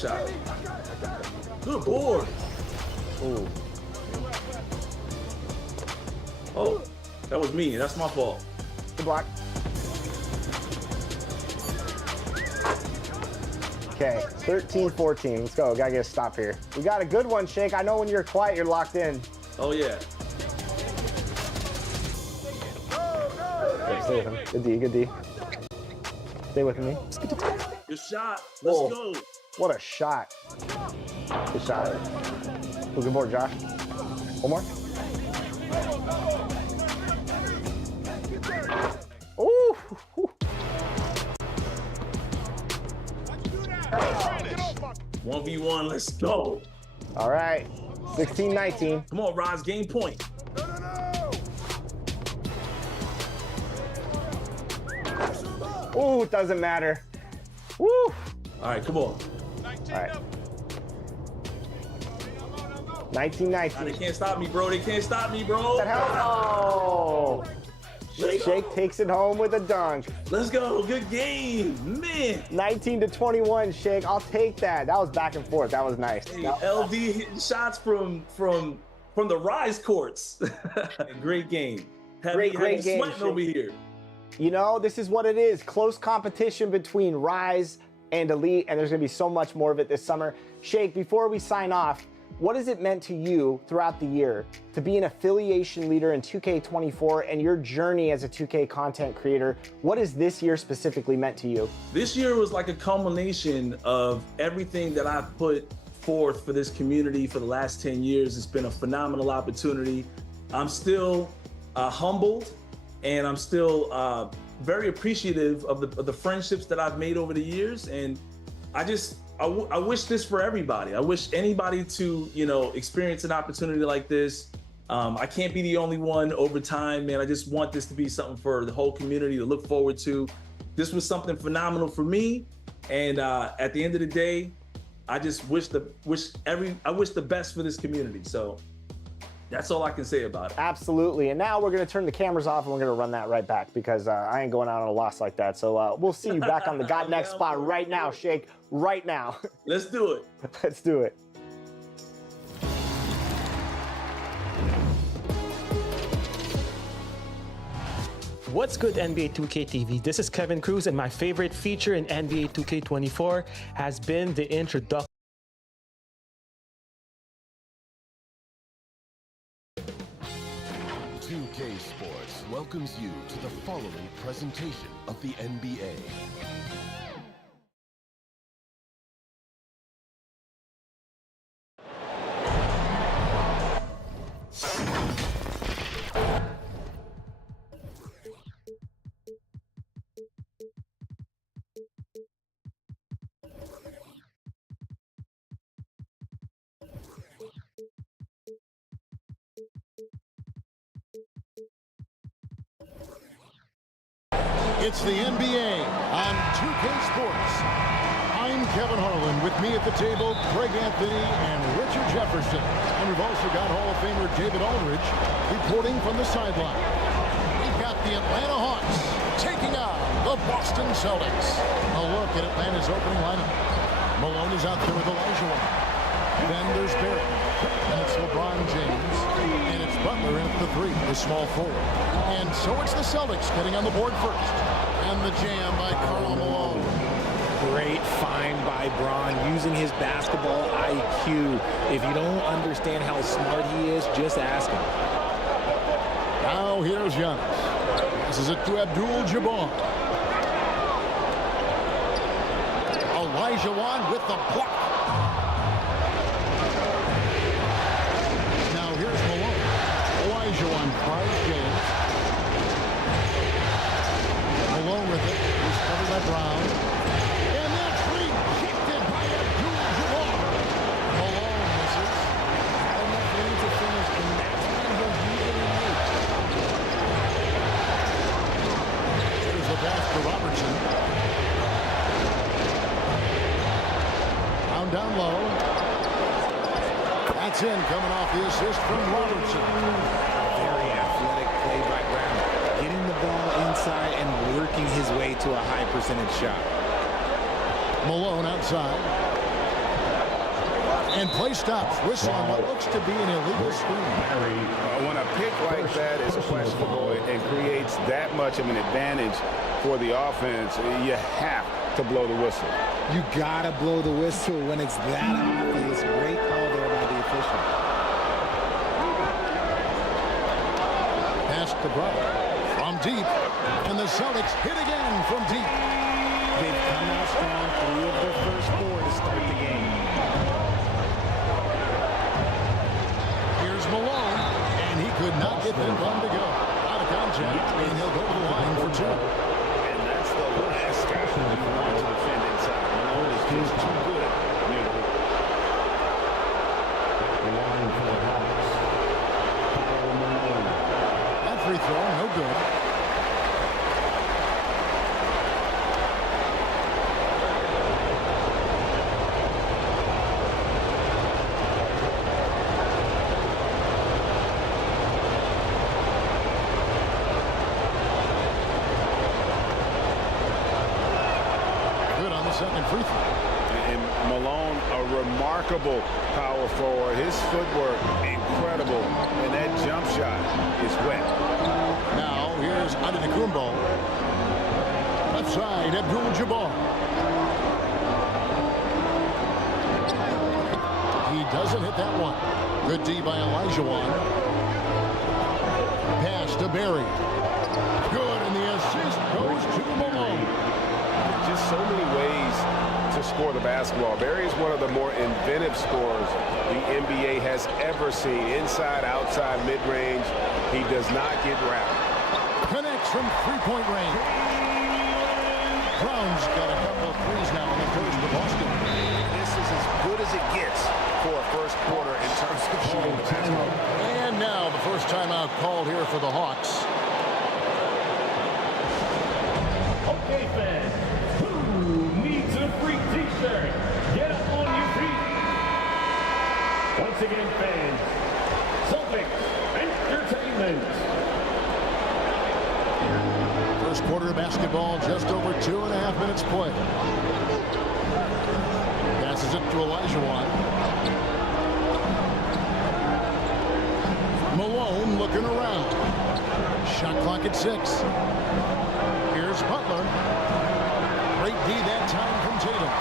shot. Good board. Ooh. Oh, that was me. That's my fault. Good block. Okay, 13-14. Let's go. Gotta get a stop here. We got a good one, Shake. I know when you're quiet, you're locked in. Oh, yeah. Okay, stay with him. Good D, good D. Stay with me. Good shot. Let's go. What a shot. Good shot. Good board, Josh. One more. Ooh. 1v1, let's go. All right, 16-19. Come on, Roz, game point. Ooh, it doesn't matter. Woo. All right, come on. All right. 19-19. They can't stop me, bro. They can't stop me, bro. What the hell? Oh. Shake takes it home with a dunk. Let's go. Good game, man. 19-21, Shake. I'll take that. That was back and forth. That was nice. Hey, LD hitting shots from the Rise courts. Great game. Great game. Sweating over here. You know, this is what it is. Close competition between Rise and Elite, and there's gonna be so much more of it this summer. Shake, before we sign off, what has it meant to you throughout the year to be an affiliation leader in 2K24 and your journey as a 2K content creator? What has this year specifically meant to you? This year was like a culmination of everything that I've put forth for this community for the last 10 years. It's been a phenomenal opportunity. I'm still humbled, and I'm still very appreciative of the friendships that I've made over the years. And I wish this for everybody. I wish anybody to, you know, experience an opportunity like this. I can't be the only one over time, man. I just want this to be something for the whole community to look forward to. This was something phenomenal for me. And at the end of the day, I just wish the best for this community. So that's all I can say about it. Absolutely. And now we're going to turn the cameras off and we're going to run that right back because I ain't going out on a loss like that. So we'll see you back on the God Next spot right now, Shake. Right now. Let's do it. Let's do it. What's good, NBA 2K TV? This is Kevin Cruz, and my favorite feature in NBA 2K24 has been the introduction. Sports welcomes you to the following presentation of the NBA. It's the NBA on 2K Sports. I'm Kevin Harlan. With me at the table, Craig Anthony and Richard Jefferson. And we've also got Hall of Famer David Aldridge reporting from the sideline. We've got the Atlanta Hawks taking on the Boston Celtics. A look at Atlanta's opening lineup. Malone is out there with Elijah. Then there's Barrett. And it's LeBron James. And it's Butler in at the three, the small forward. And so it's the Celtics getting on the board first. And the jam by Karl Malone. Great find by Bron, using his basketball IQ. If you don't understand how smart he is, just ask him. Now here's Giannis. This is it to Abdul-Jabbar. Elijah Wan with the block. Now here's Malone. Elijah Wan finds James. Malone with it. He's covered by Brown. And that's rejected by Abdul-Jabbar. Malone misses. Had enough room to finish, and that's when he'll usually make. Here's the pass to Robertson. Down low. That's in, coming off the assist from Robertson. Very athletic play by Brown, getting the ball inside and working his way to a high percentage shot. Malone outside. And play stops. Whistle on what looks to be an illegal screen. When a pick like that is questionable and creates that much of an advantage for the offense, you have to blow the whistle. You gotta blow the whistle when it's that obvious. Great call there by the official. Pass to Brown from deep, and the Celtics hit again from deep. They've come out strong, 3 of their first 4 to start the game. Here's Malone, and he could not get that run to go. Out of contact, and he'll go to the line for 2. And that's the last guy you want to defend inside. Malone is just too good. That free throw, no good. Second free throw. And Malone, a remarkable power forward. His footwork, incredible. And that jump shot is wet. Now, here's Antetokounmpo. Left side, Abdul-Jabbar. He doesn't hit that one. Good D by Olajuwon. Pass to Barry. Good, and the assist goes to Malone. Just so many ways to score the basketball. Barry is one of the more inventive scorers the NBA has ever seen. Inside, outside, mid-range. He does not get wrapped. Connects from three-point range. Brown's got a couple of threes now in the first to Boston. This is as good as it gets for a first quarter in terms of shooting the basketball. And now the first timeout called here for the Hawks. Okay, fans. Needs a free t-shirt. Get up on your feet. Once again, fans, Celtics Entertainment. First quarter of basketball, just over 2.5 minutes played. Passes it to Olajuwon. Malone looking around. Shot clock at 6. Here's Butler. Great D that time from Tatum.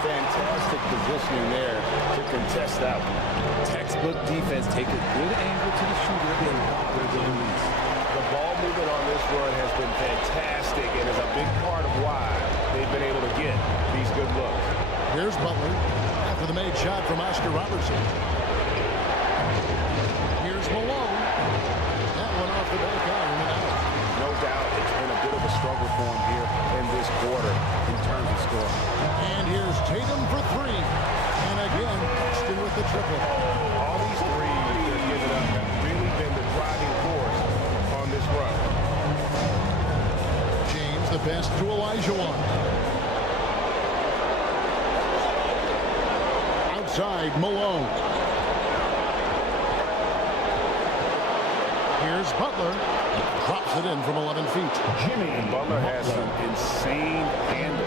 Fantastic positioning there to contest that one. Textbook defense. Take a good angle to the shooter and lock their release. The ball movement on this run has been fantastic and is a big part of why they've been able to get these good looks. Here's Butler after the made shot from Oscar Robertson. Here's Malone. That one off the back iron and out. No doubt it's been a bit of a struggle for him here in this quarter in terms of scoring. And here's Tatum for 3. And again, Austin with the triple. All these threes they're giving up have really been the driving force on this run. James the pass to Olajuwon. Outside, Malone. Here's Butler. Drops it in from 11 feet. And Butler has some insane handle.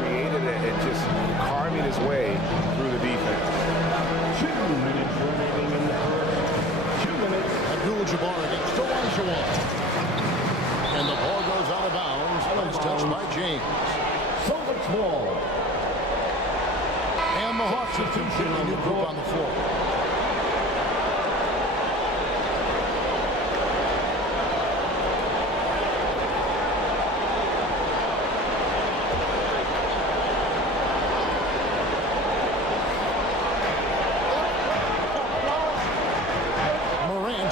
Created it and just carving his way through the defense. 2 minutes remaining in the first. 2 minutes. Abdul-Jabbar against Olajuwon. And the ball goes out of bounds. Last touch by James. Celtics ball. And the Hawks have completely new group on the floor.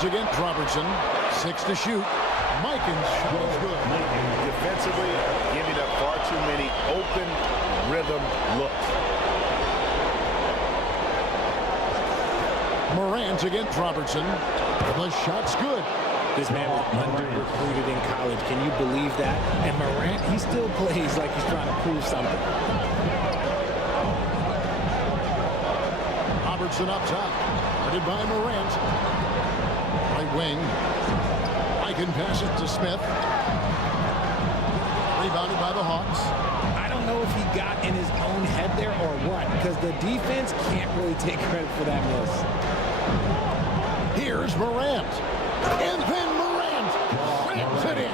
Against Robertson. 6 to shoot. Mikan's shot is good. Defensively, giving up far too many open rhythm looks. Morant against Robertson. The shot's good. This man was under-recruited in college. Can you believe that? And Morant, he still plays like he's trying to prove something. Robertson up top. Guarded by Morant. Right wing. Mikan passes to Smith. Rebounded by the Hawks. don't know if he got in his own head there or what, because the defense can't really take credit for that miss. Here's Morant. And then Morant slams it in.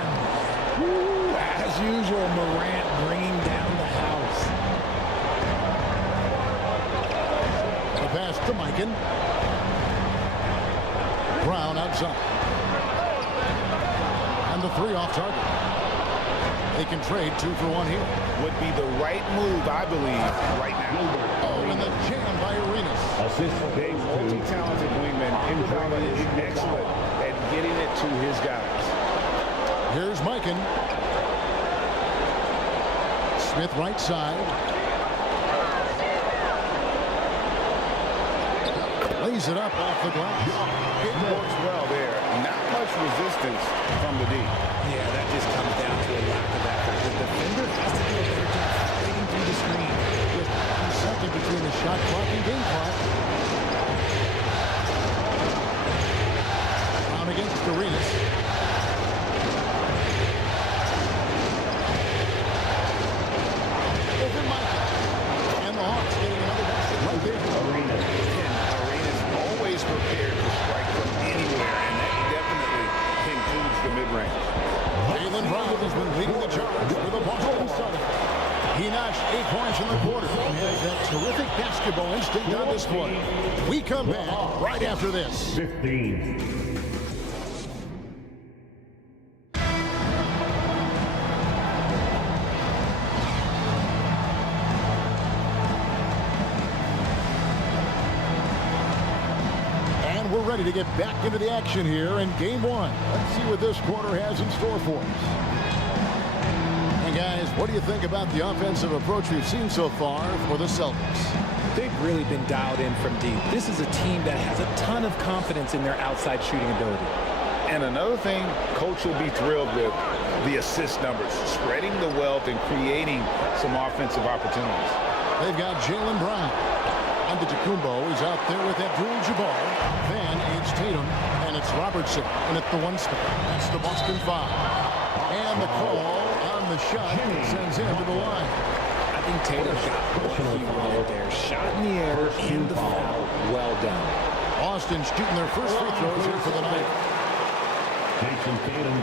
Woo, as usual, Morant bringing down the house. The pass to Mikan. Brown outside. And the three off target. They can trade 2 for 1 here. Would be the right move, I believe, right now. Oh, and the jam by Arenas. A multi-talented wingman. NIKOLA is excellent at getting it to his guys. Here's Mikan. Smith right side. Lays it up off the glass. It works well there. Not much resistance from the D. Yeah, that just comes down to a lack of effort. The defender has to do a better job fighting through the screen. Just a second between the shot clock and game clock. Brown against Arenas. Over Mikan. And the Hawks getting another basket right there. Arenas always prepared to strike from anywhere, and that definitely includes the mid-range. Jaylen Brown has been leading the charge for the Boston Celtics. He notched 8 points in the quarter and has that terrific basketball instinct on display. We come back right after this. 15. And we're ready to get back into the action here in game 1. Let's see what this quarter has in store for us. And guys, what do you think about the offensive approach we've seen so far for the Celtics? They've really been dialed in from deep. This is a team that has a ton of confidence in their outside shooting ability. And another thing, Coach will be thrilled with the assist numbers, spreading the wealth and creating some offensive opportunities. They've got Jaylen Brown. And the Antetokounmpo is out there with Abdul-Jabbar. Then it's Tatum, and it's Robertson. And at the 1 spot, that's the Boston 5. And the call on the shot sends him to the line. I think Tatum got what he wanted there. Shot in the air and the foul. Well done. Boston shooting their first free throws here for the night. Jason Tatum.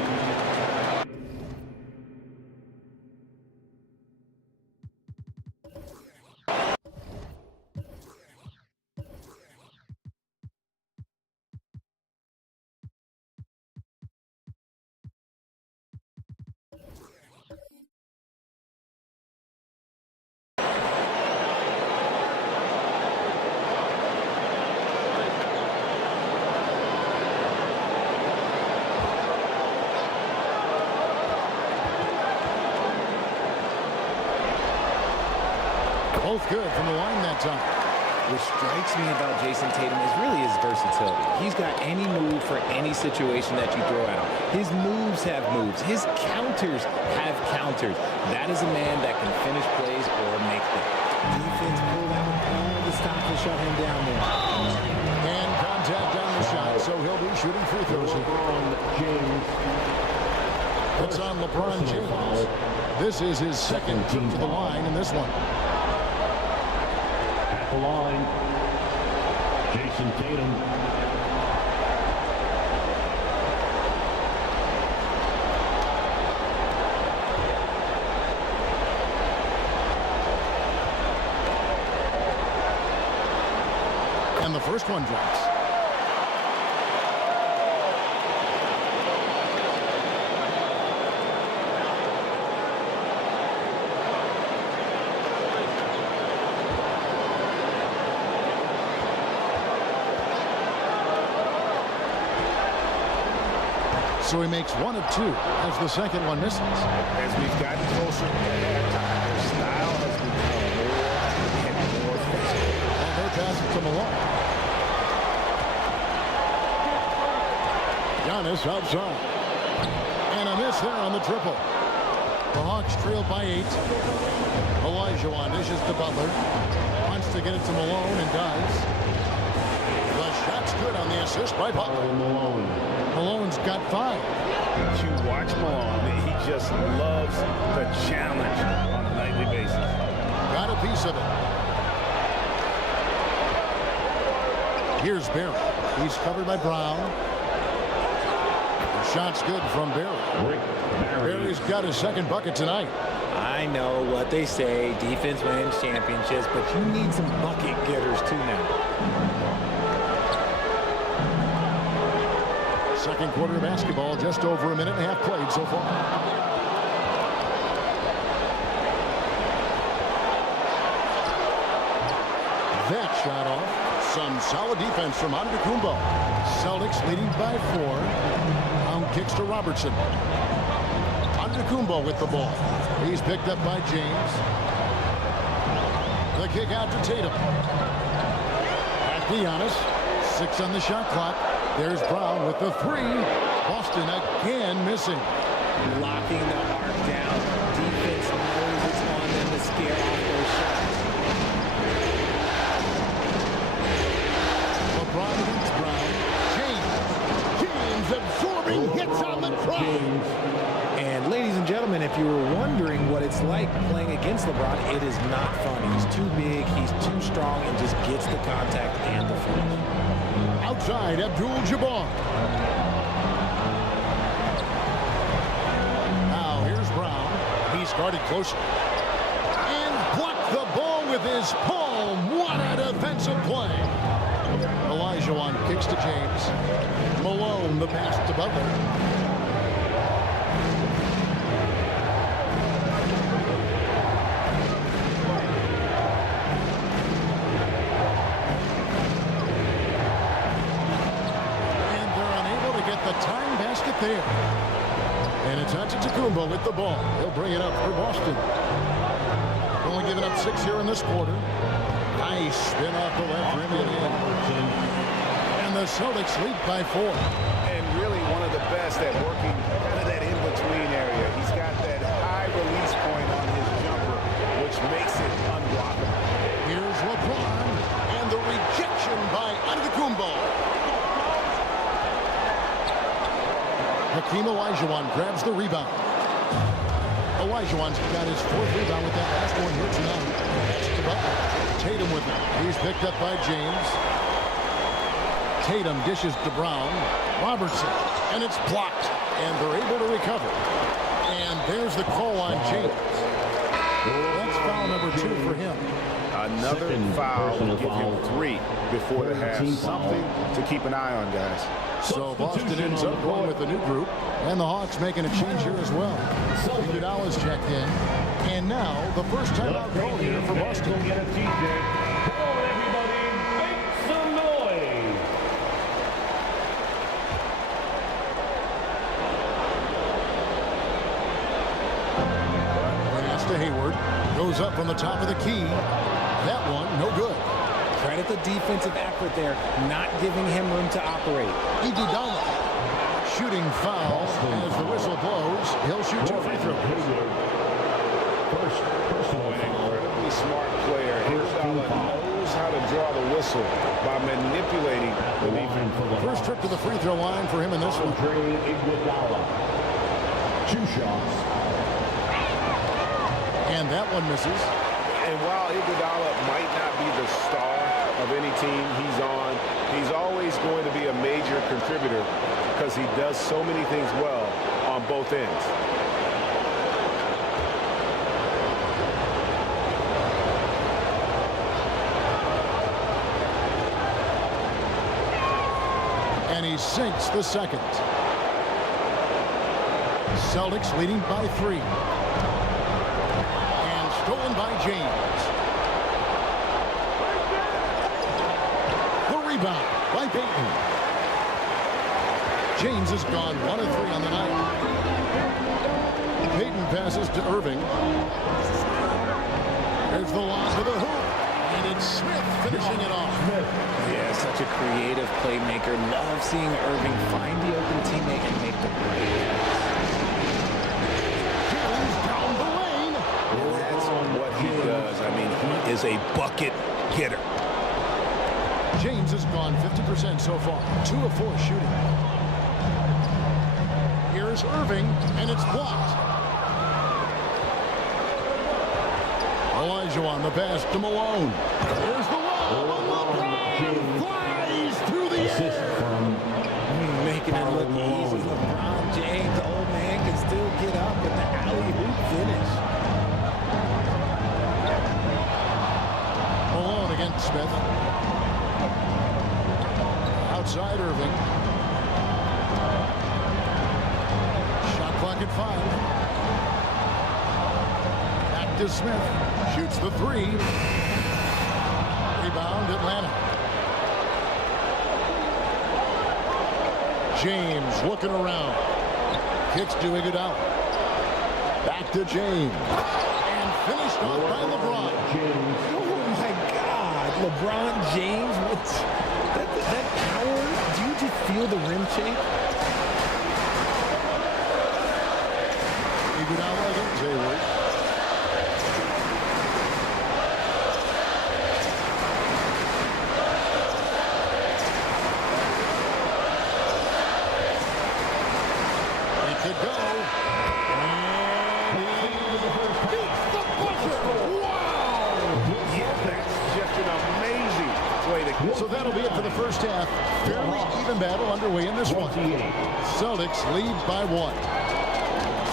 Both good from the line that time. What strikes me about Jason Tatum is really his versatility. He's got any move for any situation that you throw at him. His moves have moves. His counters have counters. That is a man that can finish plays or make them. Defense pulled out all the stop to shut him down there. And contact on the shot, so he'll be shooting free throws here. That's on LeBron James. This is his second trip to the line in this one. At the line, Jason Tatum. And the first one drops. So he makes 1 of 2 as the second one misses. As we've gotten closer, their style has become more and more physical. And they pass it to Malone. Giannis outside. And a miss there on the triple. The Hawks trail by 8. Olajuwon dishes to Butler. Wants to get it to Malone and does. The shot's good on the assist by Butler. Malone's got 5. To watch Malone, he just loves the challenge on a nightly basis. got a piece of it. Here's Barry. He's covered by Brown. The shot's good from Barry. Barry's got his second bucket tonight. I know what they say, defense wins championships, but you need some bucket getters too now. Second quarter of basketball, just over a minute and a half played so far. That shot off. Some solid defense from Antetokounmpo. Celtics leading by 4. Brown kicks to Robertson. Antetokounmpo with the ball. He's picked up by James. The kick out to Tatum. Back to Giannis. 6 on the shot clock. There's Brown with the 3. Boston again missing. Locking the arc down. Defense knows it's on them to scare off those shots. LeBron against Brown. James absorbing hits on the cross. And ladies and gentlemen, if you were wondering what it's like playing against LeBron, it is not fun. He's too big, he's too strong, and just gets the contact and the finish. Outside, Abdul-Jabbar. Now here's Brown. He's guarded closer. And blocked the ball with his palm. What a defensive play. Olajuwon kicks to James. Malone the pass to Butler. There. And it's Antetokounmpo with the ball. He'll bring it up for Boston. Only giving up 6 here in this quarter. Nice spin off the left rim and in. And the Celtics lead by 4. And really one of the best at working kind of that in-between area. He's got that high release point on his jumper, which makes it unblockable. Here's LeBron. And the rejection by Antetokounmpo. Hakeem Olajuwon grabs the rebound. Olajuwon's got his 4th rebound with that last one here tonight. That's to Butler. Tatum with it. He's picked up by James. Tatum dishes to Brown. Robertson. And it's blocked. And they're able to recover. And there's the call on James. That's foul number 2 for him. Another foul will give him 3 before the half. Something to keep an eye on, guys. So Boston ends up going with the new group, and the Hawks making a change here as well. Iguodala's checked in, and now the first time out call here for Boston. Everybody make some noise. Pass to Hayward, goes up from the top of the key. That one, no good. Credit the defensive effort there, not giving him room to operate. Iguodala shooting foul as the whistle blows. He'll shoot 2 free throws. Incredibly smart player. Iguodala knows how to draw the whistle by manipulating the defense. First trip to the free throw line for him in this one. Iguodala. 2 shots. And that one misses. And while Iguodala might not be the star of any team he's on, he's always going to be a major contributor because he does so many things well on both ends. And he sinks the second. Celtics leading by 3. And stolen by James. The rebound by Payton. James has gone 1 of 3 on the night. Payton passes to Irving. There's the lob to the hoop. And it's Smith finishing it off. Yeah, such a creative playmaker. Love seeing Irving find the open teammate and make the play. Down the lane. That's what he does. I mean, he is a bucket getter. James has gone 50% so far. 2 of 4 shooting. Here's Irving, and it's blocked. Olajuwon, the pass to Malone. Here's the lob. LeBron flies through the air. Making it look easy. LeBron James, the old man, can still get up in the alley-oop finish. Malone against Smith. Outside Irving. Shot clock at 5. Back to Smith. Shoots the 3. Rebound Atlanta. James looking around. Kicks to Iguodala. Back to James. And finished off by LeBron. Oh my God, LeBron James, what's that power? Do you just feel the rim shake? Iguodala against Hayward. He could go. And he beats the buzzer. Wow! Yeah, that's just an amazing play to. So that'll be it for the first half. Fairly even battle underway in this one. Celtics lead by 1.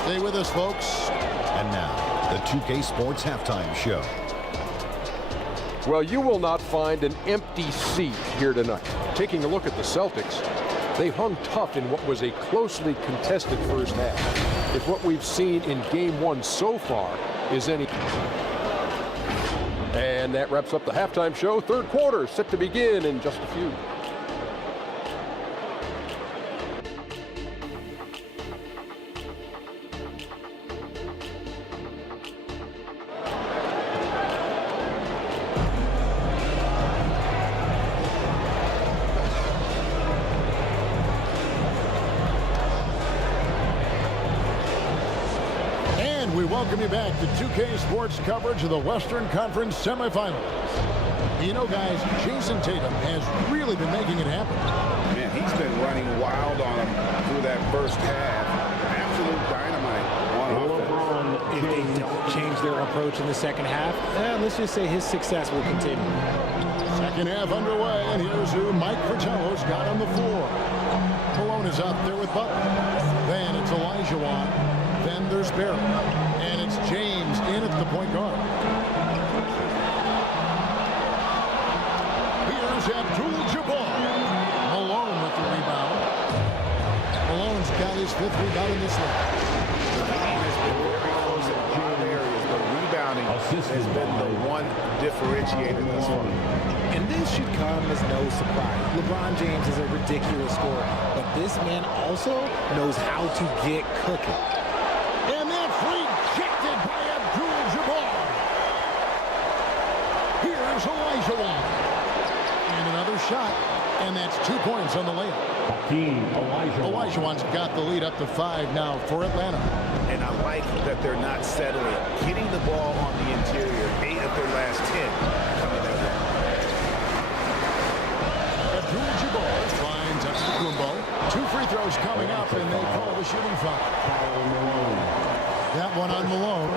Stay with us, folks. And now, the 2K Sports Halftime Show. Well, you will not find an empty seat here tonight. Taking a look at the Celtics, they hung tough in what was a closely contested first half. If what we've seen in Game 1 so far is any... And that wraps up the halftime show. Third quarter set to begin in just a few. We welcome you back to 2K Sports coverage of the Western Conference semifinals. You know, guys, Jason Tatum has really been making it happen. Man, he's been running wild on him through that first half. Absolute dynamite on offense. If they don't change their approach in the second half, let's just say his success will continue. Second half underway, and here's who Mike Fratello's got on the floor. Malone is out there with Butler. Then it's Olajuwon. Then there's Barrett. And it's James in at the point guard. Here's Abdul-Jabbar. Malone with the rebound. Malone's got his 5th rebound in this one. The game has been very close in a lot of areas, but rebounding has been the one differentiator thus far. And this should come as no surprise. LeBron James is a ridiculous scorer, but this man also knows how to get cooking. And that's rejected by Abdul-Jabbar. Here's Olajuwon. And another shot, and that's 2 points on the layup. Olajuwon's got the lead up to 5 now for Atlanta. And I like that they're not settling. Getting the ball on the interior, 8 of their last 10 coming that way. Abdul-Jabbar finds Antetokounmpo. 2 free throws coming up, and they call the shooting foul. That one on Malone.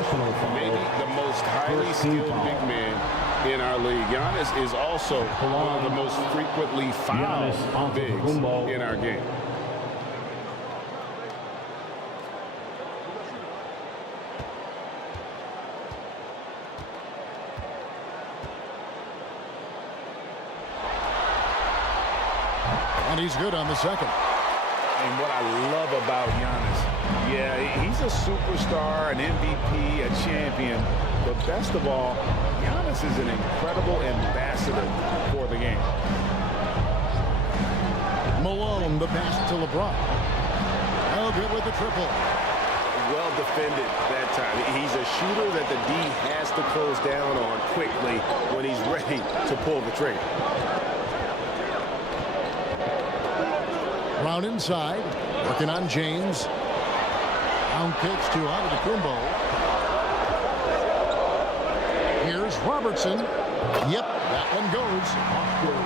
Maybe the most highly skilled big man in our league. Giannis is also one of the most frequently fouled bigs in our game. And he's good on the second. And what I love about Giannis, yeah, he's a superstar, an MVP, a champion, but best of all, Giannis is an incredible ambassador for the game. Malone, the pass to LeBron. Oh, good with the triple. Well defended that time. He's a shooter that the D has to close down on quickly when he's ready to pull the trigger. Brown inside, working on James. Brown kicks to Antetokounmpo. Here's Robertson. Yep, that one goes.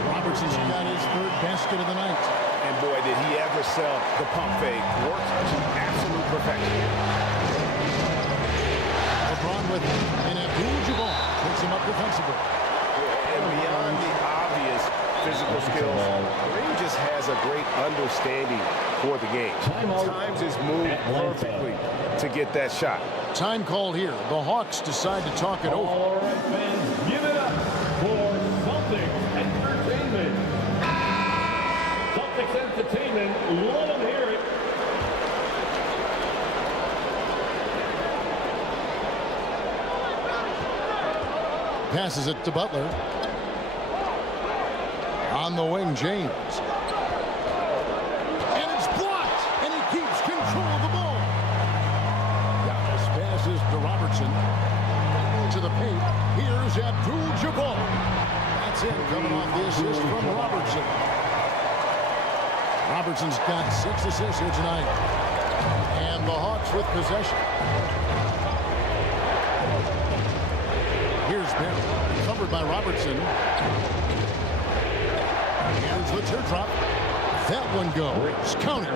Robertson's got his 3rd basket of the night. And boy, did he ever sell the pump fake. Worked to absolute perfection. LeBron with it. And Abdul-Jabbar Ties him up defensively. And beyond the obvious physical skills, Kareem just has a great understanding for the game. Times his move perfectly to get that shot. Time called here. The Hawks decide to talk it over. All right, fans, give it up for Celtics Entertainment. Celtics Entertainment, let them hear it. Passes it to Butler. On the wing, James. And it's blocked, and he keeps control of the ball. Giannis passes to Robertson. To the paint. Here's Abdul-Jabbar. That's it, coming off the assist from Robertson. Robertson's got 6 assists here tonight. And the Hawks with possession. Here's Barry, covered by Robertson. Here's the teardrop. That one goes. Counter.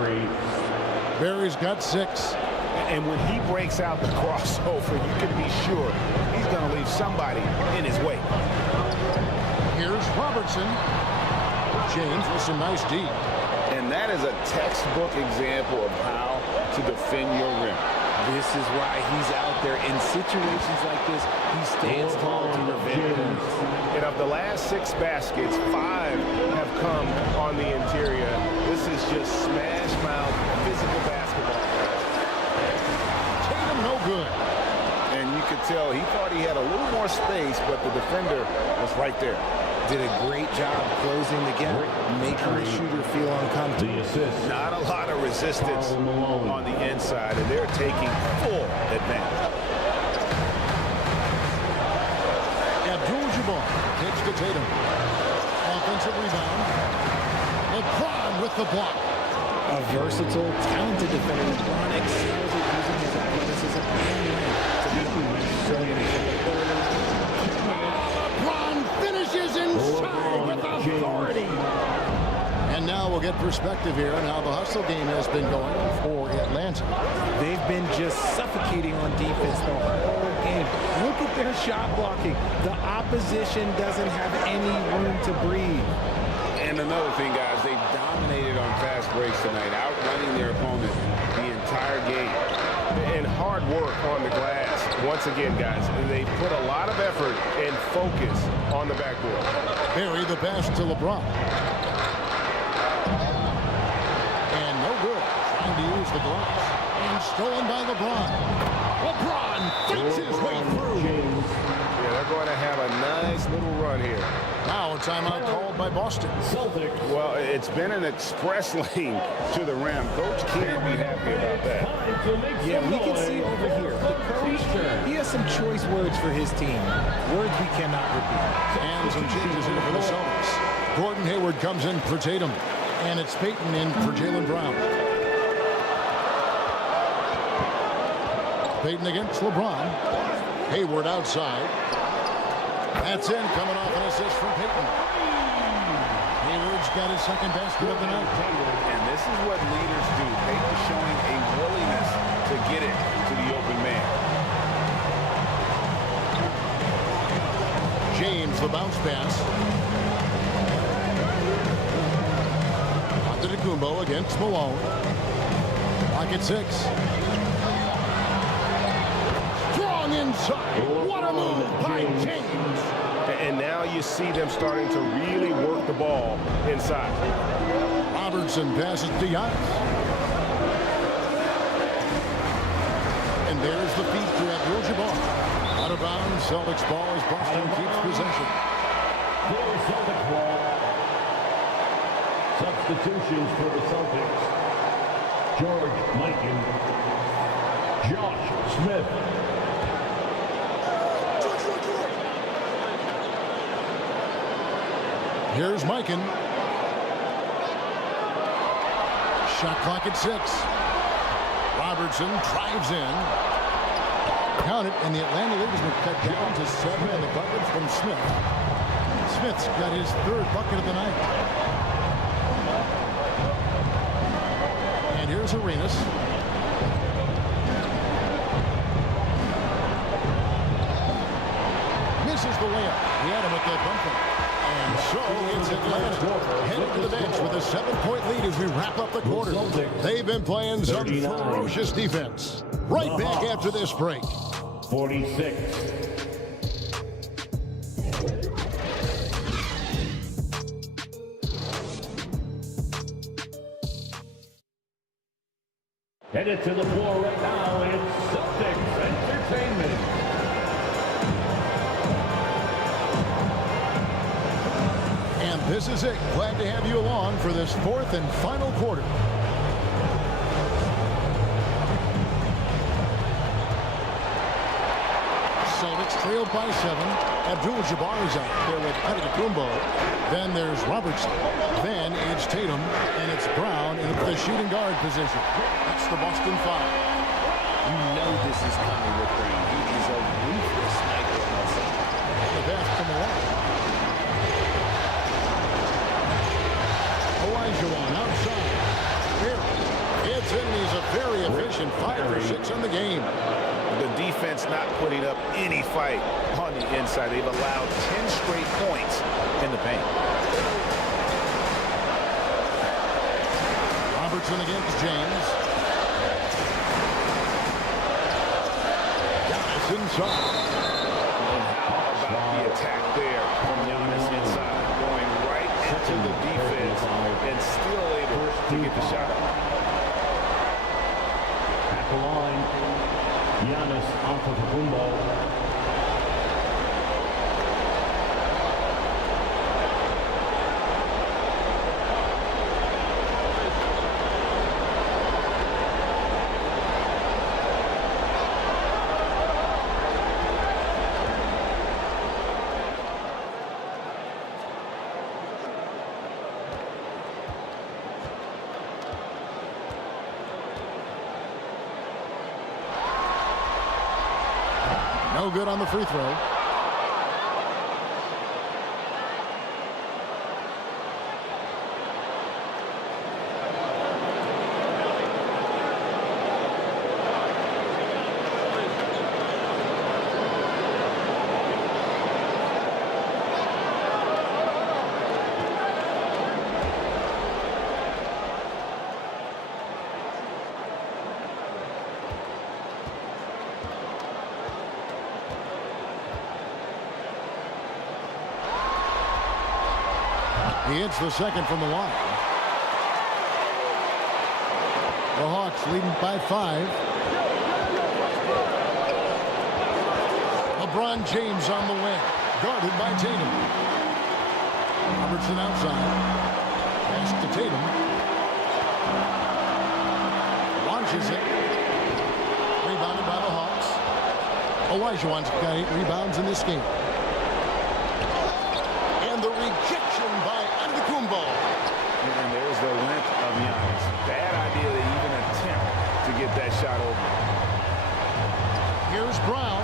Barry's got 6. And when he breaks out the crossover, you can be sure he's going to leave somebody in his way. Here's Robertson. James with some nice D. And that is a textbook example of how to defend your rim. This is why he's out there in situations like this. He stands tall to prevent points. And of the last 6 baskets, 5 have come on the interior. This is just smash mouth physical basketball. Tatum no good. And you could tell he thought he had a little more space, but the defender was right there. Did a great job closing the gap, making the shooter feel uncomfortable. Not a lot of resistance on the inside, and they're taking full advantage. Abdul-Jabbar takes to Tatum. Offensive rebound. LeBron with the block. A versatile, talented defender. LeBron excels at using his athleticism and length to be LeBron finishes inside with authority. And now we'll get perspective here on how the hustle game has been going for Atlanta. They've been just suffocating on defense the whole game. Look at their shot blocking. The opposition doesn't have any room to breathe. And another thing, guys, they dominated on fast breaks tonight, outrunning their opponent the entire game. And hard work on the glass. Once again, guys, they put a lot of effort and focus on the backboard. Barry the pass to LeBron. And no good. Trying to use the glass. And stolen by LeBron. LeBron fights his way through. Yeah, they're going to have a nice little run here. Now a timeout called by Boston. Well, it's been an express lane to the rim. Coach can't be happy about that. Yeah, we can see over here. The coach, he has some choice words for his team. Words we cannot repeat. And some changes here for the Celtics. Gordon Hayward comes in for Tatum. And it's Payton in for Jaylen Brown. Payton against LeBron. Hayward outside. That's in, coming off an assist from Payton. Hayward's got his second basket of the night. And this is what leaders do. Payton showing a willingness to get it to the open man. James, the bounce pass. Antetokounmpo against Malone. Pocket 6. Strong inside. What a move by James. And now you see them starting to really work the ball inside. Robertson passes to Giannis. And there's the feed to Abdul-Jabbar. Out of bounds, Celtics ball as Boston keeps possession. Celtics ball. Substitutions for the Celtics. George Mikan. Josh Smith. Here's Mikan. Shot clock at 6. Robertson drives in. Count it, and the Atlanta Leafs were cut down to 7 on the bucket from Smith. Smith's got his 3rd bucket of the night. And here's Arenas. Misses the He had him with the bumper. And so it's Atlanta headed to the bench with a 7-point lead as we wrap up the quarter. They've been playing some ferocious defense. Right back after this break. 46. Headed to the floor right now, it's Celtics Entertainment. And this is it. Glad to have you along for this fourth and final quarter. Celtics trailed by 7. Abdul-Jabbar is out there with PETTIT. Then there's Robertson. Then it's Tatum, and it's Brown in the shooting guard position. That's the Boston 5. You know this is coming with Brown. He is a ruthless sniper also. The pass to Malone. Olajuwon outside. Here. It's in. He's a very efficient 5 for 6 on the game. The defense not putting up any fight on the inside. They've allowed 10 straight points in the paint. Robertson against James. Giannis inside. And how about the attack there from Giannis inside, going right into the defense and still able to get the shot. At the line, Giannis Antetokounmpo. No good on the free throw. He hits the second from the line. The Hawks leading by 5. LeBron James on the wing, guarded by Tatum. Robertson outside. Pass to Tatum. Launches it. Rebounded by the Hawks. Olajuwon's got 8 rebounds in this game. And the rejection by Antetokounmpo. And there's the length of Giannis. Bad idea to even attempt to get that shot over. Here's Brown.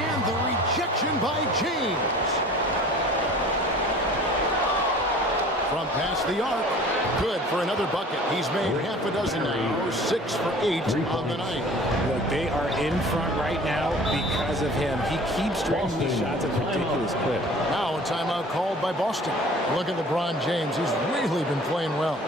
And the rejection by James. From past the arc. Good for another bucket. He's made half a dozen now. 6 for 8 on the night. Look, they are in front right now because of him. He keeps draining these shots at a ridiculous clip. Now a timeout called by Boston. Look at LeBron James. He's really been playing well.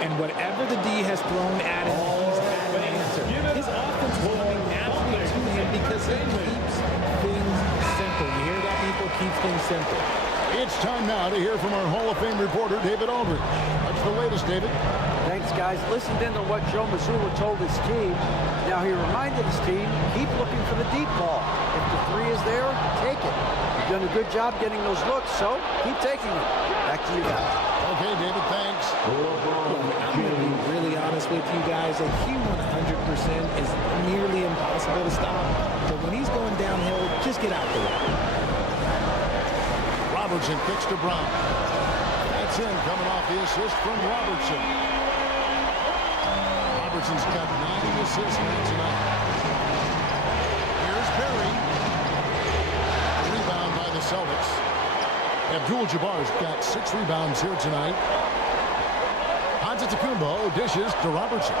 And whatever the D has thrown at him, he's had an answer. His offense is coming naturally to him because he keeps things simple. You hear that, people? Keeps things simple. It's time now to hear from our Hall of Fame reporter, David Aldridge. What's the latest, David? Thanks, guys. Listened in to what Joe Mazzulla told his team. Now, he reminded his team, keep looking for the deep ball. If the 3 is there, take it. You've done a good job getting those looks, so keep taking it. Back to you guys. Okay, David, thanks. I'm going to be really honest with you guys. A Q 100% is nearly impossible to stop. But when he's going downhill, just get out there. Robertson kicks to Brown. That's in, coming off the assist from Robertson. Robertson's got 9 assists tonight. Here's Perry. Rebound by the Celtics. Abdul-Jabbar's got 6 rebounds here tonight. Antetokounmpo dishes to Robertson.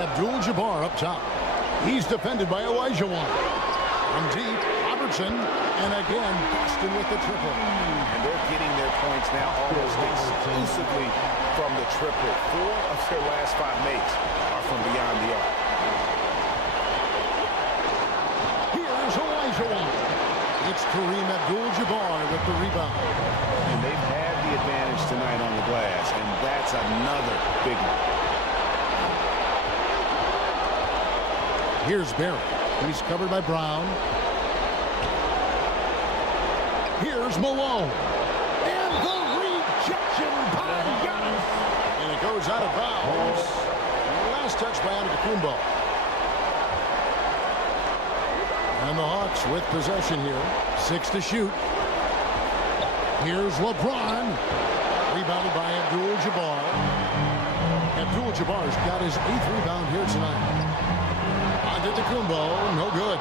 Abdul-Jabbar up top. He's defended by Olajuwon. From deep, Robertson, and again, Boston with the triple. And they're getting their points now almost exclusively from the triple. 4 of their last 5 makes are from beyond the arc. Here's Olajuwon. It's Kareem Abdul-Jabbar with the rebound. And they've had the advantage tonight on the glass, and that's another big one. Here's Barrett. He's covered by Brown. Here's Malone. And the rejection by Giannis. And it goes out of bounds. Last touch by Antetokounmpo. And the Hawks with possession here. 6 to shoot. Here's LeBron. Rebounded by Abdul-Jabbar. Abdul-Jabbar's got his 8th rebound here tonight. Antetokounmpo, no good.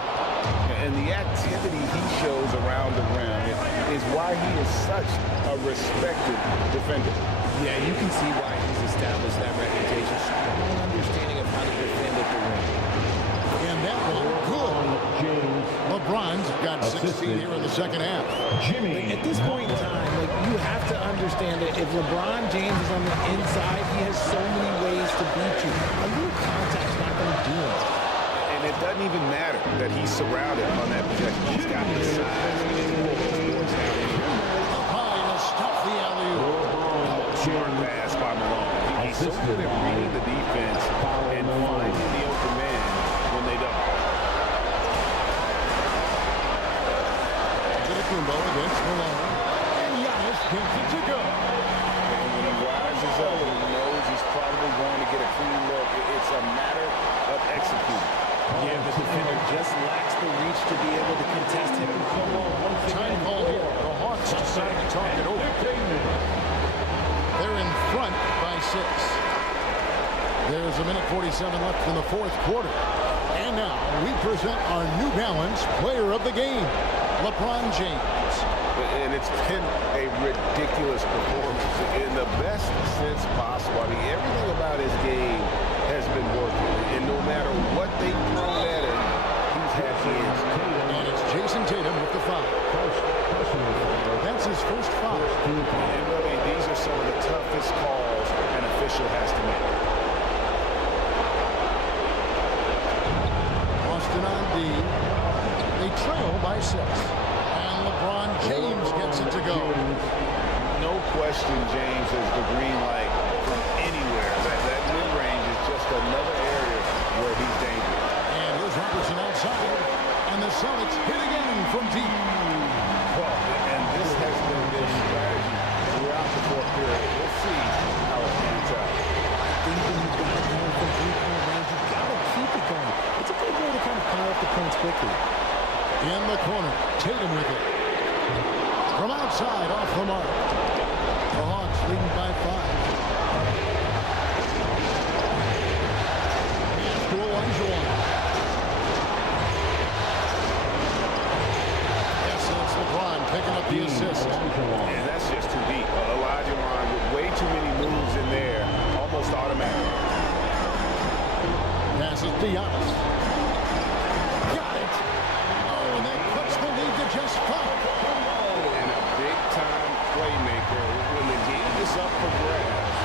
And the activity he shows around the rim is why he is such a respected defender. Yeah, you can see why he's established that reputation. Strong understanding of how to defend at the rim. And that one, good. LeBron's got 16 here in the second half. At this point in time, you have to understand that if LeBron James is on the inside, he has so many ways to beat you. A little contact's not going to do it. And it doesn't even matter that he's surrounded on that possession. He's got the size. Up high to stop the alley-oop. Smart pass by Malone. He's so good at reading the defense and finding the open man when they don't. Antetokounmpo against Malone. And Giannis gets it to go. And when he rises up, he knows he's probably going to get a clean look. It's a matter of executing. Yeah, the defender just lacks the reach to be able to contest him. Time call here. The Hawks decide to talk it over. They're in front by 6. There's a minute 47 left in the 4th quarter. And now we present our New Balance player of the game, LeBron James. And it's been a ridiculous performance in the best sense possible. I mean, everything about his game has been working. And no matter what they've thrown at him, he's had hands. And it's Jason Tatum with the foul. That's his first foul. And really, these are some of the toughest calls an official has to make. Boston on D. They trail by 6. And LeBron James gets it to go. No question, James has the green light from anywhere. That mid-range is just another area where he's dangerous. And here's Robertson outside. And the Celtics hit again from deep. Well, and this has been their strategy throughout the 4th period. We'll see how it pans out. I think when you've got it going from 3-point range, you've got to keep it going. It's a good way to kind of pile up the points quickly. In the corner, Tatum with it. From outside, off the mark. The Hawks leading by 5. Here's to Olajuwon. Yes, it's LeBron picking up the assist. And that's just too deep. Olajuwon with way too many moves in there, almost automatic. Passes to Giannis. Got it. Oh, and that puts the lead to just 5. And a big-time playmaker. When the game is up for grabs,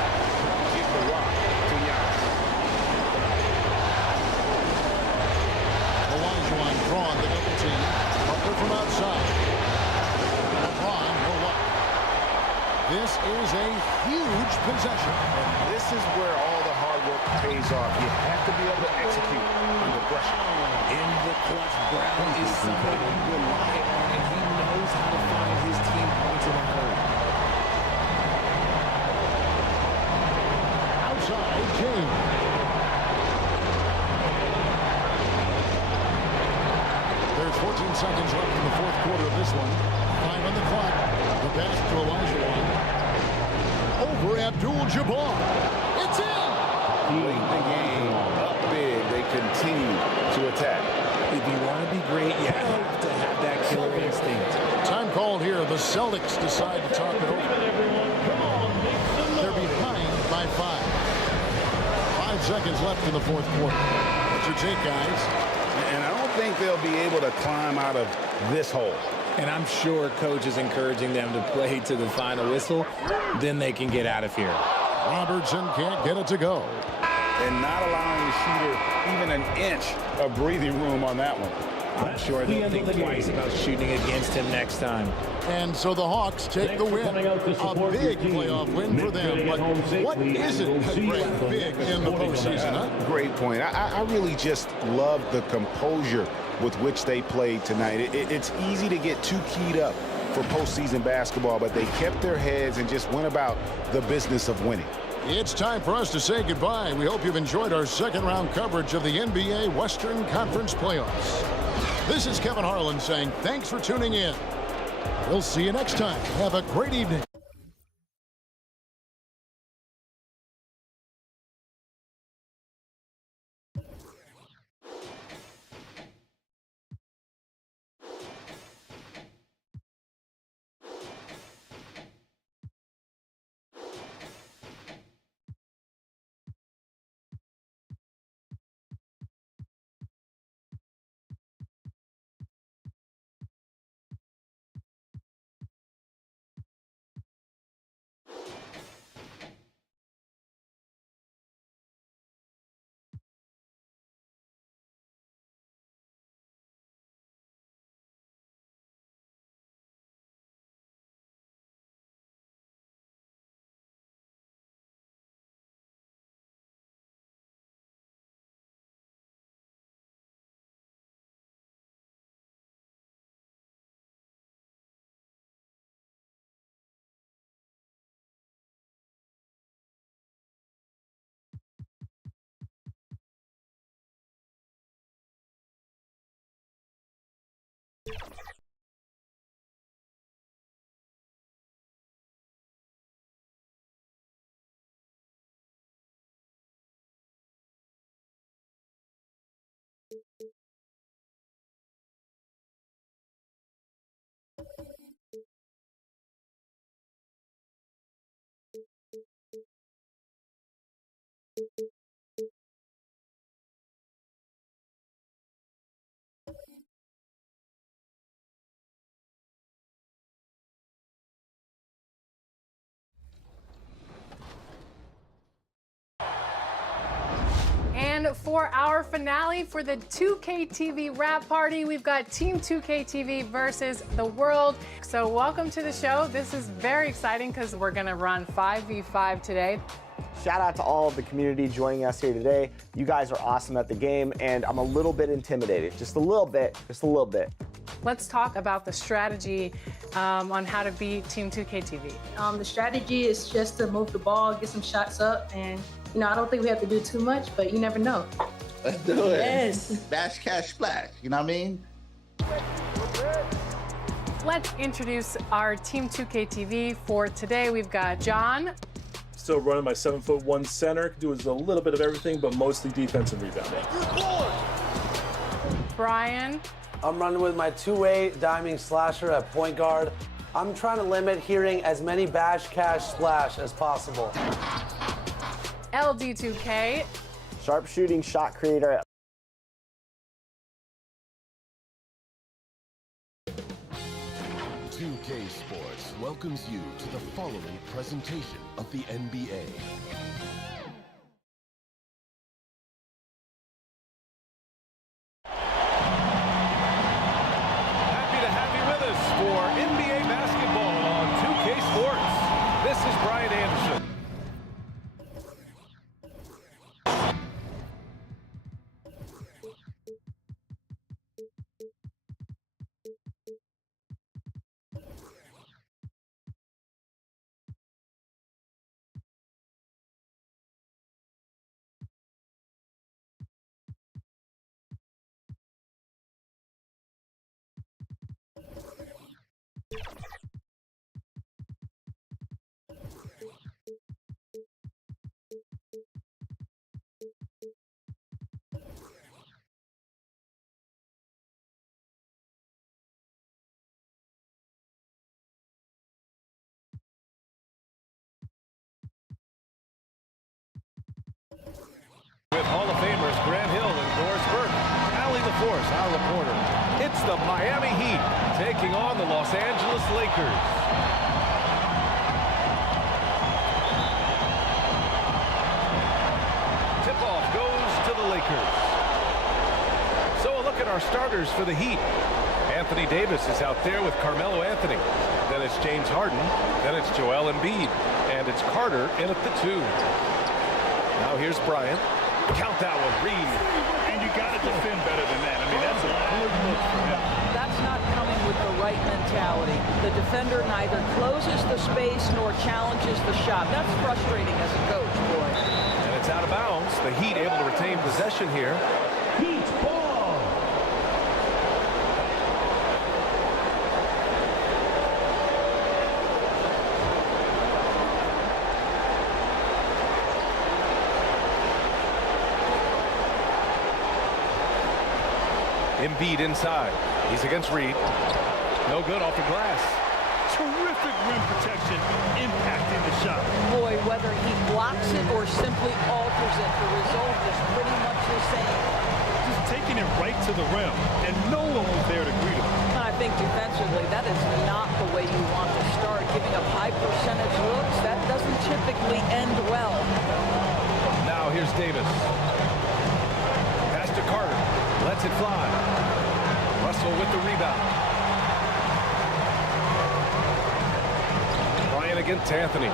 give the rock to Giannis. Olajuwon drawn the double team. Butler from outside. LeBron, no luck. This is a huge possession. And this is where all the hard work pays off. You have to be able to execute under pressure. In the clutch, Brown is somebody you rely on, and he knows how to find his team points in a hurry. Outside, James. There's 14 seconds left in the 4th quarter of this one. 5 on the clock. The pass to Olajuwon. Over Abdul-Jabbar. It's in! Late in the game, up big, they continue to attack. If you want to be great, you have to have that killer instinct. Time called here. The Celtics decide to talk it over. They're behind by 5. 5 seconds left in the 4th quarter. your take, guys. And I don't think they'll be able to climb out of this hole. And I'm sure coach is encouraging them to play to the final whistle. Then they can get out of here. Robertson can't get it to go. And not allowing the shooter even an inch of breathing room on that one. I'm sure they'll think twice about shooting against him next time. And so the Hawks take the win. A big playoff win for them. But what isn't big in the postseason, huh? Great point. I really just love the composure with which they played tonight. It's easy to get too keyed up for postseason basketball, but they kept their heads and just went about the business of winning. It's time for us to say goodbye. We hope you've enjoyed our second round coverage of the NBA Western Conference Playoffs. This is Kevin Harlan saying thanks for tuning in. We'll see you next time. Have a great evening. And for our finale for the 2K TV wrap party, we've got Team 2K TV versus the world. So welcome to the show. This is very exciting because we're gonna run 5v5 today. Shout out to all of the community joining us here today. You guys are awesome at the game, and I'm a little bit intimidated. Just a little bit, just a little bit. Let's talk about the strategy on how to beat Team 2K TV. The strategy is just to move the ball, get some shots up, and I don't think we have to do too much, but you never know. Let's do it. Yes. Bash, cash, splash. You know what I mean? Let's introduce our Team 2K TV for today. We've got John. Still running my 7'1" center, doing a little bit of everything, but mostly defensive rebounding. Brian. I'm running with my two-way diming slasher at point guard. I'm trying to limit hearing as many bash, cash, splash as possible. LD2K. Sharpshooting shot creator. $2K Sports welcomes you to the following presentation of the NBA. Happy to have you with us for NBA basketball on 2K Sports. This is Brian Anderson. force, our reporter. It's the Miami Heat taking on the Los Angeles Lakers. Tip-off goes to the Lakers. So a look at our starters for the Heat. Anthony Davis is out there with Carmelo Anthony. Then it's James Harden. Then it's Joel Embiid. And it's Carter in at the 2. Now here's Bryant. Count that one, Reed. And you got to defend better than that. I mean, that's a good look for him. That's not coming with the right mentality. The defender neither closes the space nor challenges the shot. That's frustrating as a coach, boy. And it's out of bounds. The Heat able to retain possession here. Heat ball. Embiid inside. He's against Reed. No good off the glass. Terrific rim protection, impacting the shot. Boy, whether he blocks it or simply alters it, the result is pretty much the same. Just taking it right to the rim, and no one was there to greet him. I think defensively, that is not the way you want to start. Giving up high percentage looks, that doesn't typically end well. Now here's Davis. Pass to Carter. Lets it fly. Russell with the rebound. Bryant against Anthony.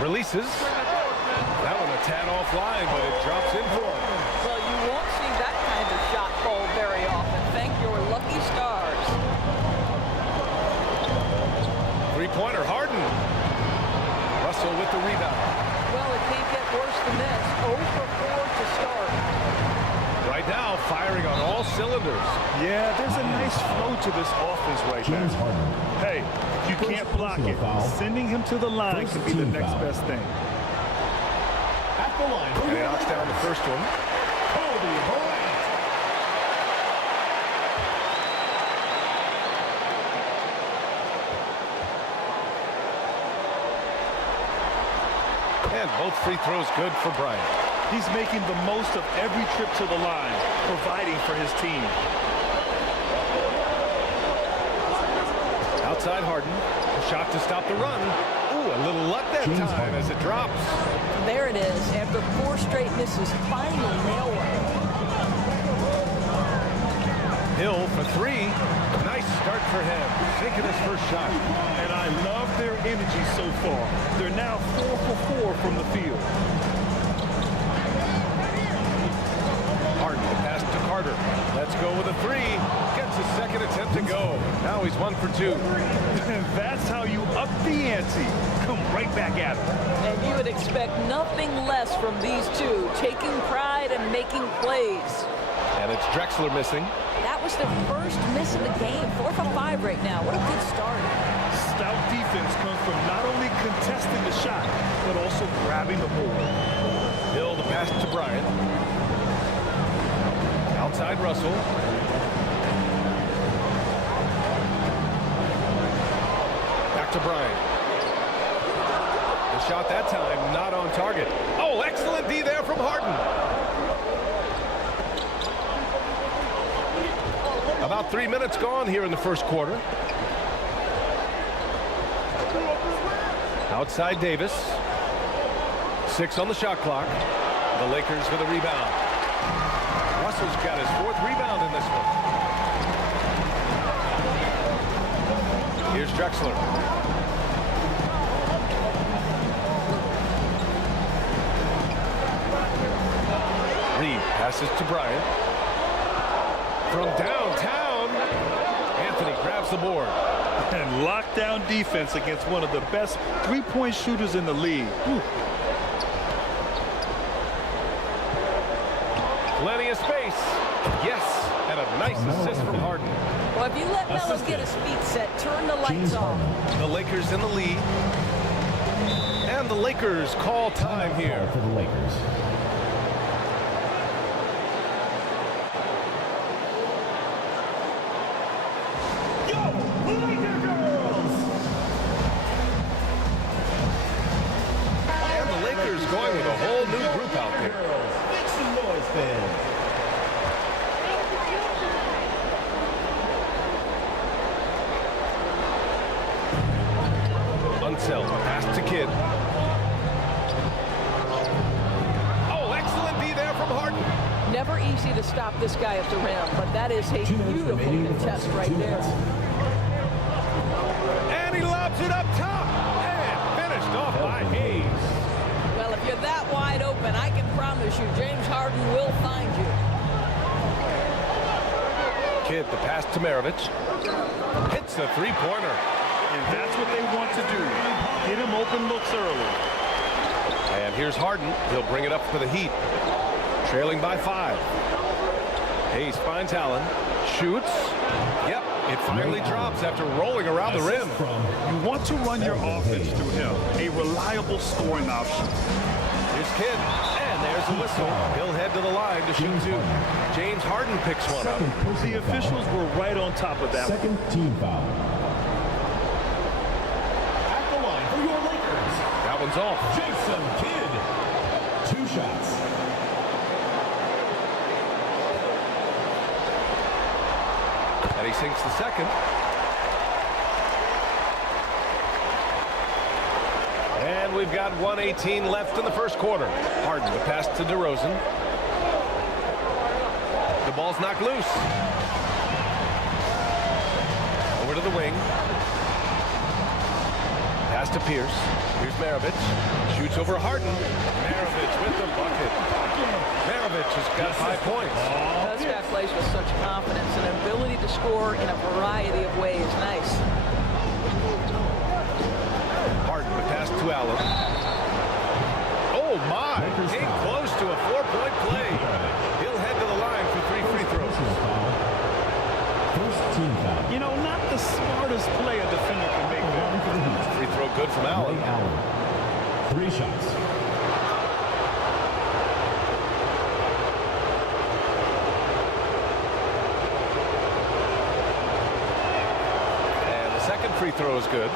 Releases. That one a tad offline, but it drops in for him. Well, you won't see that kind of shot fall very often. Thank your lucky stars. Three-pointer, Harden. Russell with the rebound. Well, it can't get worse than this. 0 for 4 to start. Right now, firing on all cylinders. Yeah, there's a nice flow to this offense right now. Hey, if you can't block it, sending him to the line could be the next best thing. At the line. And he knocks down the first one. And both free throws good for Bryant. He's making the most of every trip to the line, providing for his team. Outside Harden. A shot to stop the run. Ooh, a little luck that time as it drops. There it is. After 4 straight misses, finally nail one. Hill for 3. Nice start for him. Taking his first shot. And I love their energy so far. They're now 4 for 4 from the field. Harden pass to Carter. Let's go with a 3. Gets his second attempt to go. Now he's 1 for 2. And that's how you up the ante. Come right back at him. And you would expect nothing less from these two, taking pride and making plays. And it's Drexler missing. That was their first miss of the game. 4 for 5 right now. What a good start. Stout defense comes from not only contesting the shot, but also grabbing the board. Hill the pass to Bryant. Outside Russell. Back to Bryant. The shot that time not on target. Oh, excellent D there from Harden. About 3 minutes gone here in the first quarter. Outside Davis. 6 on the shot clock. The Lakers with a rebound. Russell's got his 4th rebound in this one. Here's Drexler. Reed passes to Bryant. From downtown, Anthony grabs the board. And lockdown defense against one of the best three-point shooters in the league. Whew. Plenty of space. Yes, and a nice assist from Harden. Well, if you let Melo get his feet set, turn the lights off. The Lakers in the lead. And the Lakers call time here. For the Lakers. And the Lakers going with a whole new group out there. Make some noise PIPPEN. Unseld, pass to Kidd. Oh, excellent D there from Harden. Never easy to stop this guy at the rim, but that is a beautiful contest right there. And he lobs it up top. And finished off by Hayes. Well, if you're that wide open, I can promise you James Harden will find you. Kidd, the pass to Maravich. Hits the three-pointer. And that's what they want to do. Get him open looks early. And here's Harden. He'll bring it up for the Heat. Trailing by 5. Hayes finds Allen. Shoots. Yep, it finally drops after rolling around the rim. You want to run your offense through him. A reliable scoring option. Here's Kidd. And there's the whistle. He'll head to the line to shoot 2. James Harden picks one up. The officials were right on top of that. Second team foul. At the line for your Lakers. That one's off. Jason Kidd. 2 shots. And he sinks the second. And we've got 1:18 left in the first quarter. Harden, the pass to DeRozan. The ball's knocked loose. Over to the wing. Pass to Pierce. Here's Maravich. Shoots over Harden. Maravich with the bucket. Maravich has got 5 points. This guy plays with such confidence and ability to score in a variety of ways. Nice. Harden, the pass to Allen. Oh my! Came close to a 4-point play. He'll head to the line for 3 free throws. First team foul. You know, not the smartest play a defender can make there. Free throw good from Allen. 3 shots. And the second free throw is good.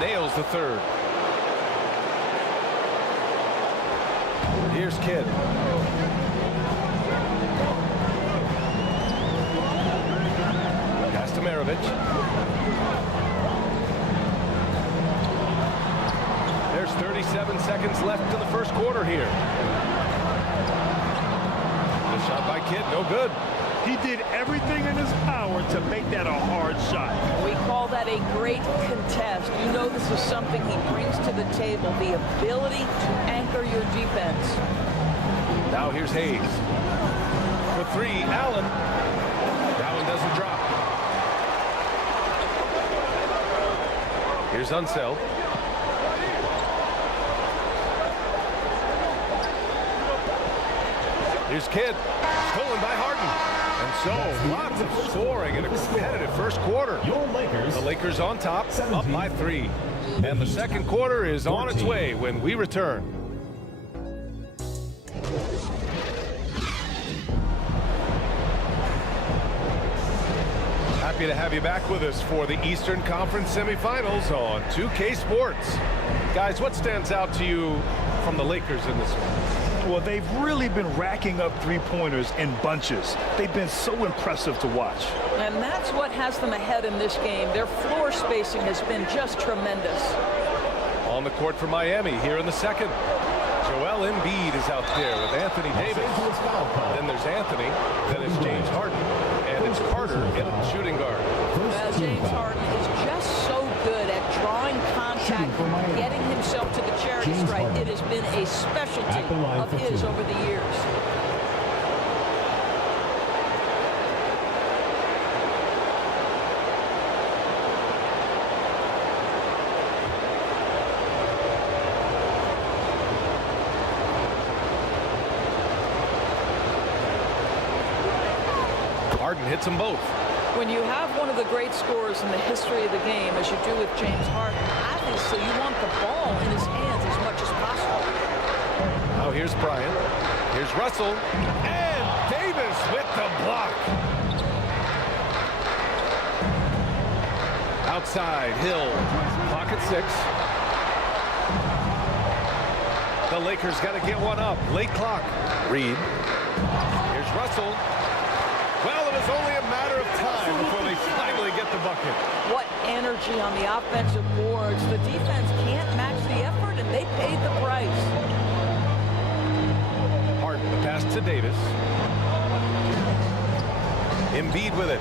Nails the third. Here's Kidd. Pass to Maravich. There's 37 seconds left in the first quarter here. The shot by Kidd, no good. He did everything in his power to make that a hard shot. We call that a great contest. You know this is something he brings to the table, the ability to anchor your defense. Now here's Hayes. For 3, Allen. That one doesn't drop. Here's Unseld. Here's Kidd. Stolen by Harden. And so, lots of scoring in a competitive first quarter. Your Lakers. The Lakers on top, up by 3. And the second quarter is on its way when we return. Happy to have you back with us for the Eastern Conference semifinals on 2K Sports. Guys, what stands out to you from the Lakers in this one? Well, they've really been racking up 3-pointers in bunches. They've been so impressive to watch. And that's what has them ahead in this game. Their floor spacing has been just tremendous. On the court for Miami here in the second. Joel Embiid is out there with Anthony Davis. Then there's Anthony. Then it's James Harden. And it's Carter in the shooting guard. James Harden is just so good at drawing contact and getting himself to the charity stripe. It has been a specialty of his over the years. Harden hits them both. When you have one of the great scorers in the history of the game, as you do with James Harden, obviously you want the ball in his hands as much as possible. here's Bryant. Here's Russell. And Davis with the block. Outside, Hill. Clock at 6. The Lakers got to get one up. Late clock. Reed. Here's Russell. Well, it was only a matter of time before they finally get the bucket. What energy on the offensive boards. The defense can't match the effort, and they paid the price. Harden, the pass to Davis. Embiid with it.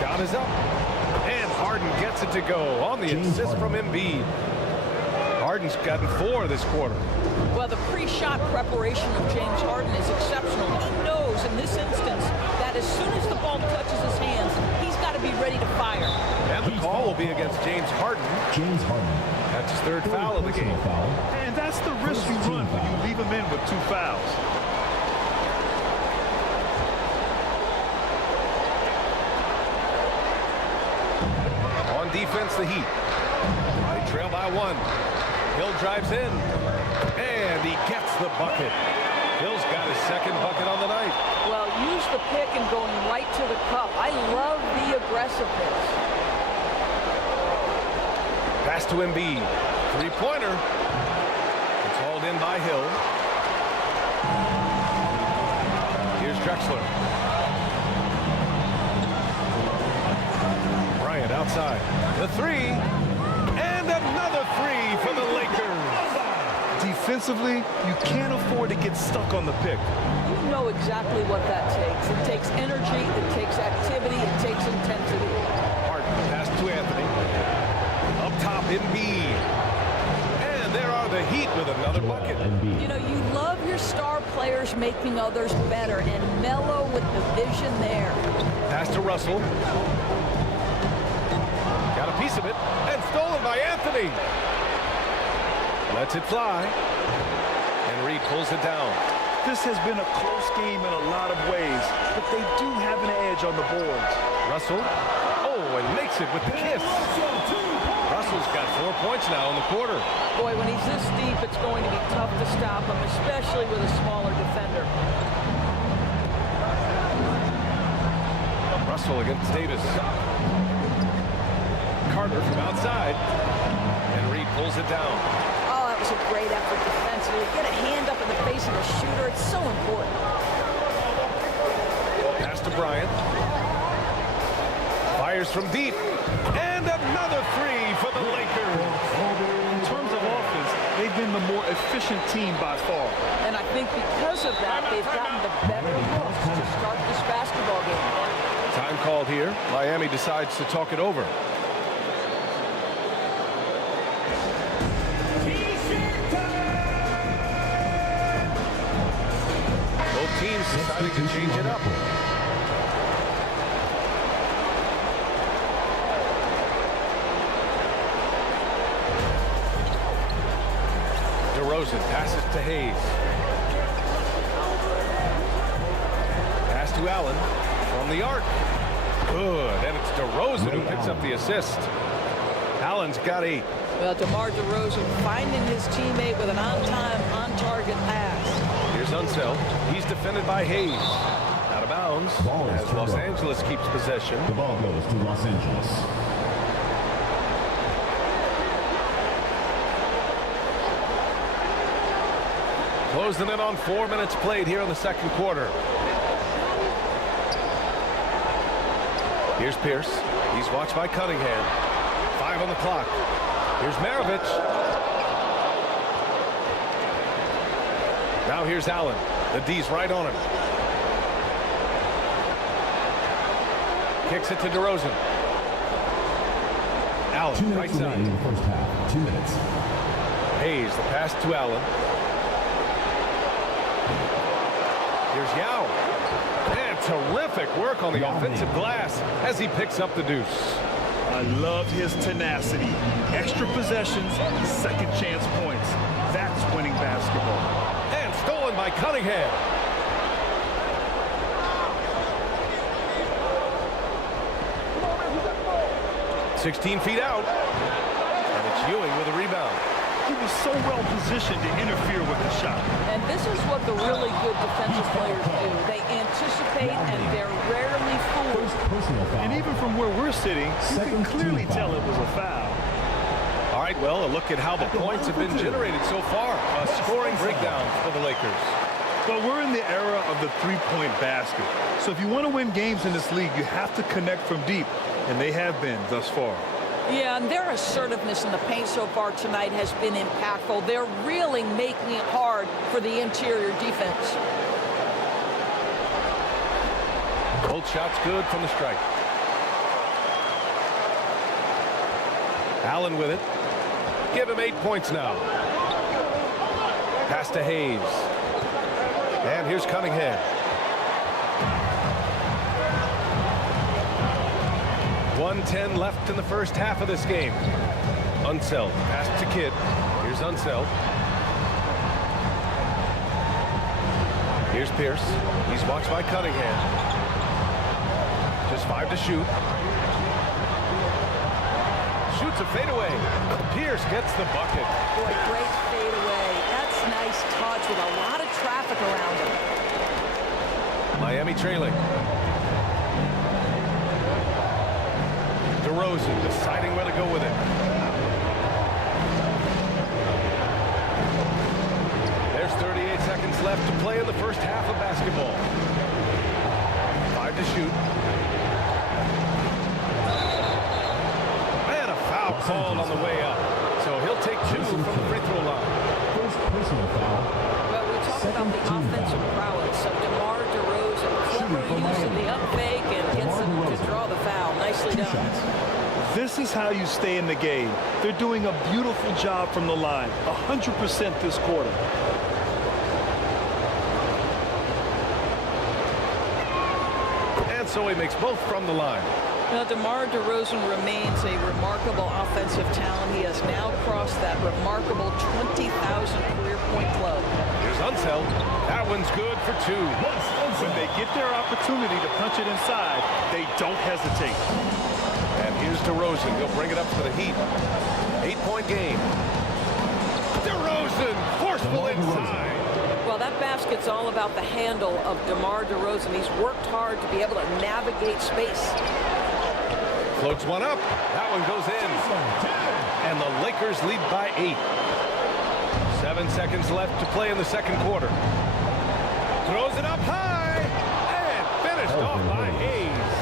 Shot is up. And Harden gets it to go on the assist from Embiid. Harden's gotten 4 this quarter. Well, the pre-shot preparation of James Harden is exceptional. He knows in this instance that as soon as the ball touches his hands, he's got to be ready to fire. And the call will be against James Harden. James Harden. That's his 3rd foul of the game. And that's the risk you run when you leave him in with 2 fouls. On defense, the Heat. They trail by 1. Hill drives in, and he gets the bucket. Hill's got his 2nd bucket on the night. Well, use the pick and going right to the cup. I love the aggressiveness. Pass to Embiid. 3-pointer. It's hauled in by Hill. Here's Drexler. Bryant outside. The 3. And another 3 for the Lakers. Defensively, you can't afford to get stuck on the pick. You know exactly what that takes. It takes energy, it takes activity, it takes intensity. Harden, pass to Anthony. Up top, Embiid. And there are the Heat with another bucket. You know, you love your star players making others better, and Melo with the vision there. Pass to Russell. Got a piece of it, and stolen by Anthony. Lets it fly. And Reed pulls it down. This has been a close game in a lot of ways, but they do have an edge on the boards. Russell. Oh, and makes it with the kiss. Russell's got 4 points now in the quarter. Boy, when he's this deep, it's going to be tough to stop him, especially with a smaller defender. Russell against Davis. Carter from outside. And Reed pulls it down. Oh, that was a great effort defensively. Get a hand up in the face of the shooter. It's so important. Pass to Bryant. Fires from deep. And another 3 for the Lakers. In terms of offense, they've been the more efficient team by far. And I think because of that, they've gotten the better looks to start this basketball game. Time called here. Miami decides to talk it over. Both teams deciding to change it up. DeRozan passes to Hayes. Pass to Allen from the arc. Good, and it's DeRozan who picks up the assist. Allen's got 8. Well, DeMar DeRozan finding his teammate with an on-time, on-target pass. Here's UNSELD. He's defended by Hayes. Out of bounds as Los Angeles keeps possession. The ball goes to Los Angeles. Closing in on 4 minutes played here in the 2nd quarter. Here's Pierce. He's watched by Cunningham. 5 on the clock. Here's MARAVICH. Now here's Allen. The D's right on him. Kicks it to DeRozan. Allen, 2 minutes right side. remaining in the first half. 2 minutes. Hayes, the pass to Allen. Here's Yao. And terrific work on the offensive glass as he picks up the deuce. I love his tenacity. Extra possessions, second chance points. That's winning basketball. And stolen by Cunningham. "16 feet out." And it's Ewing with a rebound. he was so well positioned to interfere with the shot. And this is what the really good defensive players do. They anticipate and they're rarely fooled. And even from where we're sitting, you can clearly tell it was a foul. All right, well, a look at how the points have been generated so far. A scoring breakdown for the Lakers. But we're in the era of the three-point basket. So if you want to win games in this league, you have to connect from deep, and they have been thus far. Yeah, and their assertiveness in the paint so far tonight has been impactful. They're really making it hard for the interior defense. Both shots good from the strike. Allen with it. Give him 8 points now. Pass to Hayes. And here's Cunningham. 1:10 left in the first half of this game. Unseld. Pass to Kidd. Here's Unseld. Here's Pierce. He's watched by Cunningham. Just 5 to shoot. Shoots a fadeaway. Pierce gets the bucket. Boy, great fadeaway. That's nice touch with a lot of traffic around him. Miami trailing. DeRozan deciding where to go with it. There's 38 seconds left to play in the first half of basketball. 5 to shoot. And a foul called on the way up. So he'll take 2 from the free throw line. First personal foul. Well, we talked about the offensive prowess of DeMar DeRozan. Clever use of the up fake and gets him to draw the foul. Nicely done. This is how you stay in the game. They're doing a beautiful job from the line. 100% this quarter. And so he makes both from the line. Now, DeMar DeRozan remains a remarkable offensive talent. He has now crossed that remarkable 20,000 career point club. Here's Unseld. That one's good for 2. When they get their opportunity to punch it inside, they don't hesitate. And here's DeRozan. He'll bring it up for the Heat. 8-point game. DeRozan, forceful inside. Well, that basket's all about the handle of DeMar DeRozan. He's worked hard to be able to navigate space. Floats one up. That one goes in. And the Lakers lead by 8. 7 seconds left to play in the second quarter. Throws it up high. And finished off by Hayes.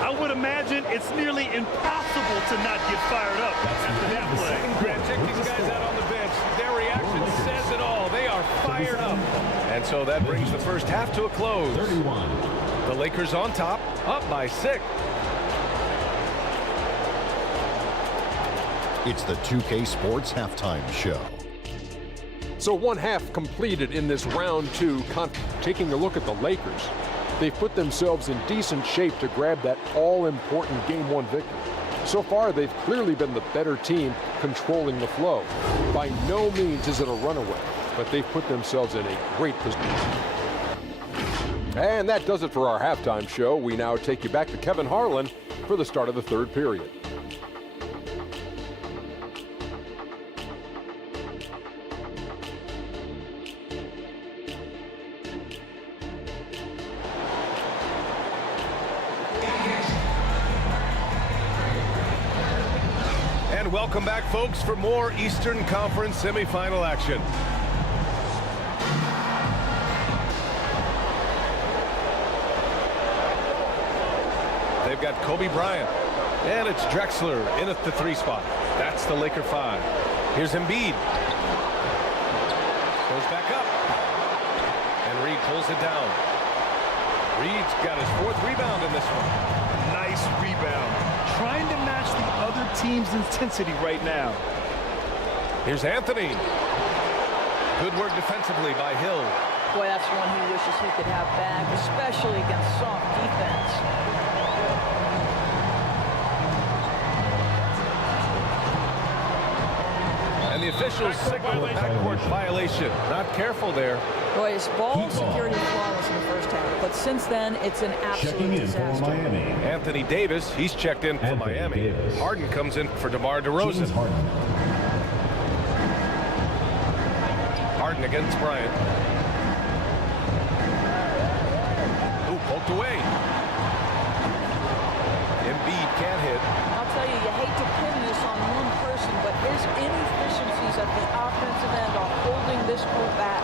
I would imagine it's nearly impossible to not get fired up after that play. Grant, check these guys out on the bench. Their reaction says it all. They are fired up. And so that brings the first half to a close. 31. The Lakers on top, up by 6. It's the 2K Sports Halftime Show. So one half completed in this round 2. Taking a look at the Lakers, they've put themselves in decent shape to grab that all-important Game 1 victory. So far, they've clearly been the better team controlling the flow. By no means is it a runaway, but they've put themselves in a great position. And that does it for our halftime show. We now take you back to Kevin Harlan for the start of the third period. Welcome back, folks, for more Eastern Conference semifinal action. They've got Kobe Bryant, and it's Drexler in at the 3 spot. That's the Laker 5. Here's Embiid. Goes back up. And Reed pulls it down. Reed's got his 4th rebound in this one. Nice rebound. Trying to match the other team's intensity right now. Here's Anthony. Good work defensively by Hill. Boy, that's one he wishes he could have back, especially against soft defense. And the officials signal a backcourt violation. Not careful there. Boy, his ball security flawless in the first half, but since then, it's an absolute disaster. Anthony Davis, he's checked in for Miami. Harden comes in for DeMar DeRozan. Harden against Bryant. Ooh, poked away. Embiid can't hit. I'll tell you, you hate to pin this on one person, but his inefficiencies at the offensive end are holding this group back.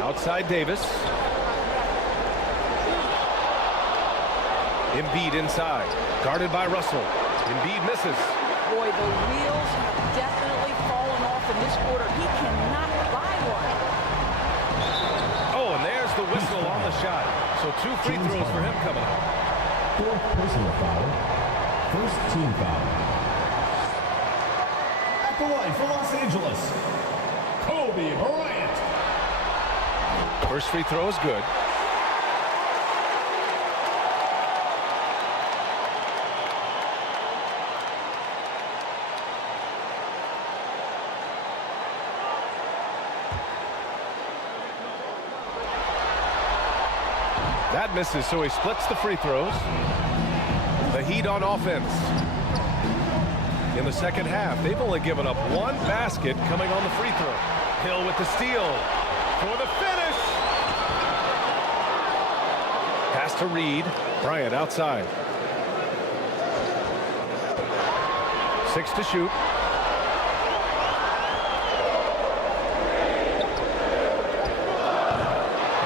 Outside Davis. Embiid inside. Guarded by Russell. Embiid misses. Boy, the wheels have definitely fallen off in this quarter. He cannot buy one. Oh, and there's the whistle on the shot. So 2 free throws for him coming up. 4th personal foul. 1st team foul. At the line for Los Angeles, Kobe Bryant. First free throw is good. That misses, so he splits the free throws. The Heat on offense. In the second half, they've only given up 1 basket coming on the free throw. Hill with the steal for the finish. Pass to Reed. Bryant outside. 6 to shoot.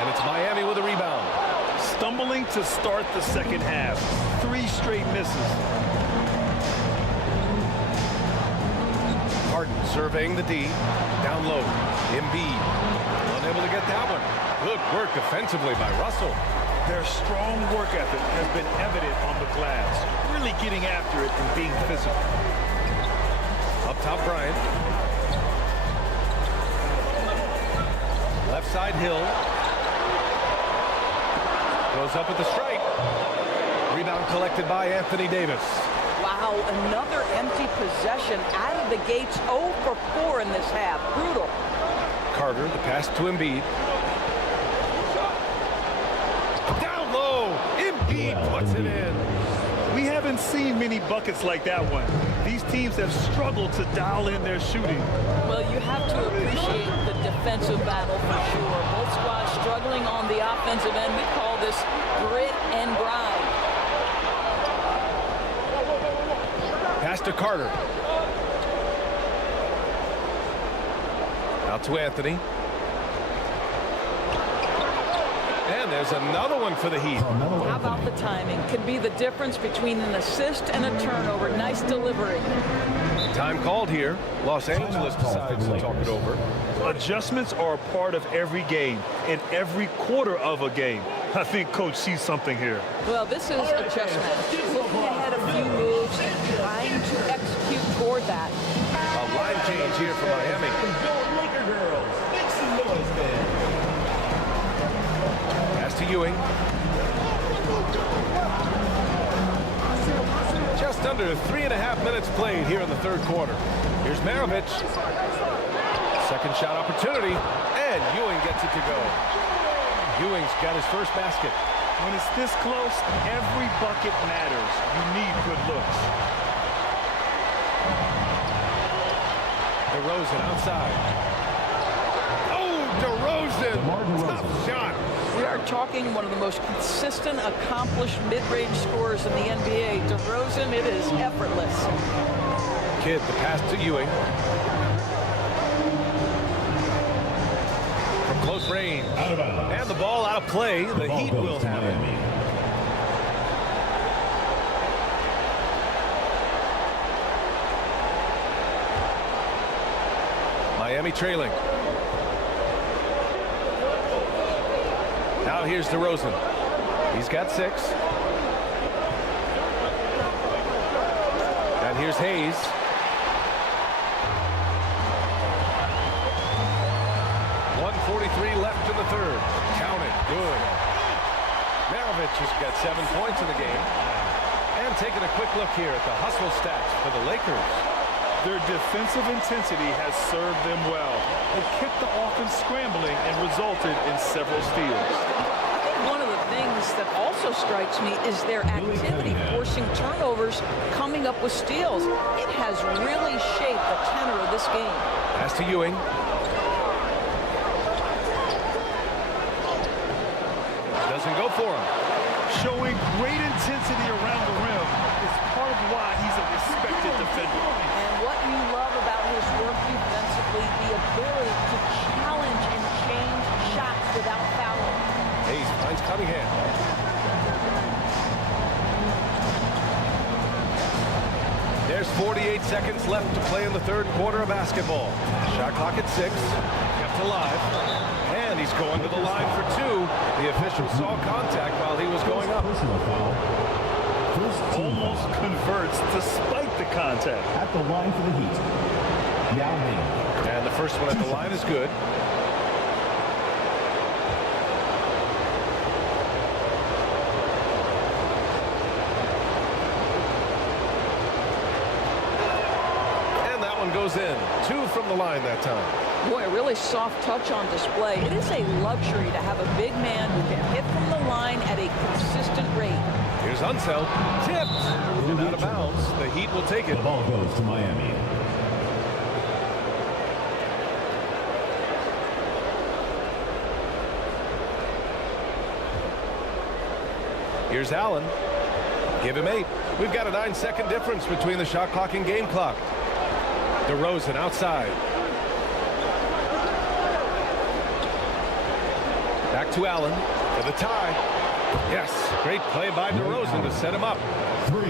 And it's Miami with a rebound. Stumbling to start the second half. 3 straight misses. Harden surveying the D. Down low. Embiid. Unable to get that one. Good work defensively by Russell. Their strong work ethic has been evident on the glass. Really getting after it and being physical. Up top, Bryant. Left side, Hill. Goes up at the stripe. Rebound collected by Anthony Davis. Wow, another empty possession out of the gates. 0 for 4 in this half. Brutal. Carter, the pass to Embiid. Down low. Embiid puts it in. We haven't seen many buckets like that one. These teams have struggled to dial in their shooting. Well, you have to appreciate the defensive battle for sure. Both squads struggling on the offensive end. We call this grit and grind. Pass to Carter. Out to Anthony. And there's another one for the Heat. How about the timing? Could be the difference between an assist and a turnover. Nice delivery. Time called here. Los Angeles decides to talk it over. Adjustments are a part of every game, in every quarter of a game. I think Coach sees something here. Well, this is a chess match. Looking ahead a few moves and trying to execute toward that. A line change here for Miami. Laker girls, make some noise, man. Pass to Ewing. Just under 3.5 minutes played here in the third quarter. Here's Maravich. Second shot opportunity, and Ewing gets it to go. Ewing's got his first basket. When it's this close, every bucket matters. You need good looks. DeRozan outside. Oh, DeRozan! Tough shot. We are talking one of the most consistent, accomplished mid-range scorers in the NBA. DeRozan, it is effortless. Kidd, the pass to Ewing. From close range. And the ball out of play. The Heat will have it. Miami trailing. Now here's DeRozan. He's got 6. And here's Hayes. .143 left in the third. Count it. Good. Maravich has got 7 points in the game. And taking a quick look here at the hustle stats for the Lakers. Their defensive intensity has served them well. It kept the offense scrambling and resulted in several steals. One of the things that also strikes me is their activity, forcing turnovers, coming up with steals. It has really shaped the tenor of this game. Pass to Ewing. Doesn't go for him. Showing great intensity around the rim is part of why he's a respected defender. And what you love about his work defensively, the ability to challenge and change shots without fouling. Hayes finds Cunningham. There's 48 seconds left to play in the third quarter of basketball. Shot clock at 6, kept alive, and he's going to the line for 2. The official saw contact while he was going up. Almost converts despite the contact. At the line for the Heat, Yao Ming. And the first one at the line is good. Goes in. 2 from the line that time. Boy, a really soft touch on display. It is a luxury to have a big man who can hit from the line at a consistent rate. Here's Unseld. Tipped. And out of bounds. The Heat will take it. The ball goes to Miami. Here's Allen. Give him 8. We've got a 9-second difference between the shot clock and game clock. DeRozan outside. Back to Allen for the tie. Yes, great play by DeRozan to set him up. 3.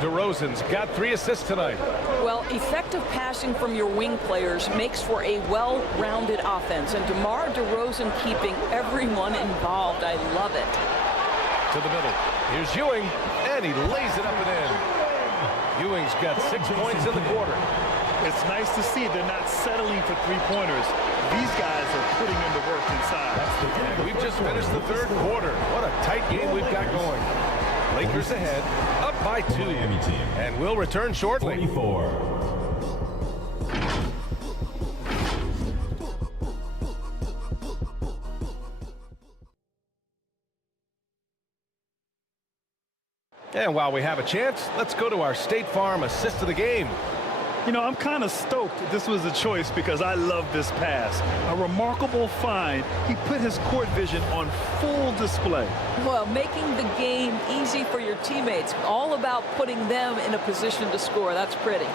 DeRozan's got 3 assists tonight. Well, effective passing from your wing players makes for a well-rounded offense, and DeMar DeRozan keeping everyone involved. I love it. To the middle. Here's Ewing, and he lays it up and in. Ewing's got 6 points in the quarter. It's nice to see they're not settling for three-pointers. These guys are putting in the work inside. And we've just finished the third quarter. What a tight game we've got going. Lakers ahead, up by 2. And we'll return shortly. 44. And while we have a chance, let's go to our State Farm assist of the game. You know, I'm kind of stoked this was a choice because I love this pass. A remarkable find. He put his court vision on full display. Well, making the game easy for your teammates. All about putting them in a position to score. That's pretty.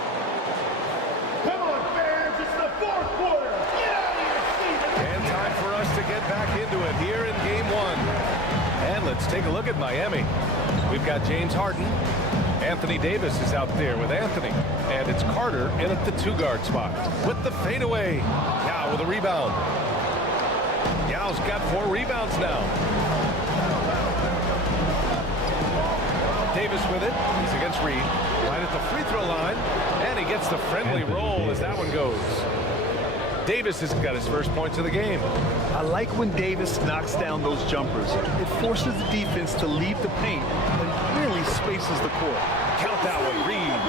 Come on, fans. It's the fourth quarter. Get out of your seat. And time for us to get back into it here in game 1. And let's take a look at Miami. We've got James Harden. Anthony Davis is out there with Anthony. And it's Carter in at the 2-guard spot with the fadeaway. Yao with a rebound. Yao's got 4 rebounds now. Davis with it. He's against Reed. Right at the free throw line. And he gets the friendly roll as that one goes. Davis has got his first points of the game. I like when Davis knocks down those jumpers. It forces the defense to leave the paint and really spaces the court. Count that one, Reed.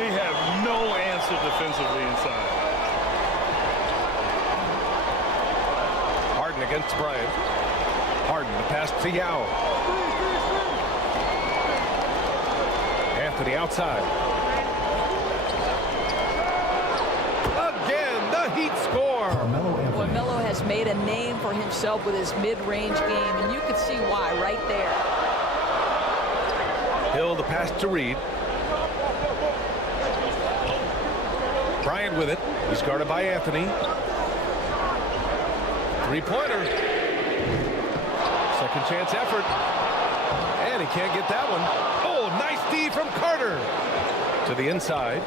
They have no answer defensively inside. Harden against Bryant. Harden, the pass to Yao. Anthony outside. Again, the Heat score. Well, Melo has made a name for himself with his mid-range game, and you can see why right there. Hill, the pass to Reed. Bryant with it. He's guarded by Anthony. 3-pointer. Second chance effort. And he can't get that one. Oh, nice D from Carter. To the inside.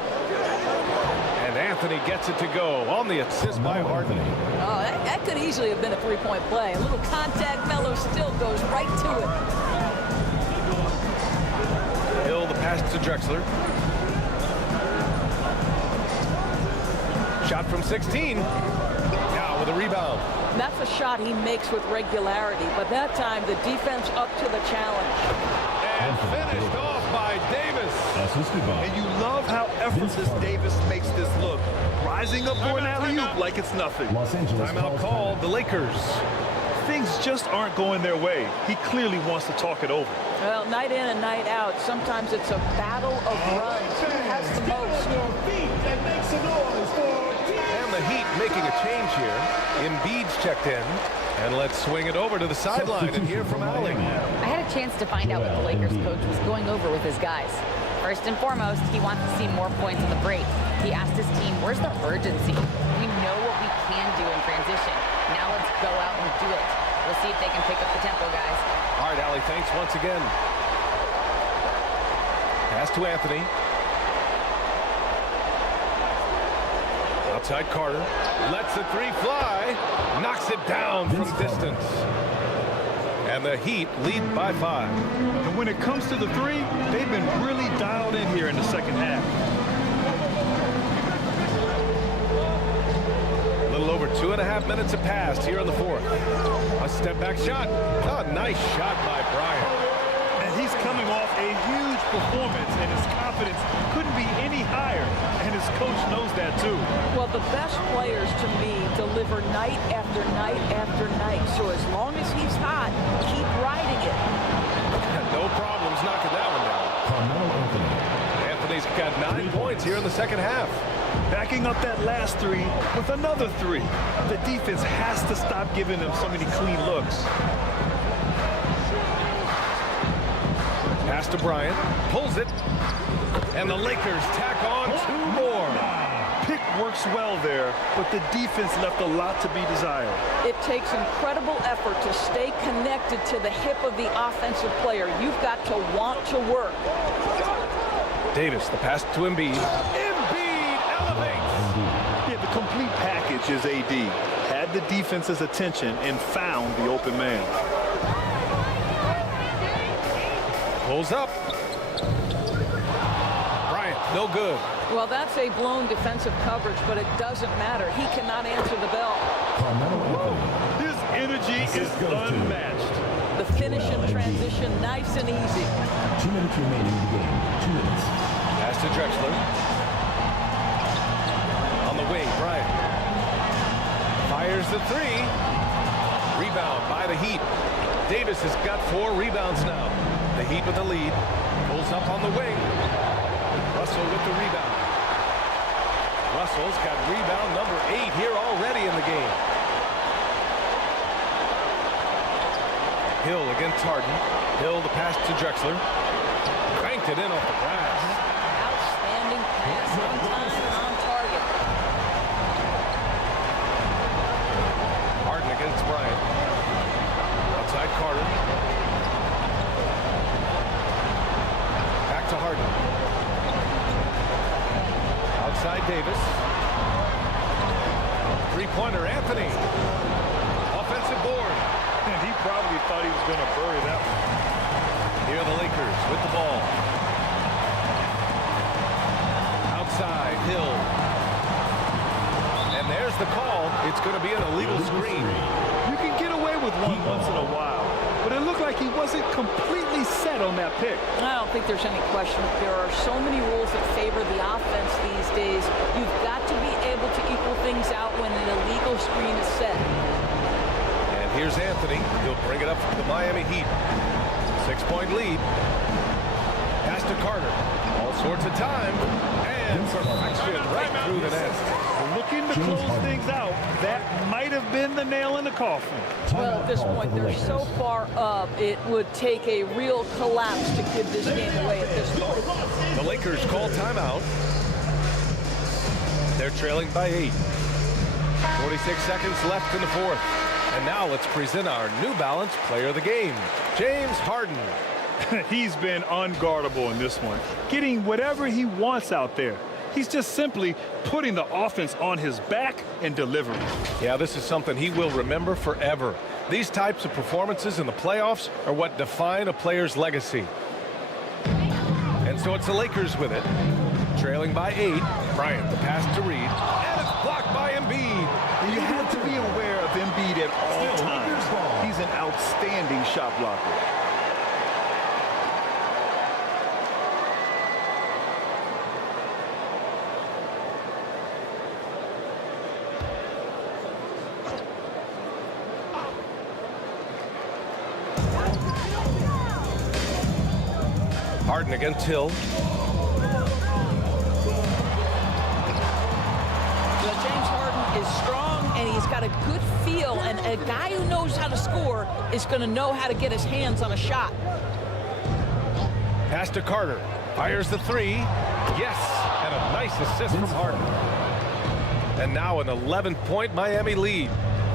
And Anthony gets it to go on the assist by Harden. Oh, that could easily have been a 3-point play. A little contact, Melo still goes right to it. Hill, the pass to Drexler. Shot from 16. Now with a rebound. That's a shot he makes with regularity, but that time the defense up to the challenge. And finished off by Davis. And you love how effortless Davis makes this look. Rising up for an alley-oop like it's nothing. Timeout called. The Lakers. things just aren't going their way, he clearly wants to talk it over. Well, night in and night out, sometimes it's a battle of runs. Who has the most? And the Heat making a change here. Embiid's checked in. And let's swing it over to the sideline and hear from Ali. I had a chance to find out what the Lakers coach was going over with his guys. First and foremost, he wants to see more points on the break. He asked his team, where's the urgency? We know what we can do in transition. Now let's go out and do it. We'll see if they can pick up the tempo, guys. All right, Ali, thanks once again. Pass to Anthony. Outside Carter. Lets the three fly. Knocks it down from distance. And the Heat lead by 5. And when it comes to the three, they've been really dialed in here in the second half. A little over 2.5 minutes have passed here in the fourth. A step back shot. Oh, nice shot by Bryant. And he's coming off a huge performance, and his confidence couldn't be any higher. And his coach knows that too. Well, the best players to me deliver night after night after night. So as long as he's hot, keep riding it. No problems knocking that one down. Anthony's got 9 points here in the second half. Backing up that last three with another three. The defense has to stop giving them so many clean looks. Pass to Bryant. Pulls it. And the Lakers tack on 2 more. Pick works well there, but the defense left a lot to be desired. It takes incredible effort to stay connected to the hip of the offensive player. You've got to want to work. Davis, the pass to Embiid. Embiid elevates. Yeah, the complete package is AD. Had the defense's attention and found the open man. Pulls up. Bryant, no good. Well, that's a blown defensive coverage, but it doesn't matter. He cannot answer the bell. His energy is unmatched. The finish in transition, nice and easy. 2 minutes remaining in the game. 2 minutes. Pass to Drexler. On the wing, Bryant. Fires the three. Rebound by the Heat. Davis has got 4 rebounds now. The Heat with the lead. Pulls up on the wing. Russell with the rebound. Russell's got rebound number 8 here already in the game. Hill against Harden. Hill the pass to Drexler. Banked it in off the glass. Outstanding pass on time and on target. Harden against Bryant. Outside Carter. Back to Harden. Outside Davis. Three-pointer Anthony. Offensive board. And he probably thought he was going to bury that one. Here are the Lakers with the ball. Outside, Hill. And there's the call. It's going to be an illegal screen. You can get away with one once in a while, but it looked like he wasn't completely set on that pick. I don't think there's any question. There are so many rules that favor the offense these days. You've got to be able to equal things out when an illegal screen is set. And here's Anthony. He'll bring it up for the Miami Heat. 6-point lead. Pass to Carter. All sorts of time. And perfection right through the net. Looking to close things out. That might have been the nail in the coffin. Well, at this point, they're so far up, it would take a real collapse to give this game away at this point. The Lakers call timeout. They're trailing by 8. 46 seconds left in the fourth. And now let's present our New Balance player of the game, James Harden. He's been unguardable in this one, getting whatever he wants out there. He's just simply putting the offense on his back and delivering. Yeah, this is something he will remember forever. These types of performances in the playoffs are what define a player's legacy. And so it's the Lakers with it. Trailing by 8. Bryant, the pass to Reed. And it's blocked by Embiid. You have to be aware of Embiid at all times. He's an outstanding shot blocker. Harden against Hill. James Harden is strong, and he's got a good feel, and a guy who knows how to score is going to know how to get his hands on a shot. Pass to Carter. Fires the three. Yes, and a nice assist from Harden. And now an 11-point Miami lead.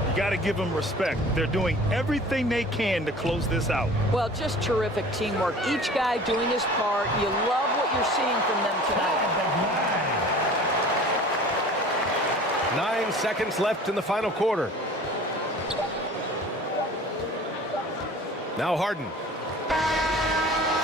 You got to give them respect. They're doing everything they can to close this out. Well, just terrific teamwork. Each guy doing his part. You love what you're seeing from them tonight. 9 seconds left in the final quarter. Now Harden.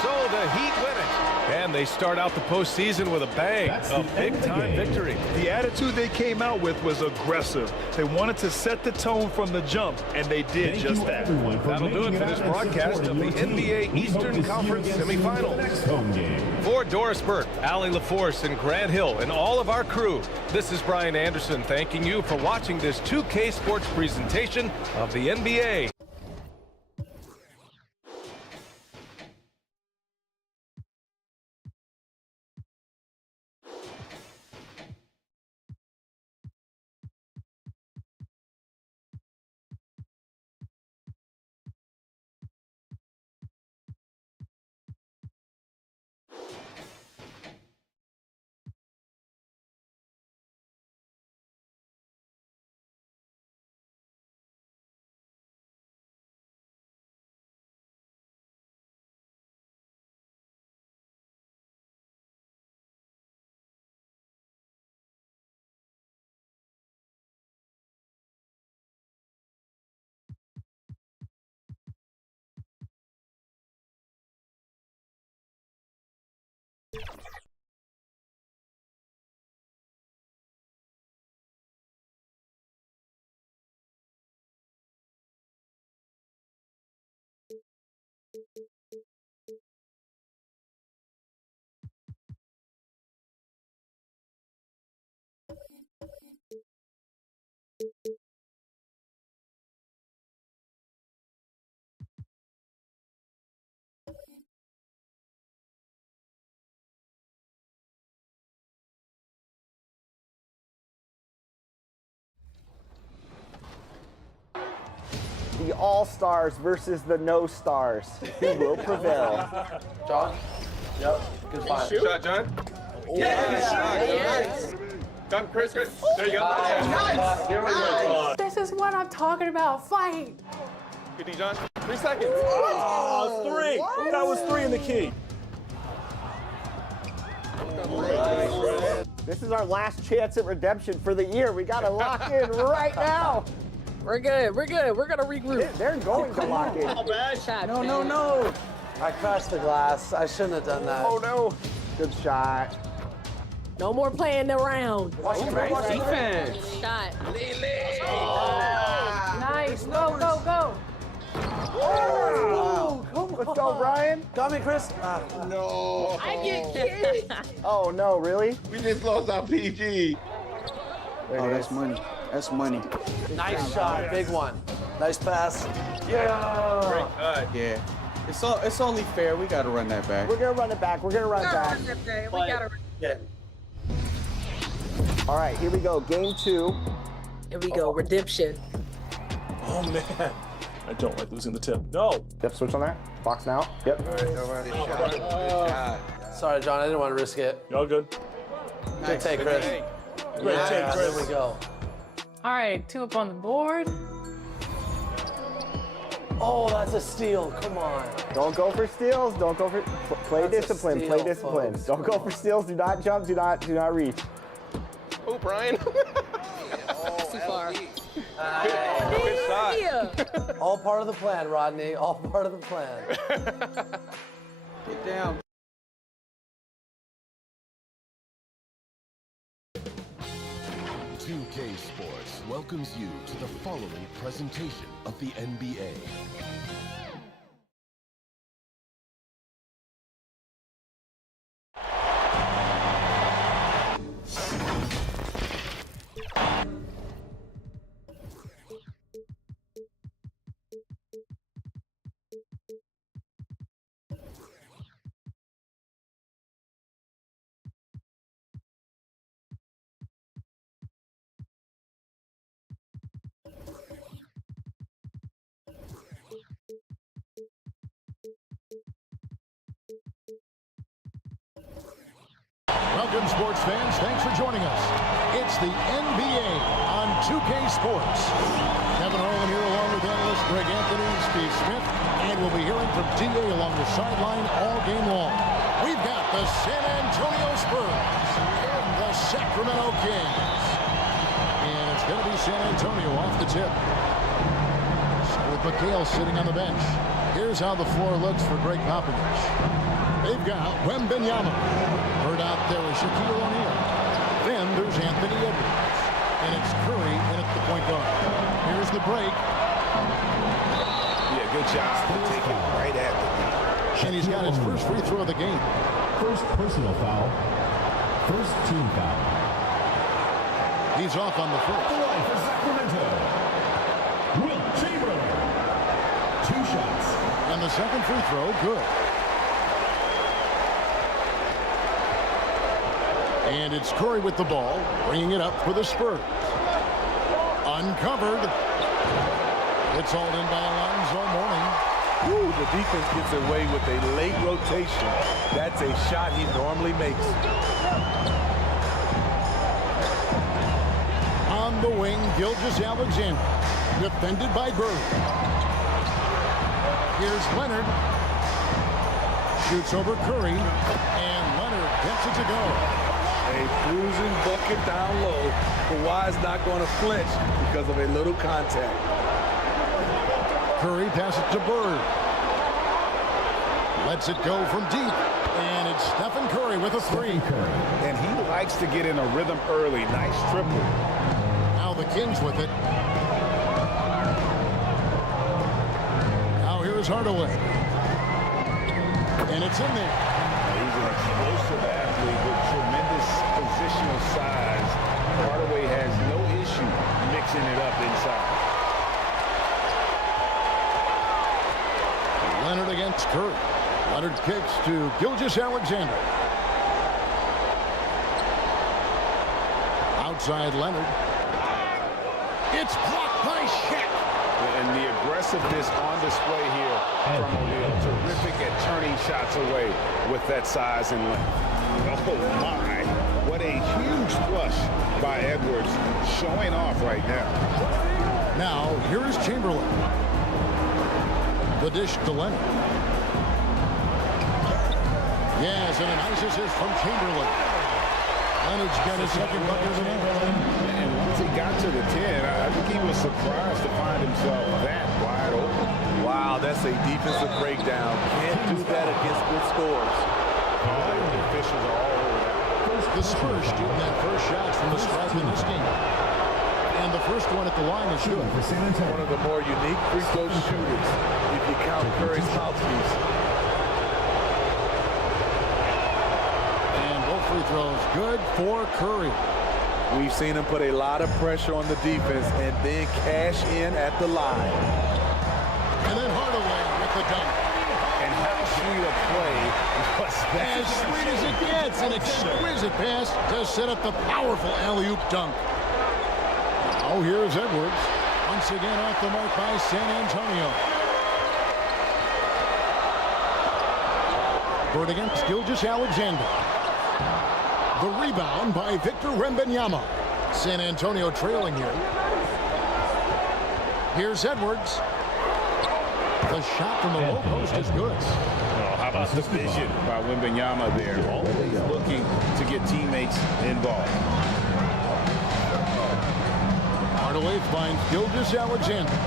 So the Heat win it. And they start out the postseason with a bang. A big-time victory. The attitude they came out with was aggressive. They wanted to set the tone from the jump, and they did just that. That'll do it for this broadcast of the NBA Eastern Conference semifinals. For Doris Burke, Allie LaForce, and Grant Hill, and all of our crew, this is Brian Anderson thanking you for watching this 2K Sports presentation of the NBA. The All-Stars versus the No-Stars. Who will prevail? John? Yep. Good find. Shot, John. Yes. Come, Chris. There you go. Here we go. This is what I'm talking about. Fight. Good D, John. 3 seconds. Oh, 3. That was 3 in the key. This is our last chance at redemption for the year. We got to lock in right now. We're good. We're good. We're going to regroup. They're going to lock in. No, no, no. I crashed the glass. I shouldn't have done that. Oh, no. Good shot. No more playing around. Defense. Shot. Nice. Go, go, go. Oh, let's go, Brian. Got me, Chris. No. I get kicked. Oh, no, really? We just lost our PG. Oh, that's money. That's money. Nice shot. Big one. Nice pass. Yeah. Great cut. Yeah. It's only fair. We got to run that back. We're going to run it back. We're going to run it back. We got to. Yeah. All right, here we go. Game 2. Here we go. Redemption. Oh, man. I don't like losing the tip. No. Yep, switch on there. Box now. Yep. Sorry, John. I didn't want to risk it. Y'all good? Good take, Chris. Great take, Chris. There we go. All right, 2 up on the board. Oh, that's a steal. Come on. Don't go for steals. Don't go for play That's a discipline. steal, Play discipline. folks. Don't go for steals. Do not jump. Do not reach. Oh, Brian. Too far. Good shot. All part of the plan, Rodney. All part of the plan. Get down. K Sports welcomes you to the following presentation of the NBA. It's the NBA on 2K Sports. Kevin Harlan here along with analyst Greg Anthony, Steve Smith, and we'll be hearing from DA along the sideline all game long. We've got the San Antonio Spurs and the Sacramento Kings. And it's going to be San Antonio off the tip. So with McHale sitting on the bench, here's how the floor looks for Greg Popovich. They've got Wembanyama. Heard out there is Shaquille O'Neal. Then there's Anthony Edwards. And it's Curry in at the point guard. Here's the break. Yeah, good job taking right at the knee. And he's got his first free throw of the game. First personal foul. First team foul. He's off on the first. For Sacramento, Will Chamberlain. 2 shots. And the second free throw, good. And it's Curry with the ball, bringing it up for the Spurs. Uncovered. It's all in by Alonzo Mourning. Ooh, the defense gets away with a late rotation. That's a shot he normally makes. On the wing, Gilgeous-Alexander, defended by Bird. Here's Leonard. Shoots over Curry, and Leonard gets it to go. A cruising bucket down low. Kawhi's not going to flinch because of a little contact. Curry passes to Bird. Lets it go from deep. And it's Stephen Curry with a 3. And he likes to get in a rhythm early. Nice triple. Now the Kings with it. Now here's Hardaway. And it's in there. He's an explosive athlete with tremendous positional size. Hardaway has no issue mixing it up inside. Leonard against Curry. Leonard kicks to Gilgeous-Alexander. Outside Leonard. It's blocked by Shaq. And the aggressiveness on display here from O'Neal. Terrific at turning shots away with that size and length. Oh my, what a huge flush by Edwards, showing off right now. Now, here is Chamberlain. The dish to Leonard. Yes, and a nice assist from Chamberlain. Leonard's got his second bucket of the night. And once he got to the 10, I think he was surprised to find himself that wide open. Wow, that's a defensive breakdown. Can't do that against good scores. The officials are all over that. The Spurs shooting that first shot from the stripe in this game. And the first one at the line is good. One of the more unique free throw shooters, if you count Curry's mouthpiece. And both free throws good for Curry. We've seen him put a lot of pressure on the defense and then cash in at the line. And then Hardaway with the dunk. And how sweet a play was that? As sweet as it gets, an exquisite pass to set up the powerful alley-oop dunk. Now here's Edwards. Once again off the mark by San Antonio. Bird against Gilgeous-Alexander. The rebound by Victor Wembanyama. San Antonio trailing here. Here's Edwards. The shot from the low post is good. Oh, how about the vision by Wembanyama there? Always looking to get teammates involved. Hardaway finds Gilgeous-Alexander.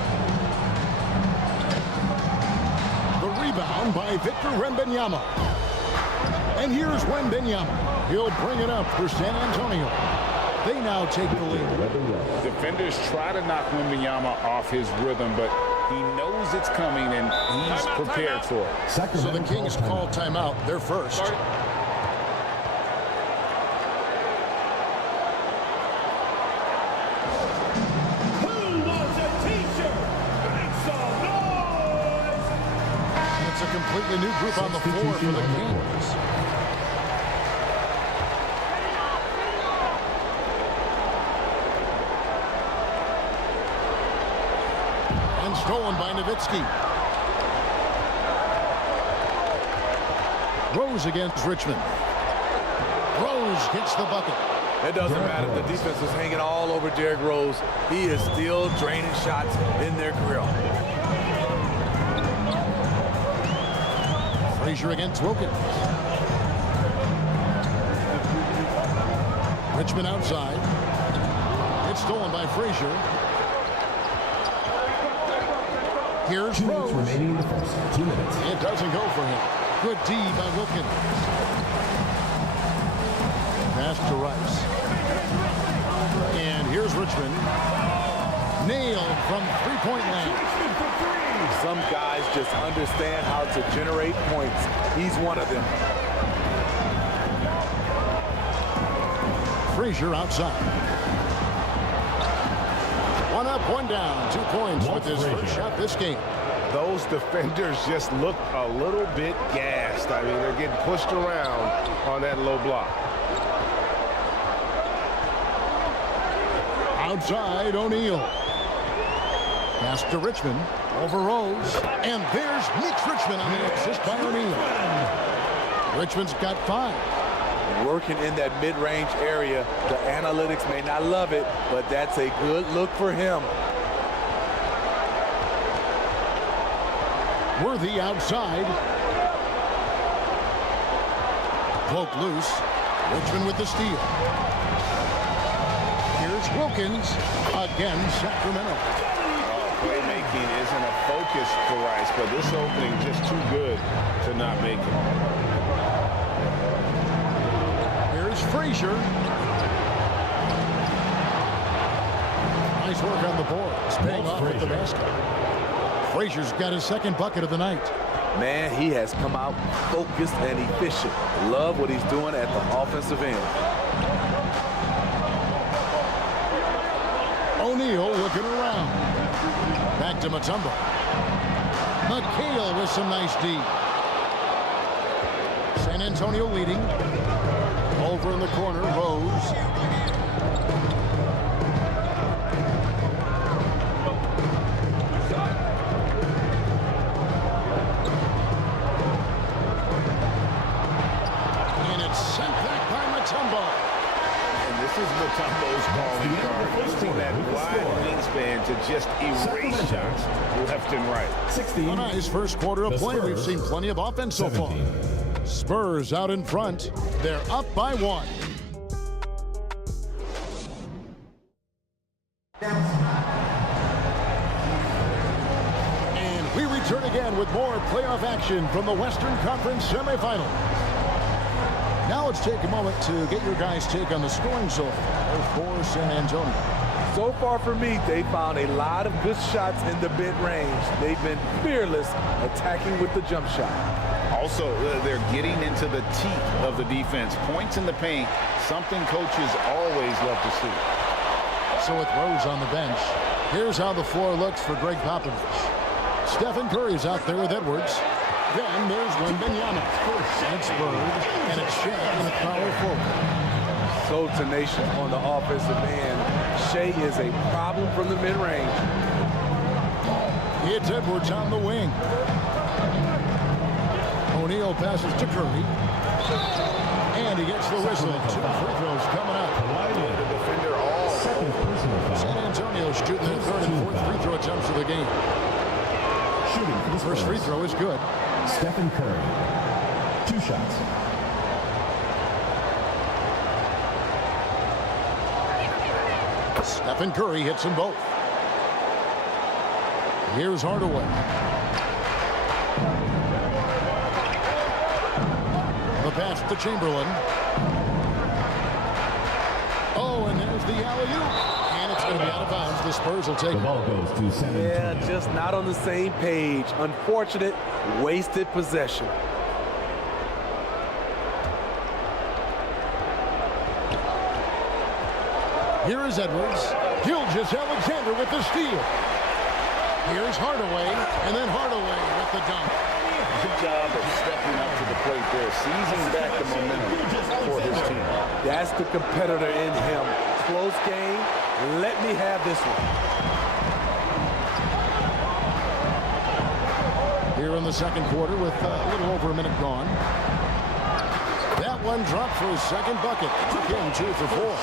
The rebound by Victor Wembanyama. And here's Wembanyama. He'll bring it up for San Antonio. They now take the lead. Defenders try to knock Wembanyama off his rhythm, but he knows it's coming and he's prepared for it. So the Kings call timeout. They're first. It's a completely new group on the floor for the Kings. And stolen by NOWITZKI. Rose against Richmond. Rose hits the bucket. It doesn't matter. The defense is hanging all over Derrick Rose. He is still draining shots in their grill. Frazier against Wilkins. Richmond outside. It's stolen by Frazier. Here's 2 minutes Rose. remaining in the first. 2 minutes. It doesn't go for him. Good D by Wilkins. Pass to Rice. And here's Richmond. Nailed from three-point land. Some guys just understand how to generate points. He's one of them. Frazier outside. One up, one down. 2 points with his first shot this game. Those defenders just look a little bit gassed. I mean, they're getting pushed around on that low block. Outside, O'Neal. Pass to Richmond. Over Rose. And there's Richmond on the assist by O'Neal. Richmond's got 5. Working in that mid-range area. The analytics may not love it, but that's a good look for him. Worthy outside. Poke loose. Richmond with the steal. Here's Wilkins. Again, Sacramento. Playmaking isn't a focus for Rice, but this opening just too good to not make it. Here's Frazier. Nice work on the boards. Paying off with the basket. Frazier's got his second bucket of the night. Man, he has come out focused and efficient. Love what he's doing at the offensive end. O'Neal looking around. Back to Mutombo. McHale with some nice D. San Antonio leading. Over in the corner, Rose. And it's sent back by Mutombo. And this is Mutombo's calling card. Using that wide wingspan to just erase shots left and right. A nice first quarter of play. We've seen plenty of offense so far. Spurs out in front. They're up by 1. And we return again with more playoff action from the Western Conference semifinal. Now let's take a moment to get your guys' take on the scoring so far for San Antonio. So far for me, they found a lot of good shots in the mid-range. They've been fearless attacking with the jump shot. Also, they're getting into the teeth of the defense. Points in the paint, something coaches always love to see. So with Rose on the bench, here's how the floor looks for Greg Popovich. Stephen Curry's out there with Edwards. Then there's Wembanyama. And it's Bird, and it's Shaq in the power forward. So tenacious on the offensive end. Shea is a problem from the mid-range. It's Edwards on the wing. O'Neal passes to Curry. And he gets the whistle. 2 free throws coming up. The defender all. San Antonio shooting their 3rd and 4th free throw attempts of the game. Shooting for the First free throw is good. Stephen Curry. 2 shots. Stephen Curry hits them both. Here's Hardaway. The pass to Chamberlain. Oh, and there's the alley-oop. And it's going to be out of bounds. The Spurs will take it. The ball goes to San Antonio. Yeah, just not on the same page. Unfortunate, wasted possession. Here is Edwards. Gilgeous-Alexander with the steal. Here's Hardaway, and then Hardaway with the dunk. Good job of stepping up to the plate there, seizing back the momentum for his team. That's the competitor in him. Close game. Let me have this one. Here in the second quarter with a little over a minute gone. That one drop for his second bucket. Again, 2 for 4.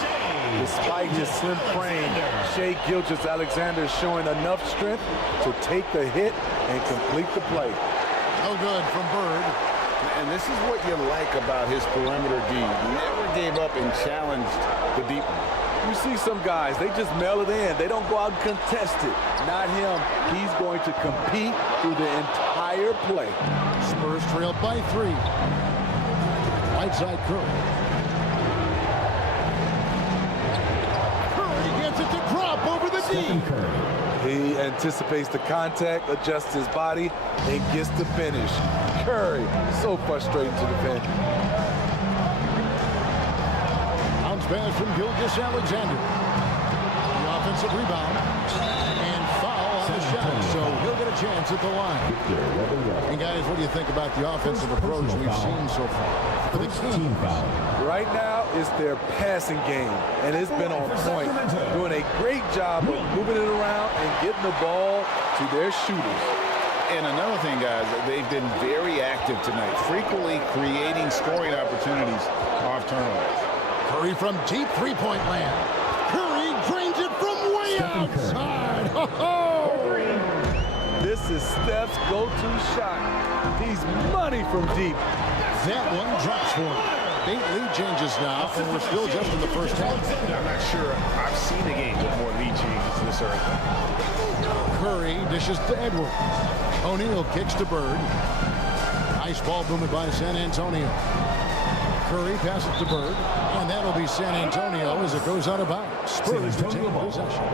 Despite his slim frame, Shai Gilgeous-Alexander is showing enough strength to take the hit and complete the play. No good from Bird. And this is what you like about his perimeter D. Never gave up and challenged the deep one. You see some guys, they just mail it in. They don't go out and contest it. Not him. He's going to compete through the entire play. Spurs trail by 3. Right side Curry. Curry gets it to drop over the D. He anticipates the contact, adjusts his body, and gets the finish. Curry, so frustrating to defend. Bounce pass from Gilgeous-Alexander. The offensive rebound. And foul on the shot, so he'll get a chance at the line. And guys, what do you think about the offensive approach we've seen so far for the Kings? Right now, it's their passing game, and it's been on point. Doing a great job of moving it around and getting the ball to their shooters. And another thing, guys, they've been very active tonight, frequently creating scoring opportunities off turnovers. Curry from deep three-point land. Curry drains it from way outside. This is Steph's go-to shot. He's money from deep. That one drops for him. Big lead changes now, and we're still just in the first half. I'm not sure I've seen a game with more lead changes this early. Curry dishes to Edwards. O'Neal kicks to Bird. Nice ball movement by San Antonio. Curry passes to Bird, and that'll be San Antonio as it goes out of bounds. Spurs retain possession.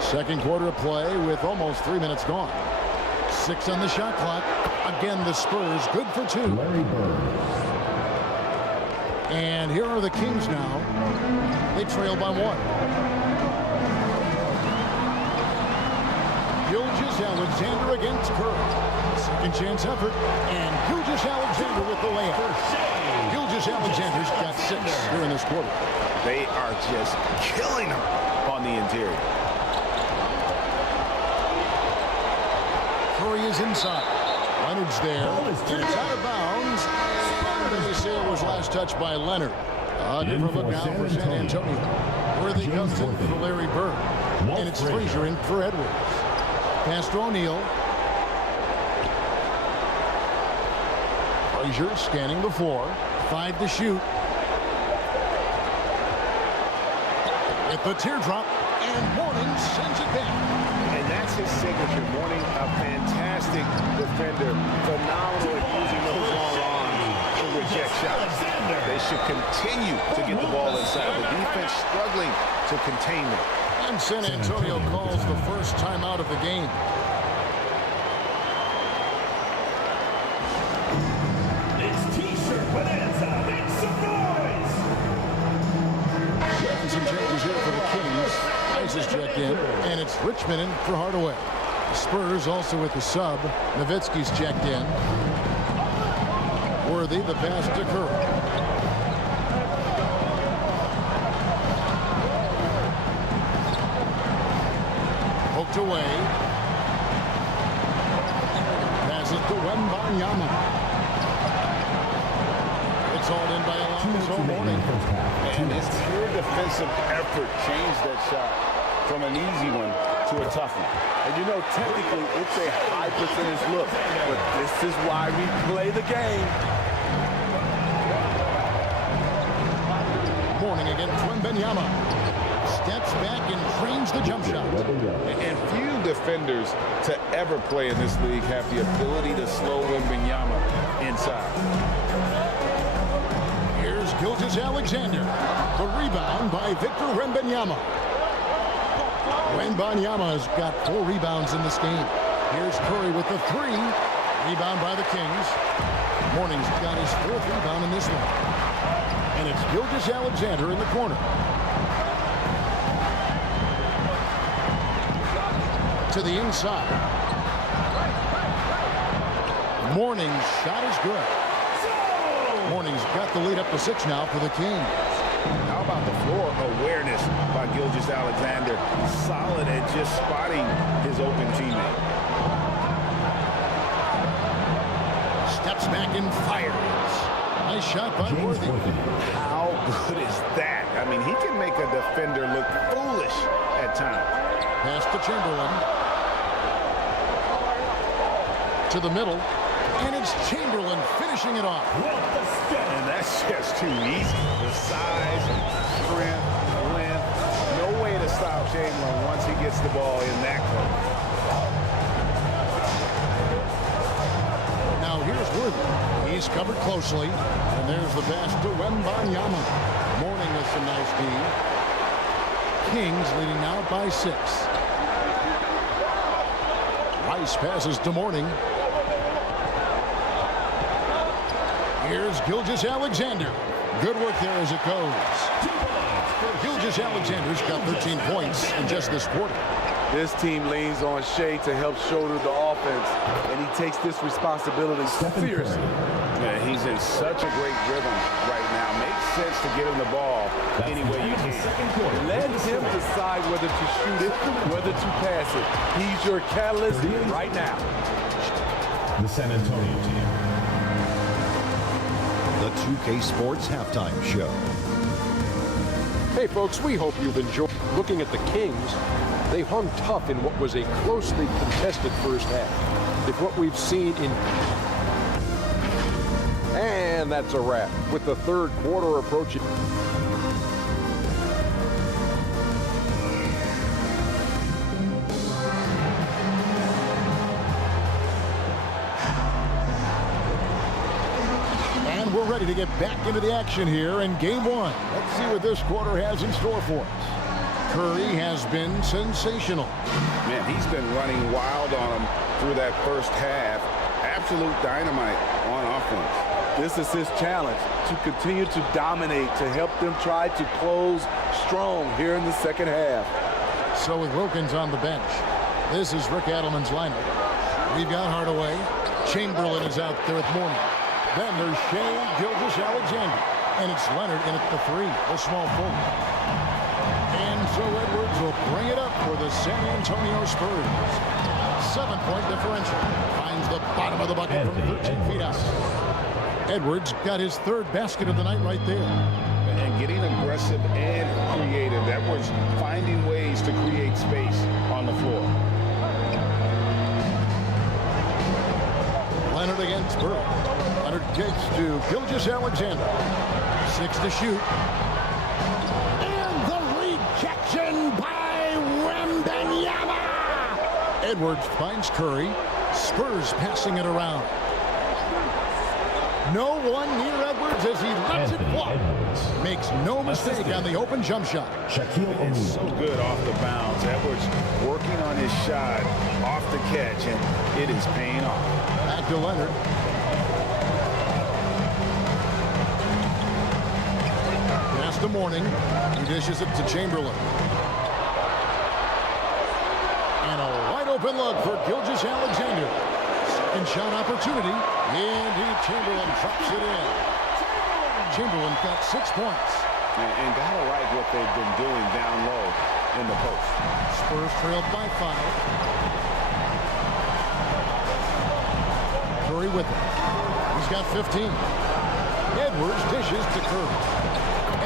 Second quarter of play with almost 3 minutes gone. 6 on the shot clock. Again, the Spurs good for 2. Larry Bird. And here are the Kings now. They trail by 1. Gilgeous-Alexander against Curry. Second chance effort. And Gilgeous-Alexander with the layup. Gilgeous-Alexander's got 6 here in this quarter. They are just killing them on the interior. Curry is inside. Leonard's there. And it's out of bounds. They say it was last touched by Leonard. Different look now for San Antonio. Worthy comes in for Larry Bird. And it's Frazier in for Edwards. Pass to O'Neal. Frazier scanning the floor. 5 to shoot. At the teardrop. And Mourning sends it back. And that's his signature. Mourning, a fantastic defender. Phenomenal at using those long arms to reject shots. They should continue to get the ball inside. The defense struggling to contain them. And San Antonio calls the first timeout of the game. It's T-shirt bonanza. Make some noise. Some changes here for the Kings. Ice is checked in, and it's Richmond in for Hardaway. The Spurs also with the sub. Nowitzki's checked in. Worthy, the pass to Curry. Poked away. Pass it to Wembanyama. It's all in by Alonzo Mourning. And his pure defensive effort changed that shot from an easy one to a tough one. And you know, technically, it's a high percentage look, but this is why we play the game. Mourning against Wembanyama. Steps back and trains the jump shot. And few defenders to ever play in this league have the ability to slow Wembanyama inside. Here's Gilgeous-Alexander. The rebound by Victor Wembanyama. Wembanyama has got 4 rebounds in this game. Here's Curry with the 3. Rebound by the Kings. Mourning's got his 4th rebound in this one. And it's Gilgeous-Alexander in the corner. To the inside. Mourning's shot is good. Mourning's got the lead up to 6 now for the Kings. How about the floor awareness by Gilgeous-Alexander? Solid at just spotting his open teammate. Steps back and fires. Nice shot by Worthy. How good is that? I mean, he can make a defender look foolish at times. Pass to Chamberlain. To the middle. And it's Chamberlain finishing it off. And that's just too easy. The size, strength, length. No way to stop Chamberlain once he gets the ball in that close. Now here's Worthy. He's covered closely. And there's the pass to Wembanyama. Mourning with some nice D. Kings leading now by 6. Rice passes to Mourning. Here's Gilgeous-Alexander. Good work there as it goes. Gilgeous-Alexander's got 13 points in just this quarter. This team leans on Shea to help shoulder the offense, and he takes this responsibility seriously. Man, he's in such a great rhythm right now. Makes sense to get him the ball any way you can. Let him decide whether to shoot it, whether to pass it. He's your catalyst right now. The San Antonio team. The 2K Sports Halftime Show. Hey folks, we hope you've enjoyed looking at the Kings. They hung tough in what was a closely contested first half. If what we've seen in... And that's a wrap with the third quarter approaching. And we're ready to get back into the action here in game 1. Let's see what this quarter has in store for us. Curry has been sensational. Man, he's been running wild on him through that first half. Absolute dynamite on offense. This is his challenge, to continue to dominate, to help them try to close strong here in the second half. So with Wilkins on the bench, this is Rick Adelman's lineup. We've got Hardaway. Chamberlain is out there with Mourning. Then there's Shea Gilgeous-Alexander. And it's Leonard in at the 3, the small forward. And so Edwards will bring it up for the San Antonio Spurs. 7-point differential. Finds the bottom of the bucket from 13 feet out. Edwards got his 3rd basket of the night right there. And getting aggressive and creative. Edwards finding ways to create space on the floor. Leonard against Bird. Leonard gets to Gilgeous-Alexander. 6 to shoot. And the rejection by Wembanyama. Edwards finds Curry. Spurs passing it around. No one near Edwards as he lets it fly. Makes no mistake on the open jump shot. It's so good off the bounce. Edwards working on his shot off the catch, and it is paying off. Back to Leonard. Pass to Mourning. He dishes it to Chamberlain. And a wide open look for Gilgeous-Alexander. Second shot opportunity. And Chamberlain drops it in. Chamberlain got 6 points. And gotta like what they've been doing down low in the post. Spurs trailed by 5. Curry with it. He's got 15. Edwards dishes to Curry.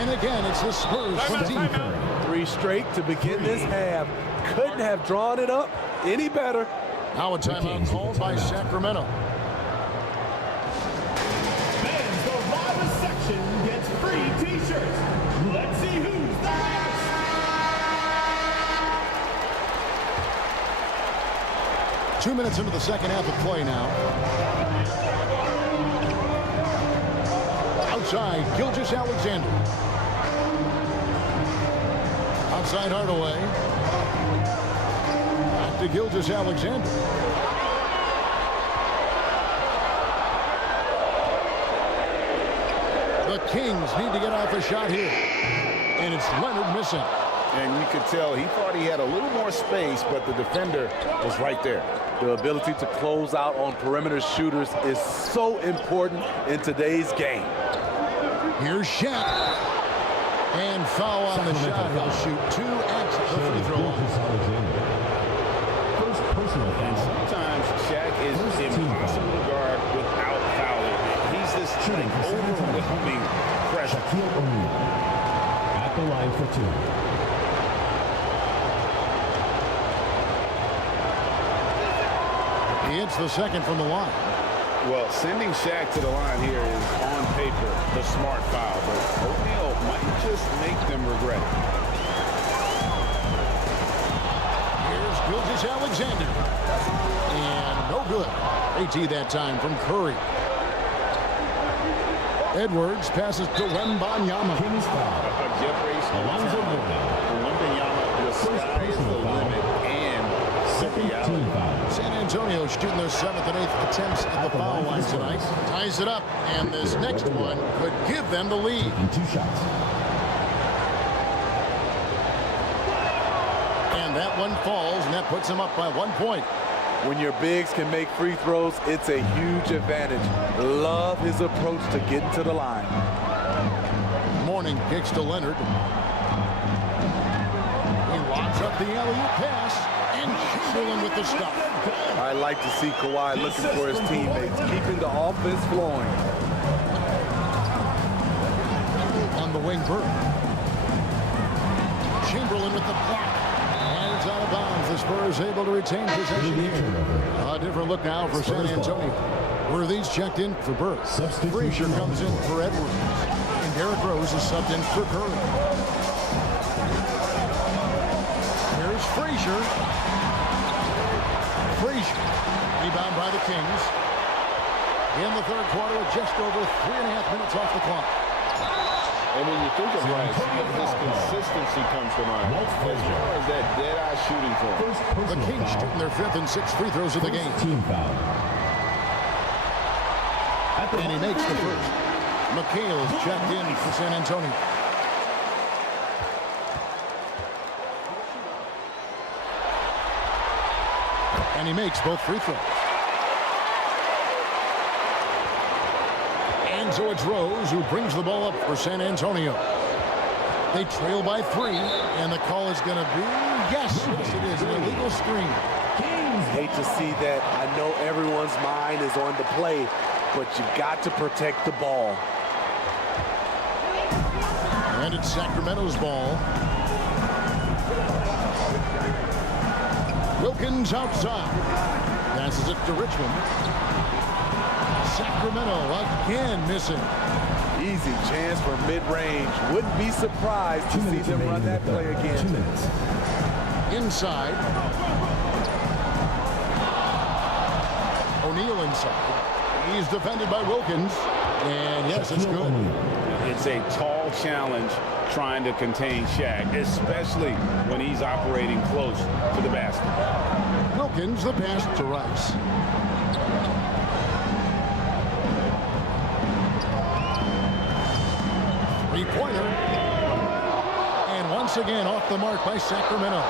And again, it's the Spurs from Team Curry. 3 straight to begin this half. Couldn't have drawn it up any better. Now a timeout called by Sacramento. Fans, the Robin section gets free t-shirts. Let's see who's the best. 2 minutes into the second half of play now. Outside, Gilgeous-Alexander. Outside Hardaway. Back to Gilgeous-Alexander. The Kings need to get off a shot here. And it's Leonard missing. And you could tell he thought he had a little more space, but the defender was right there. The ability to close out on perimeter shooters is so important in today's game. Here's Shaq. And foul on the shot. He'll shoot 2 at the free throw line. And sometimes Shaq is impossible to guard without fouling. He's this overwhelming pressure. Shaquille O'Neal at the line for 2. He hits the second from the line. Well, sending Shaq to the line here is on paper the smart foul, but O'Neal might just make them regret it. Here's Gilgeous-Alexander. And no good. AT that time from Curry. Edwards passes to Wembanyama. Kings foul. Alonzo Mourning. Wembanyama, the sky is the limit, and Second team foul. San Antonio shooting their 7th and 8th attempts at the foul line tonight. Ties it up, and this next one could give them the lead. And 2 shots. And that one falls, and that puts them up by 1 point. When your bigs can make free throws, it's a huge advantage. Love his approach to getting to the line. Mourning kicks to Leonard. He locks up the alley-oop pass, and Chamberlain with the stop. I like to see Kawhi looking for his teammates, keeping the offense flowing. On the wing, Burke. Chamberlain with the block. And it's out of bounds. The Spurs able to retain possession here. A different look now for San Antonio. Worthy's checked in for Burke. Frazier comes in for Edwards. And Derrick Rose is subbed in for Curry. Here's Frazier. Rebound by the Kings. In the third quarter, just over 3.5 minutes off the clock. And when you think of Rice, his consistency comes to mind. As far as that dead-eye shooting form. The Kings shooting their 5th and 6th free throws of the game. Team foul. And he makes the first. McHale is checked in for San Antonio. And he makes both free throws. And so it's Rose who brings the ball up for San Antonio. They trail by 3, and the call is going to be, yes, it is, an illegal screen. Hate to see that. I know everyone's mind is on the play, but you got to protect the ball. And it's Sacramento's ball. Wilkins outside. Passes it to Richmond. Sacramento again missing. Easy chance for mid-range. Wouldn't be surprised to see them run that play again. 2 minutes. Inside. O'Neal inside. He's defended by Wilkins. And yes, it's good. It's a tall challenge trying to contain Shaq, especially when he's operating close to the basket. Wilkins, the pass to Rice. Three-pointer. And once again off the mark by Sacramento.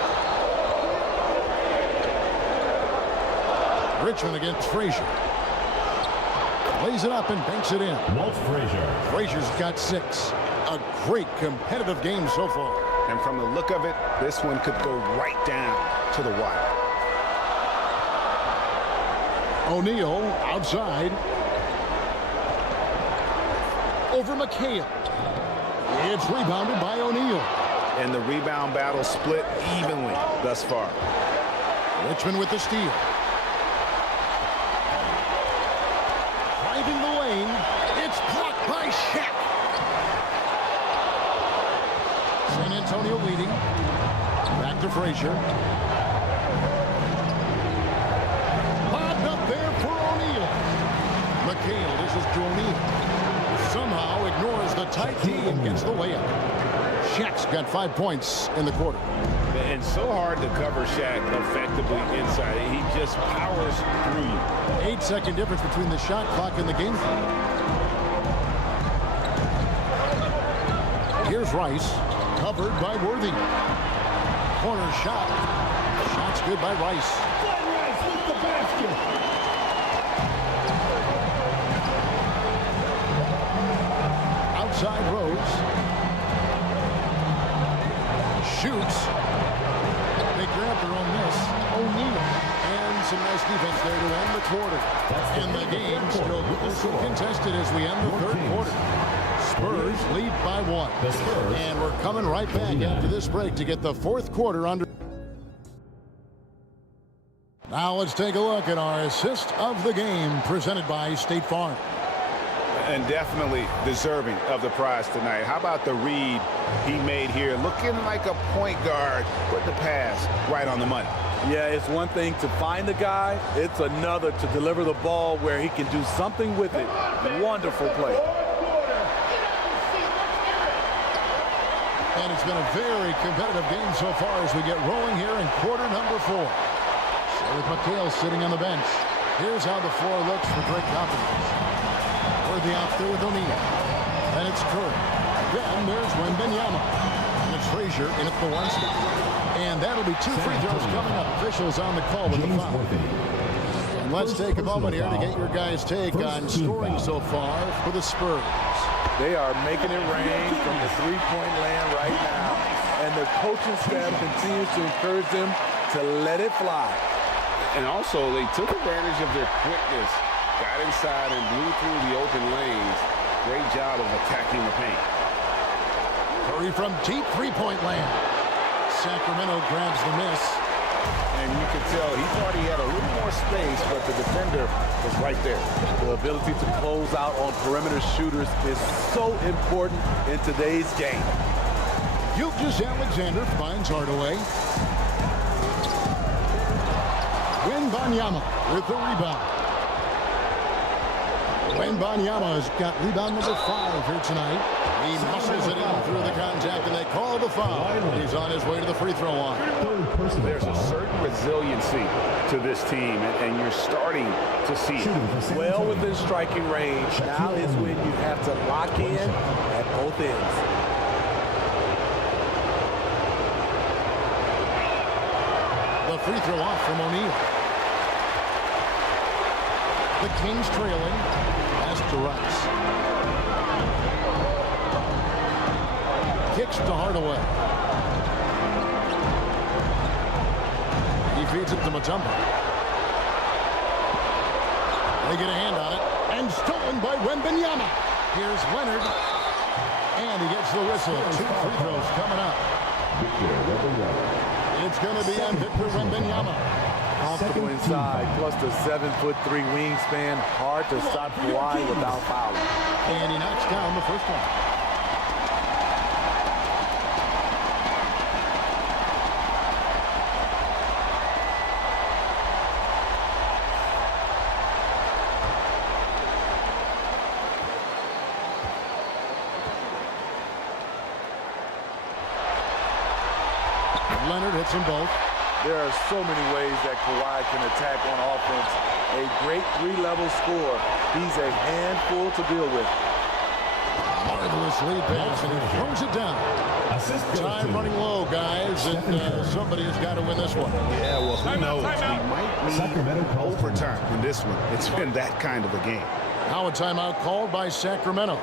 Richmond against Frazier. Lays it up and banks it in. Walt Frazier. Frazier's got 6. A great competitive game so far. And from the look of it, this one could go right down to the wire. O'Neal outside. Over McHale. It's rebounded by O'Neal. And the rebound battle split evenly thus far. Richmond with the steal. Driving the lane. It's blocked by Shaq. San Antonio leading. Back to Frazier. Bobbed up there for O'Neal. McHale, this is to O'Neal. Somehow ignores the tight D and gets the layup. Shaq's got 5 points in the quarter. And so hard to cover Shaq effectively inside. He just powers through you. 8-second difference between the shot clock and the game clock. Here's Rice. Covered by Worthy. Corner shot. Shot's good by Rice. Rice with the basket. Outside Rose. shoots. They grab their own miss. O'Neal. And some nice defense there to end the quarter. And the game still closely contested as we end the third quarter. Spurs lead by 1. And we're coming right back after this break to get the fourth quarter under. Now let's take a look at our assist of the game presented by State Farm. And definitely deserving of the prize tonight. How about the read he made here? Looking like a point guard, put the pass right on the money. Yeah, it's one thing to find the guy. It's another to deliver the ball where he can do something with it. Wonderful play. And it's been a very competitive game so far as we get rolling here in quarter number 4. So with McHale sitting on the bench. Here's how the floor looks for great confidence. Worthy out there with O'Neal. And it's Curry. Then there's WEMBANYAMA. And it's Frazier in at the 1 spot. And that'll be 2 free throws coming up. Officials on the call with the foul. And let's take a moment here to get your guys' take on scoring so far for the Spurs. They are making it rain from the three-point land right now. And the coaching staff continues to encourage them to let it fly. And also, they took advantage of their quickness, got inside and blew through the open lanes. Great job of attacking the paint. Curry from deep three-point land. Sacramento grabs the miss. And you can tell he thought he had a little more space, but the defender was right there. The ability to close out on perimeter shooters is so important in today's game. Alexander finds Hardaway. WEMBANYAMA with the rebound. WEMBANYAMA has got rebound number 5 here tonight. He muscles it in through the contact, and they call the foul. He's on his way to the free throw line. There's a certain resiliency to this team, and you're starting to see it. Well within striking range. Now is when you have to lock in at both ends. The free throw off from O'Neal. The Kings trailing. As to Rice. Kicks to Hardaway. He feeds it to Mutombo. They get a hand on it. And stolen by WEMBANYAMA. Here's Leonard. And he gets the whistle. 2 free throws coming up. It's going to be on Victor WEMBANYAMA. Comfortable inside, plus the 7'3" wingspan. Hard to stop Kawhi without fouling. And he knocks down the first one. Leonard hits them both. There are so many ways that Kawhi can attack on offense. A great 3-level scorer. He's a handful to deal with. Marvelous lead pass, and he throws it down. Time running low, guys, and somebody has got to win this one. Yeah, well, who knows? We might need overtime in this one. It's been that kind of a game. Now a timeout called by Sacramento.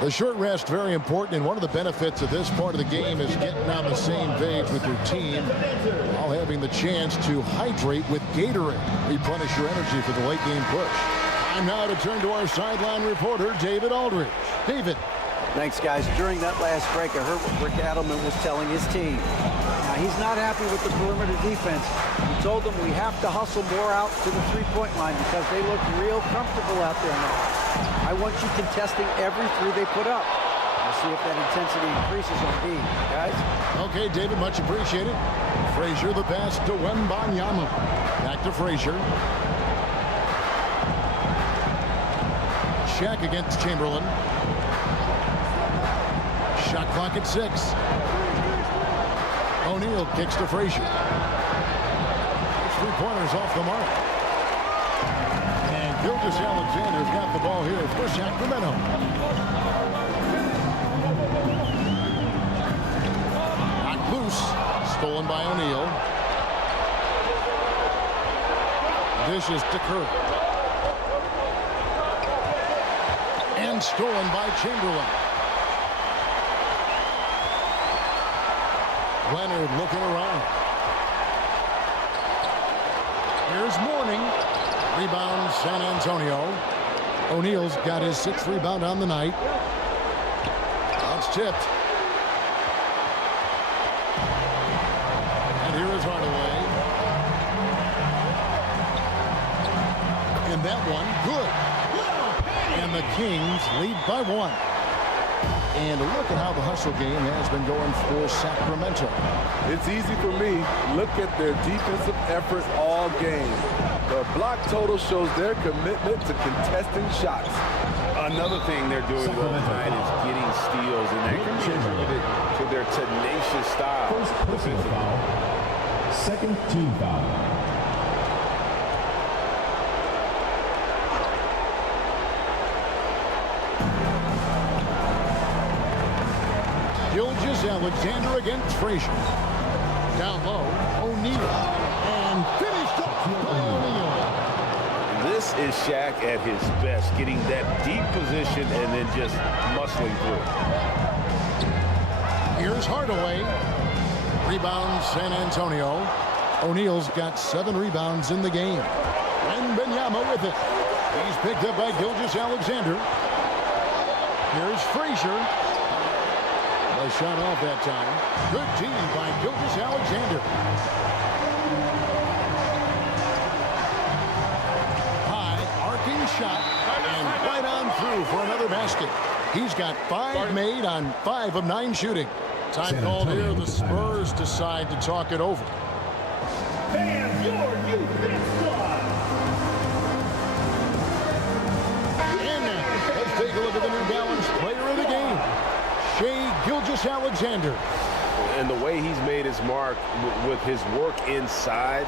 The short rest, very important, and one of the benefits of this part of the game is getting on the same page with your team while having the chance to hydrate with Gatorade. Replenish your energy for the late game push. Time now to turn to our sideline reporter, David Aldridge. David. Thanks, guys. During that last break, I heard what Rick Adelman was telling his team. Now, he's not happy with the perimeter defense. He told them we have to hustle more out to the three-point line because they look real comfortable out there now. I want you contesting every 3 they put up. We'll see if that intensity increases on D, guys. Okay, David, much appreciated. Frazier, the pass to WEMBANYAMA. Back to Frazier. Shaq against Chamberlain. Shot clock at 6. O'Neal kicks to Frazier. 3-pointers off the mark. And Alexander's got the ball here for Sacramento. Knocked loose. Stolen by O'Neal. Dishes to Curry. And stolen by Chamberlain. Leonard looking around. Here's Mourning. Rebound, San Antonio. O'Neal's got his 6th rebound on the night. That's tipped. And here is Hardaway. And that one, good. And the Kings lead by 1. And look at how the hustle game has been going for Sacramento. It's easy for me. Look at their defensive effort all game. The block total shows their commitment to contesting shots. Another thing they're doing well tonight is getting steals, and that contributed to their tenacious style. First personal foul. Second team foul. Gilgeous-Alexander against Frazier. Down low, O'Neal. And finished up by O'Neal. This is Shaq at his best, getting that deep position and then just muscling through. Here's Hardaway. Rebound, San Antonio. O'Neal's got 7 rebounds in the game. Wembanyama with it. He's picked up by Gilgeous-Alexander. Here's Frazier. A shot off that time. Good team by Gilgeous-Alexander. High, arcing shot, and right on through for another basket. He's got 5 made on 5 of 9 shooting. Time called here. The Spurs decide to talk it over. And your youth squad. And now, let's take a look at the New Balance player of the game. Shai Gilgeous-Alexander. And the way he's made his mark with his work inside,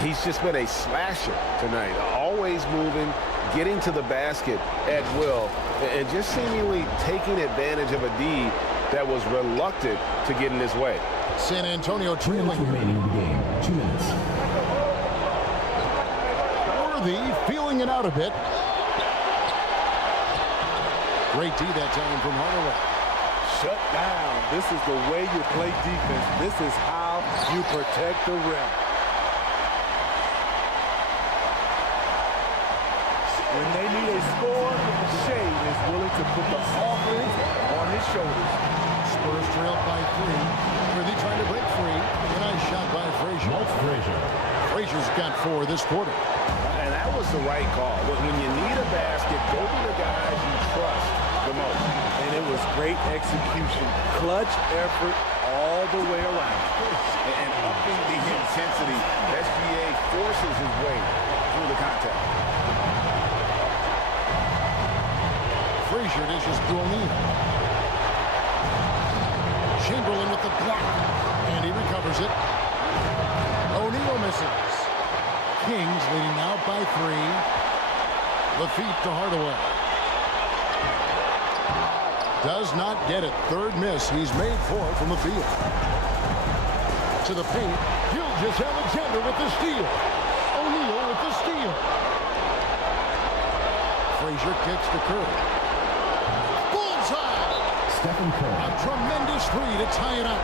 he's just been a slasher tonight. Always moving, getting to the basket at will, and just seemingly taking advantage of a D that was reluctant to get in his way. San Antonio trailing. Remaining in the game. 2 minutes. Worthy feeling it out a bit. Great D that time from Hardaway. Shut down. This is the way you play defense. This is how you protect the rim. When they need a score, Shai is willing to put the offense on his shoulders. Spurs trailed by 3. Worthy trying to break free. A nice shot by Frazier. Walt Frazier. Frazier's got 4 this quarter. And that was the right call. When you need a basket, go to the guys you trust the most. And it was great execution. Clutch effort all the way around. And upping the intensity, SGA forces his way through the contact. Frazier dishes to O'Neal. Chamberlain with the block. And he recovers it. O'Neal misses. Kings leading now by 3. The feet to Hardaway. Does not get it. 3rd miss. He's made 4 from the field. To the paint. Gilgeous-Alexander with the steal. O'Neal with the steal. Frazier kicks to Curry. Bullseye! Stephen Curry. A tremendous 3 to tie it up.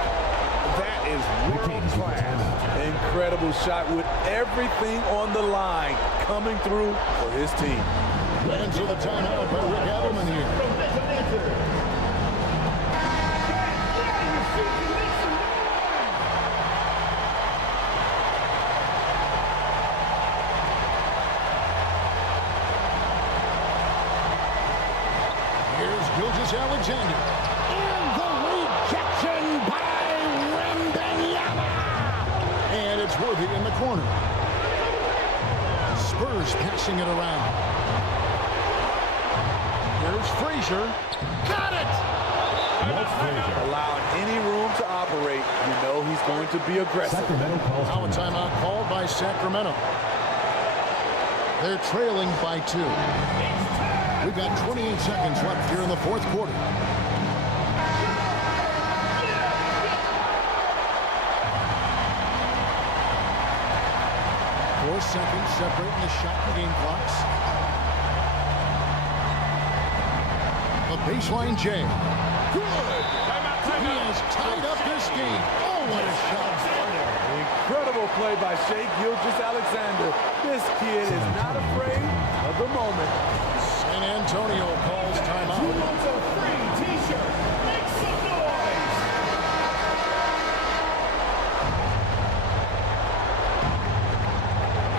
That is world class. Incredible shot with everything on the line coming through for his team. And so the timeout by Rick Adelman here. Here's Gilgeous-Alexander. And the rejection by Wembanyama. And it's Worthy in the corner. Spurs passing it around. Here's Frazier. Got it! Allowing any room to operate, you know he's going to be aggressive. Sacramento calls Now a timeout called by Sacramento. They're trailing by 2. We've got 28 seconds left here in the 4th quarter. Four seconds separating the shot and game clocks. A baseline J. Good! He has tied up this game. Oh, what Beautiful play by Shea Gilgeous-Alexander. This kid is not afraid of the moment. San Antonio calls timeout. Who wants a free t-shirt? Make some noise!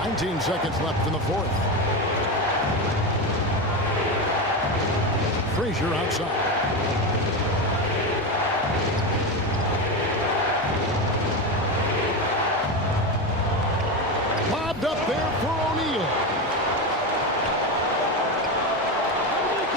"19 seconds left in the fourth. Frazier outside. Lobbed up there for O'Neal.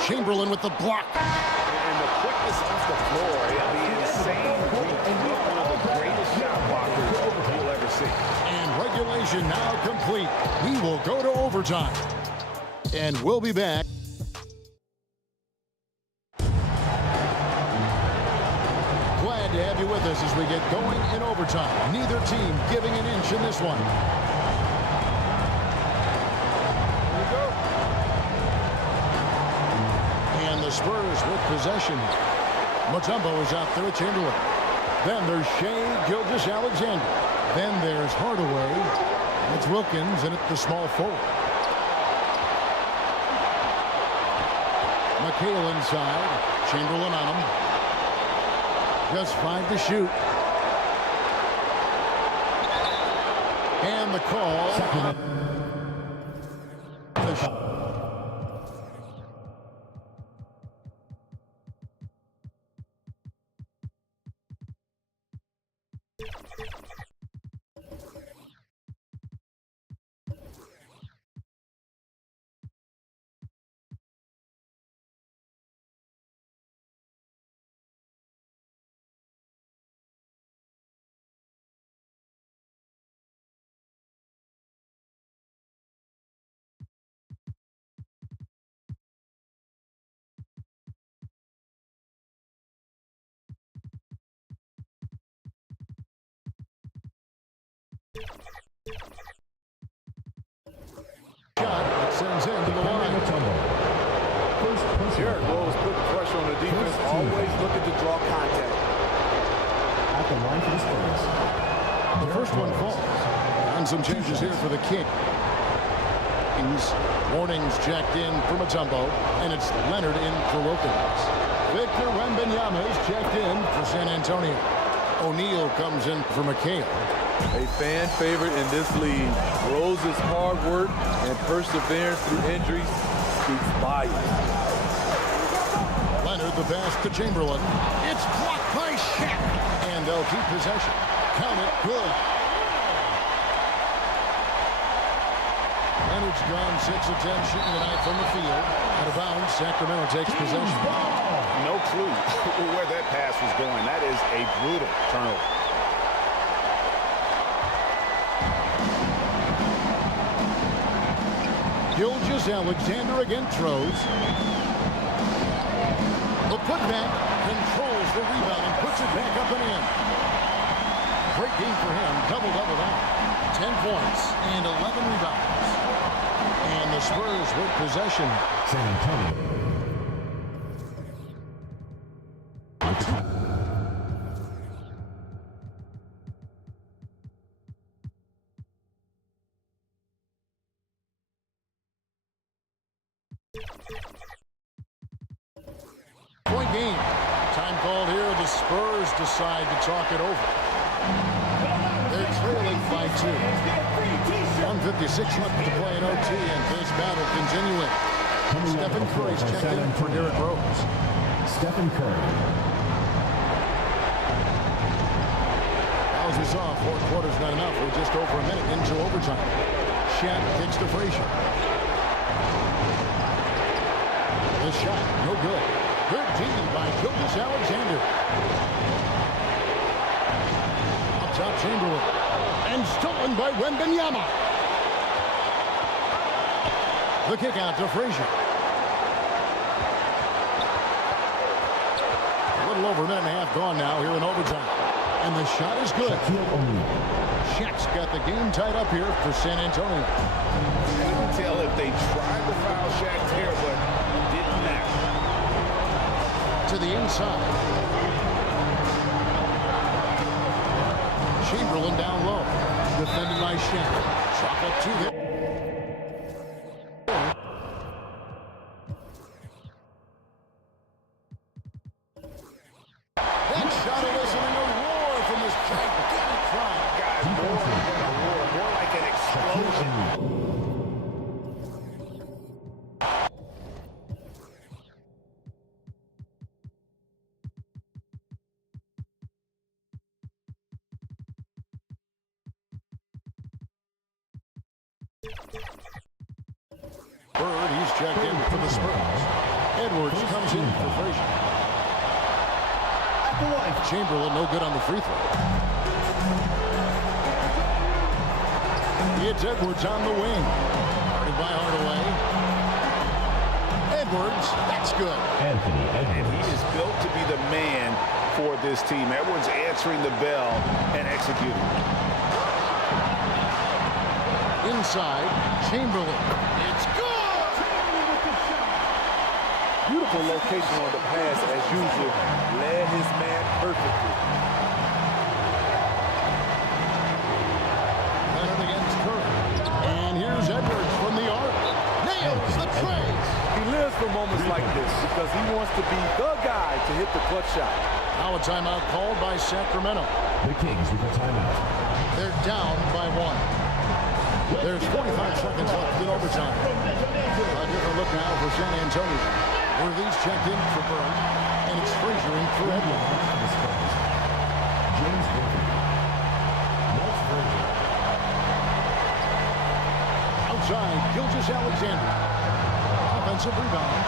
Chamberlain with the block. And the quickness off the floor, it'll be insane. He's one of the greatest shot blockers you'll ever see. And regulation now complete. We will go to overtime. And we'll be back. Glad to have you with us as we get going in overtime. Neither team giving an inch in this one. Here we go. And the Spurs with possession. Mutombo is out there with Chamberlain. Then there's Shea Gilgeous-Alexander. Then there's Hardaway. It's Wilkins in at the small forward. McHale inside. Chamberlain on him. Just 5 to shoot. And the call. Shot sends into the line. Derrick Rose put the pressure on the defense, always looking to draw contact. At the line for the Spurs. The first one falls. And some changes here for the King. Warnings checked in for Mutombo, and it's Leonard in for Wilkins. Victor Wembanyama is checked in for San Antonio. O'Neal comes in for McHale. A fan favorite in this league. Rose's hard work and perseverance through injuries speaks volumes. Leonard the pass to Chamberlain. It's blocked by Shaq. And they'll keep possession. Count it, good. Leonard's gone 6 of 10 shooting tonight from the field. Out of bounds, Sacramento takes possession. No clue where that pass was going. That is a brutal turnover. Gilgeous-Alexander again throws. The putback controls the rebound and puts it back up and in. Great game for him. Double-double now. 10 points and 11 rebounds. And the Spurs with possession. San Antonio. Point game. Time called here. The Spurs decide to talk it over. They're trailing by 2. 1:56 left to play in OT, and this battle continuing. Stephen Curry's checked in for Derrick Rose. Stephen Curry. As we saw, 4 quarters not enough. We're just over a minute into overtime. Shaq kicks to Frazier. The shot, no good. Good D by Gilgeous-Alexander. Up top, Chamberlain. And stolen by Wembanyama. The kick out to Frazier. A little over a minute and a half gone now here in overtime. And the shot is good. Shaq's got the game tied up here for San Antonio. I couldn't tell if they tried to foul Shaq there, but didn't matter. To the inside. Chamberlain down low. defended by Shaq. Chop up to him. That shot eliciting a roar from this gigantic crowd. Guys, more than a roar, more like an explosion. Bird, he's checked in for the Spurs. Edwards comes in for Frazier. Chamberlain no good on the free throw. It's Edwards on the wing. Guarded by Hardaway. Edwards, that's good. Anthony And Edwards. he is built to be the man for this team. Edwards answering the bell and executing. Inside, Chamberlain. It's good! Beautiful location on the pass as usual. Led his man perfectly. Leonard against Curry. And here's Edwards from the arc. Nails the trace. He lives for moments like this because he wants to be the guy to hit the clutch shot. Now a timeout called by Sacramento. The Kings with a timeout. They're down by 1. There's 45 seconds left in overtime. A different look now for San Antonio. Worthy's checked in for Bird, and it's Frazier in for Edwards. James Worthy. Walt Frazier. Outside, Gilgeous-Alexander. Offensive rebound.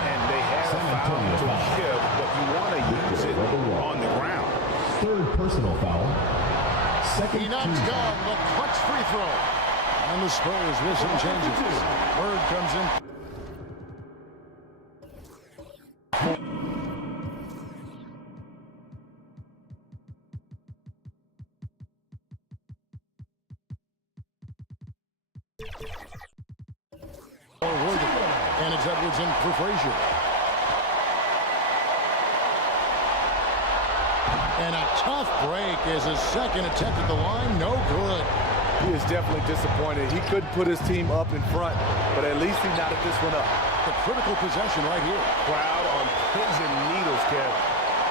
And they have a foul to give, but you want to use it on the ground. Third personal foul. Second He knocks down the clutch free throw. And the Spurs with some changes. Bird comes in. And it's Edwards in for Frazier. And a tough break is his second attempt at the line. No good. He is definitely disappointed. He couldn't put his team up in front, but at least he knotted this one up. The critical possession right here. Crowd on pins and needles, Kev.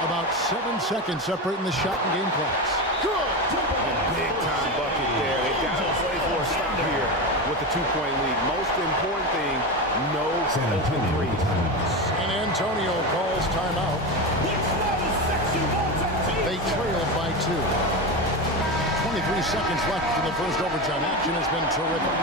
About 7 seconds separating the shot and game clocks. Good. Big time bucket there. They've got to play for a stop here with the 2-point lead. Most important thing, no open threes. San Antonio calls timeout. They trail by 2. 23 seconds left in the first overtime. Action has been terrific.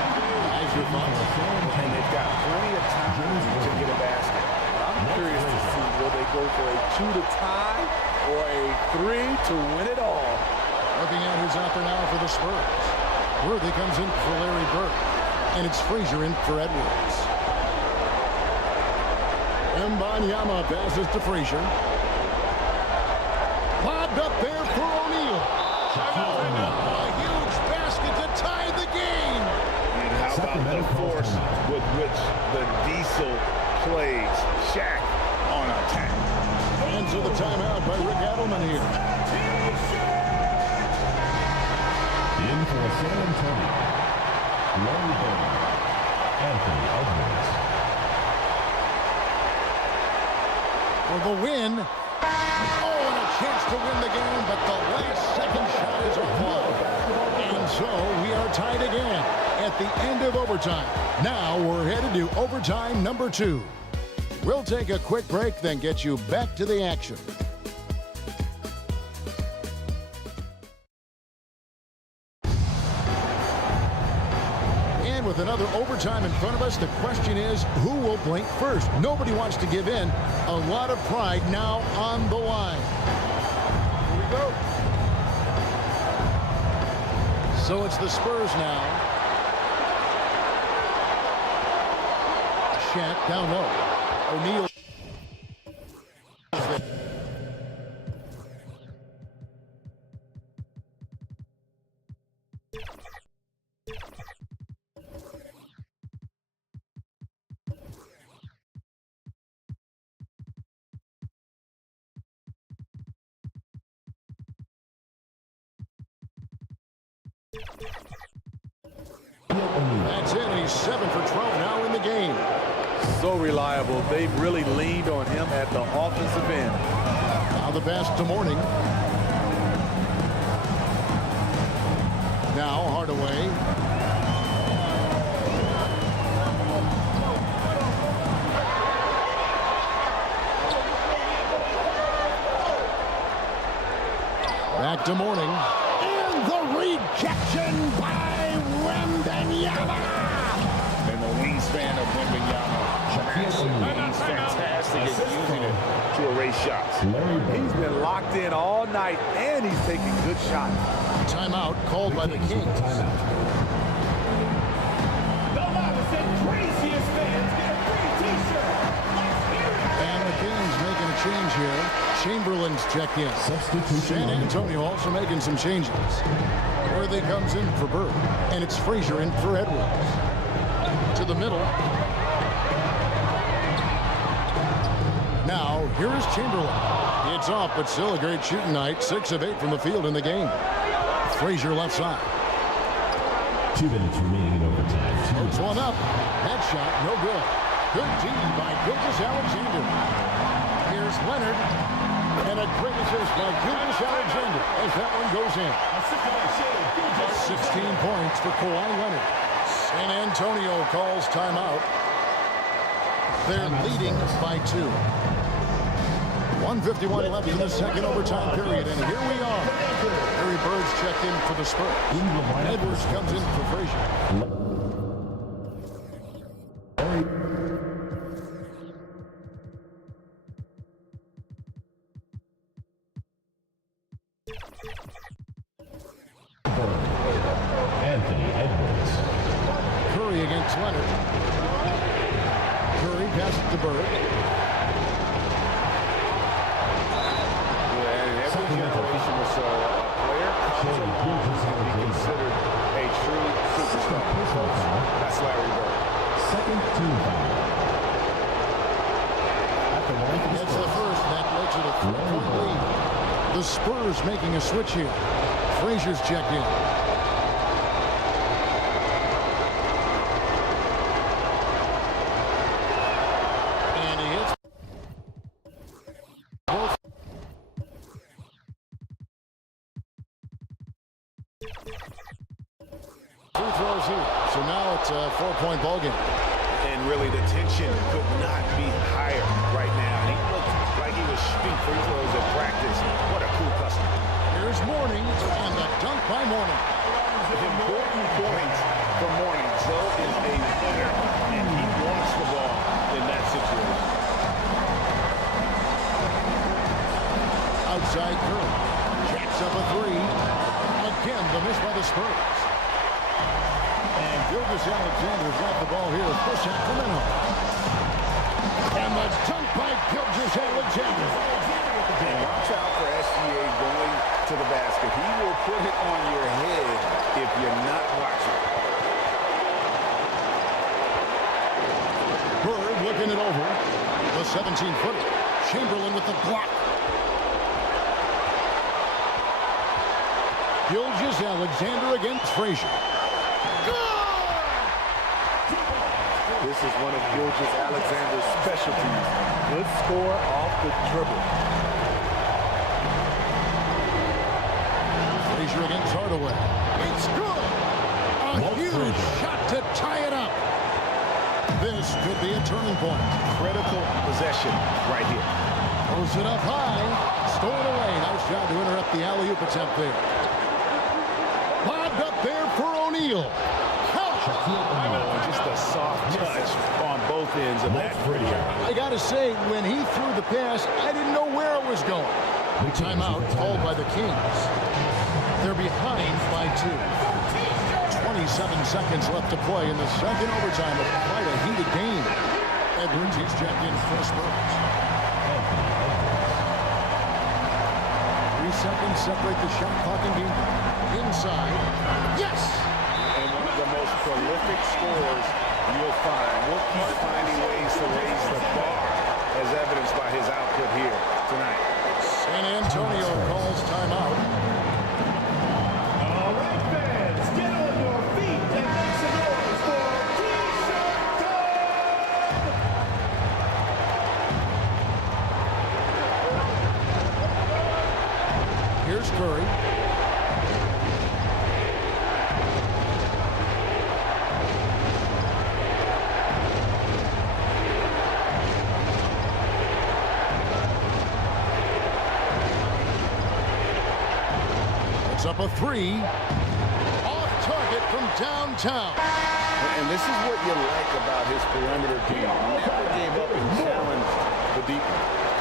As your and they've got plenty of time to get a basket. I'm curious to see, will they go for a 2 to tie or a 3 to win it all? Looking at who's out there now for the Spurs. Worthy comes in for Larry Bird. And it's Frazier in for Edwards. Wembanyama passes to Frazier. Lobbed up there for O'Neal. A huge basket to tie the game. And how about the force with which the Diesel plays Shaq on attack? And so the timeout by Rick Adelman here. In for San Antonio. Larry Bird. Anthony Edwards. For the win. Oh, and a chance to win the game, but the last second shot is a flop. And so we are tied again at the end of overtime. Now we're headed to overtime number 2. We'll take a quick break, then get you back to the action. And with another overtime in front of us, the question is, who will blink first? Nobody wants to give in. A lot of pride now on the line. Here we go. So it's the Spurs now. Shaq down low. O'Neal. That's it. He's 7 for 12 now in the game. So reliable. They've really leaned on him at the offensive end. Now the pass to Mourning. Now Hardaway. Back to Mourning. And the rejection by Wembanyama. And the wingspan of Wembanyama. He's fantastic at using it to erase shots. He's been locked in all night, and he's taking good shots. Timeout called by the Kings. The WAVICK TRACY fans get a free t-shirt. Let's hear it. And the Kings making a change here. Chamberlain's checked in. San Antonio also making some changes. Worthy comes in for Bird, and it's Frazier in for Edwards. To the middle. Now, here is Chamberlain. It's off, but still a great shooting night. 6 of 8 from the field in the game. Frazier left side. 2 minutes remaining in overtime. Puts one up. That shot, no good. Good D by Gilgeous-Alexander. Here's Leonard. And a great assist by Gilgeous-Alexander as that one goes in. 16 points for Kawhi Leonard. San Antonio calls timeout. They're leading by 2. 1:51 left in the second overtime period, and here we are. Harry Bird's checked in for the Spurs. Edwards comes in for Frazier. Anthony Edwards. Curry against Leonard. Curry passes to Bird. Every generation or so, a player comes along and be considered a true superstar. That's Larry Bird. Second team foul. That's the first. That makes it a 3-point lead. The Spurs making a switch here. Frazier's checked in. And he hits. Both. Free throws here. So now it's a 4-point ball game. And really the tension could not be higher right now. And he looked like he was shooting free throws at practice. What a cool customer. Here's Mourning and the dunk by Mourning. Important points for Mourning. Joe is a winner, and he wants the ball in that situation. Outside Curry. Jacks up a 3. Again, the miss by the Spurs. And Gilgeous-Alexander's got the ball here for Sacramento. And the dunk by Gilgeous-Alexander. And watch out for SGA going to the basket. He will put it on your head if you're not watching. Bird looking it over. The 17-footer. Chamberlain with the block. Gilgeous-Alexander against Frazier. This is one of Gilgeous-Alexander's specialties. Good score off the dribble. Frazier against Hardaway. It's good. A huge shot to tie it up. This could be a turning point. Critical possession right here. Throws it up high. Stolen away. Nice job to interrupt the alley-oop attempt there. Lobbed up there for O'Neal. Just a soft touch on both ends of that. I gotta say, when he threw the pass, I didn't know where it was going. Timeout called by the Kings. They're behind by 2. 27 seconds left to play in the second overtime of quite a heated game. Edwards, he's checked in for the Spurs. 3 seconds separate the shot clock and game. Inside. Yes! And one of the most prolific scorers you'll find. We'll keep finding ways to raise the bar, as evidenced by his output here tonight. San Antonio calls timeout. All right, fans, Here's Curry. It's up a three. Off target from downtown. And this is what you like about his perimeter team. Never gave up and challenged the deep.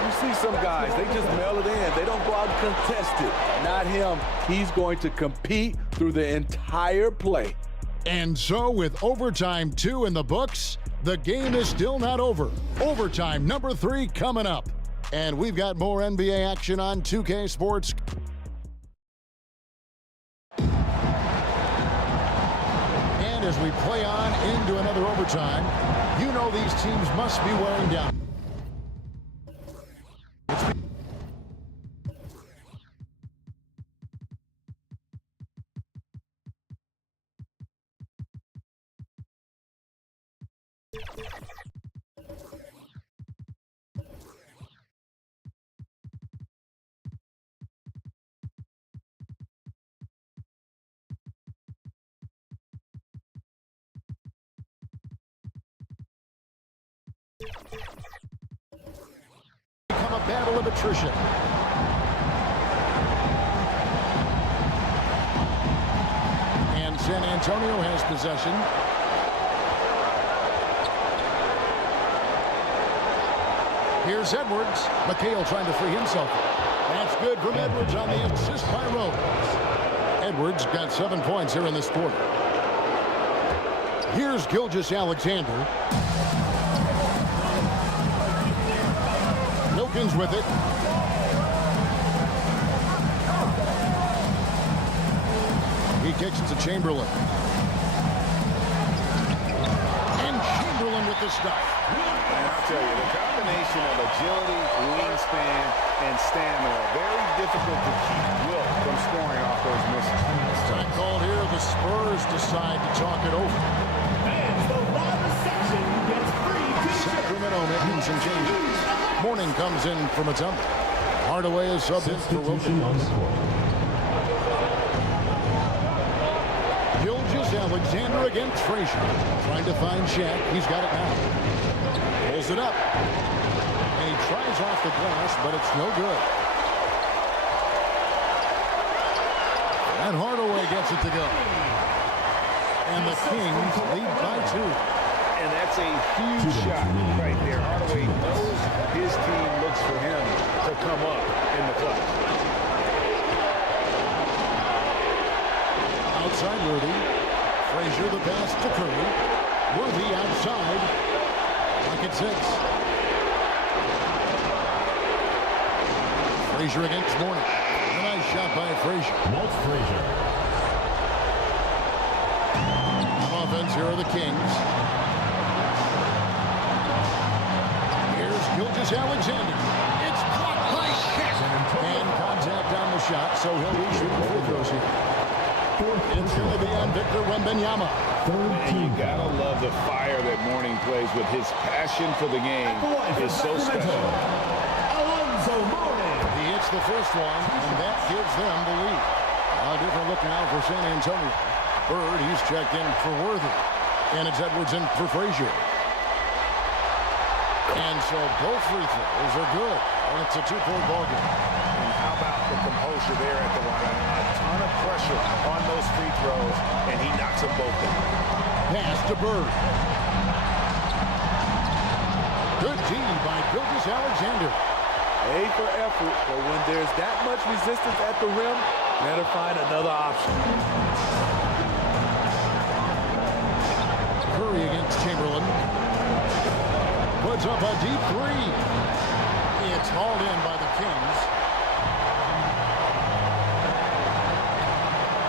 You see some guys, they just mail it in. They don't go out and contest it. Not him. He's going to compete through the entire play. And so with overtime 2 in the books, the game is still not over. Overtime number 3 coming up. And we've got more NBA action on 2K Sports. And as we play on into another overtime, you know these teams must be wearing down. Become a battle of attrition. And San Antonio has possession. Here's Edwards. McHale trying to free himself. That's good from Edwards on the assist by Rose. Edwards got 7 points here in this quarter. Here's Gilgeous-Alexander. Wilkins with it. He kicks it to Chamberlain. And Chamberlain with the stuff. And I'll tell you, the combination of agility, wingspan, and stamina, very difficult to keep Wilt from scoring off those misses. Time called here. The Spurs decide to talk it over. And the bottom section gets free t-shirts. Sacramento making some changes. Morning comes in from a tumble. Hardaway is subbed in for Wilkins. Gilgeous-Alexander against Frazier. Trying to find Shaq. He's got it now. Pulls it up. And he tries off the glass, but it's no good. And Hardaway gets it to go. And the Kings lead by 2. And that's a huge shot right there. Hardaway knows his team looks for him to come up in the clutch. Outside Worthy. Frazier the pass to Curry. Worthy outside. Like at 6. Frazier against Mourning. A nice shot by Frazier. Walt Frazier. On offense, here are the Kings. Here's Gilgeous-Alexander. It's blocked by Shaq. And contact on the shot, so he'll be shooting free throws here. It's going to be on Victor Wembanyama. And you gotta love the fire that Mourning plays with. His passion for the game is so special. He hits the first one, and that gives them the lead. A different look now for San Antonio. Bird, he's checked in for Worthy. And it's Edwards in for Frazier. And so both free throws are good. And it's a 2-point ball game. And how about the composure there at the line? A ton of pressure on those free throws, and he knocks them both down. Pass to Bird. Good D by Gilgeous-Alexander. A for effort, but when there's that much resistance at the rim, better find another option. Curry against Chamberlain. Puts up a deep 3. It's hauled in by the Kings.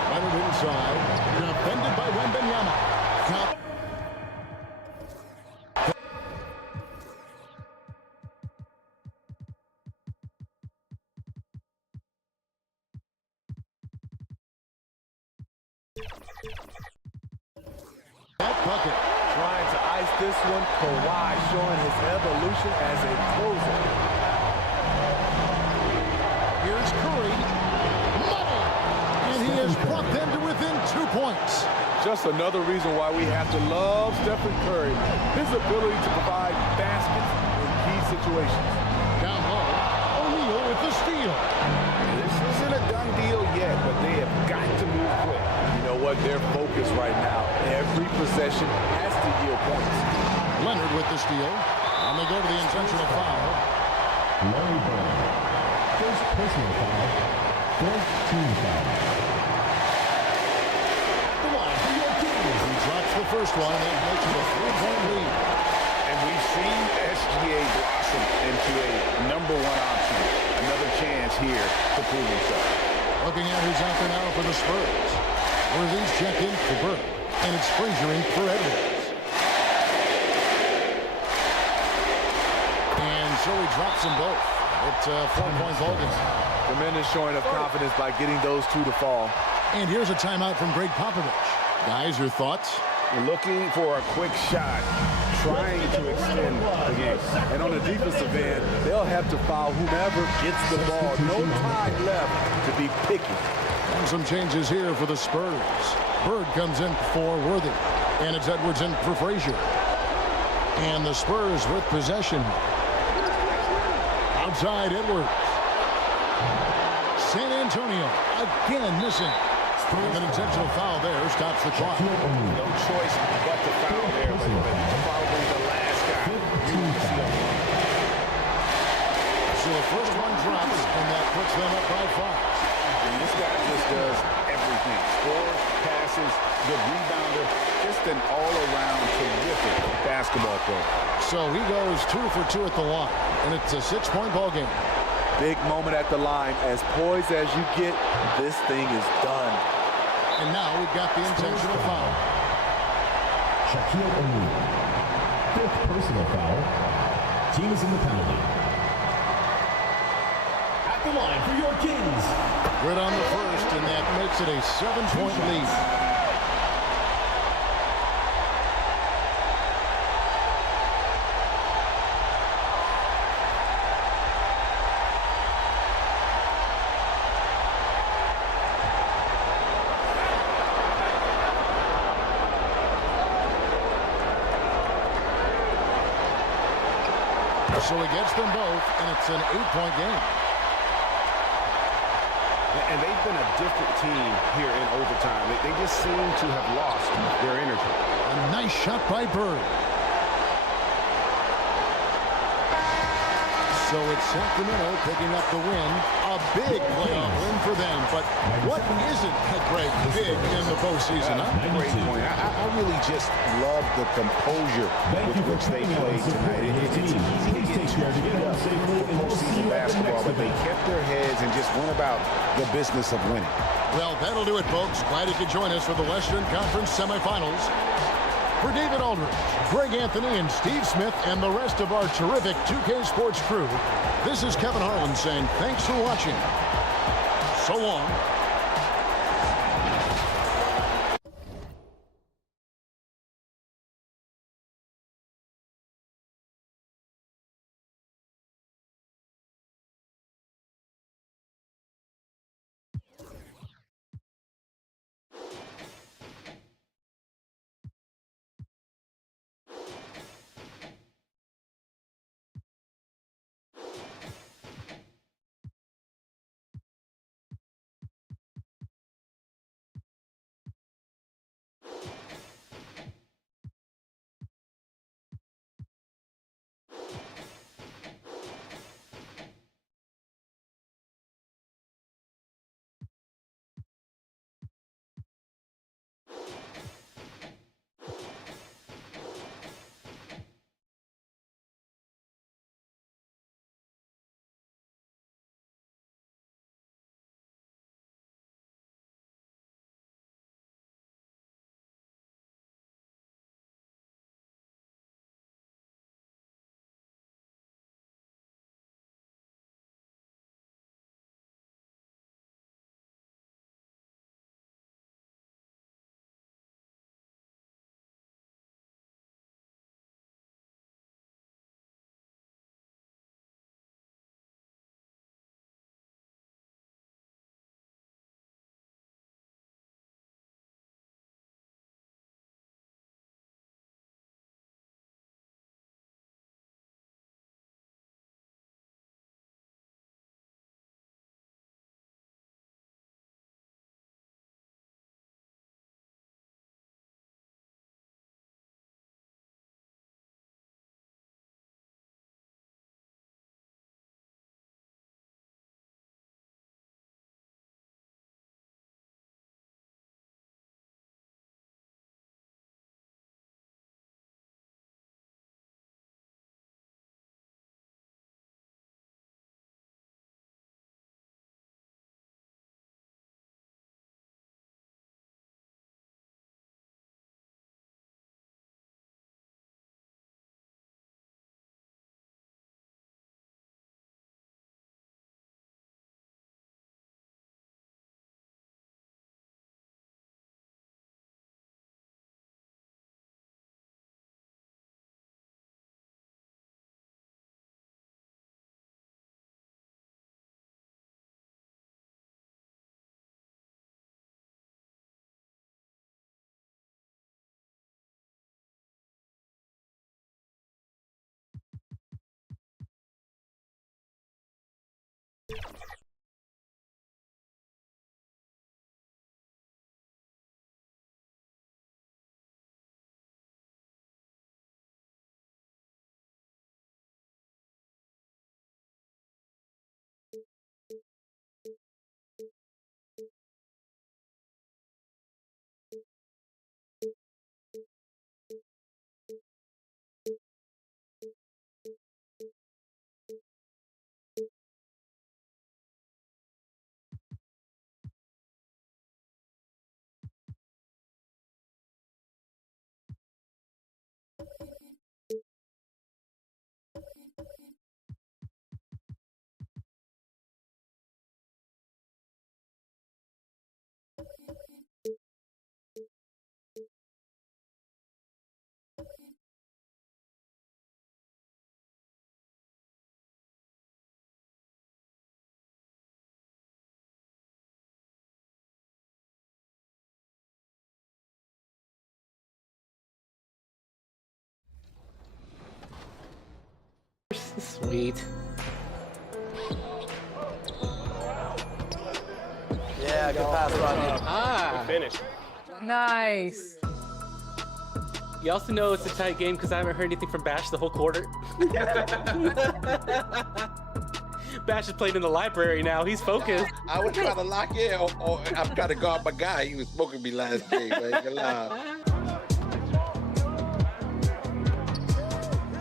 Leonard inside. Defended by Wembanyama. Count. That bucket. Trying to ice this one. Kawhi showing his evolution as a closer. Here's Curry. brought them to within 2 points. Just another reason why we have to love Stephen Curry. His ability to provide baskets in key situations. Down low, O'Neal with the steal. This isn't a done deal yet, but they have got to move quick. You know what? They're focused right now. Every possession has to yield points. Leonard with the steal. And they go to the intentional foul. Larry Bird. First personal foul. Fourth team foul. The line for your Kings. He drops the first one. That makes it a 3-point lead. And we've seen SGA blossom into a #1 option. Another chance here to prove himself. Looking at who's out there now for the Spurs. Worthy's checked in for Bird. And it's Frazier in for Edwards. And so he drops them both. It's a 4-point ball game. Tremendous showing of confidence by getting those two to fall. And here's a timeout from Greg Popovich. Guys, your thoughts? Looking for a quick shot, trying to extend the game. And on the defensive end, they'll have to foul whomever gets the ball. No time left to be picky. And some changes here for the Spurs. Bird comes in for Worthy. And it's Edwards in for Frazier. And the Spurs with possession. Outside Edwards. San Antonio again missing. And an intentional foul there stops the clock. No choice but to foul there, but probably the last guy. So the first one drops, and that puts them up by 5. And this guy just does everything. Scores, passes, good rebounder, just an all-around terrific basketball player. So he goes 2 for 2 at the line, and it's a 6-point ball game. Big moment at the line. As poised as you get, this thing is done. And now we've got the intentional foul. Shaquille O'Neal. Fifth personal foul. Team is in the penalty. At the line for your Kings. Good on the first, and that makes it a 7-point lead. So he gets them both, and it's an 8-point game. And they've been a different team here in overtime. They just seem to have lost their energy. A nice shot by Bird. So it's Sacramento picking up the win. A big playoff win for them. But what isn't, Greg, big in the postseason? Great point. I really just love the composure with which they played tonight. It's easy to get too beat up for postseason basketball, but they kept their heads and just went about the business of winning. Well, that'll do it, folks. Glad you could join us for the Western Conference semifinals. For David Aldridge, Greg Anthony, and Steve Smith, and the rest of our terrific 2K Sports crew, this is Kevin Harlan saying thanks for watching. So long. Sweet. Yeah, good pass, Rodney. Ah. Good finish. Nice. You also know it's a tight game because I haven't heard anything from Bash the whole quarter. Bash is playing in the library now. He's focused. I was trying to lock in, or I'm trying to guard my guy. He was smoking me last game, man.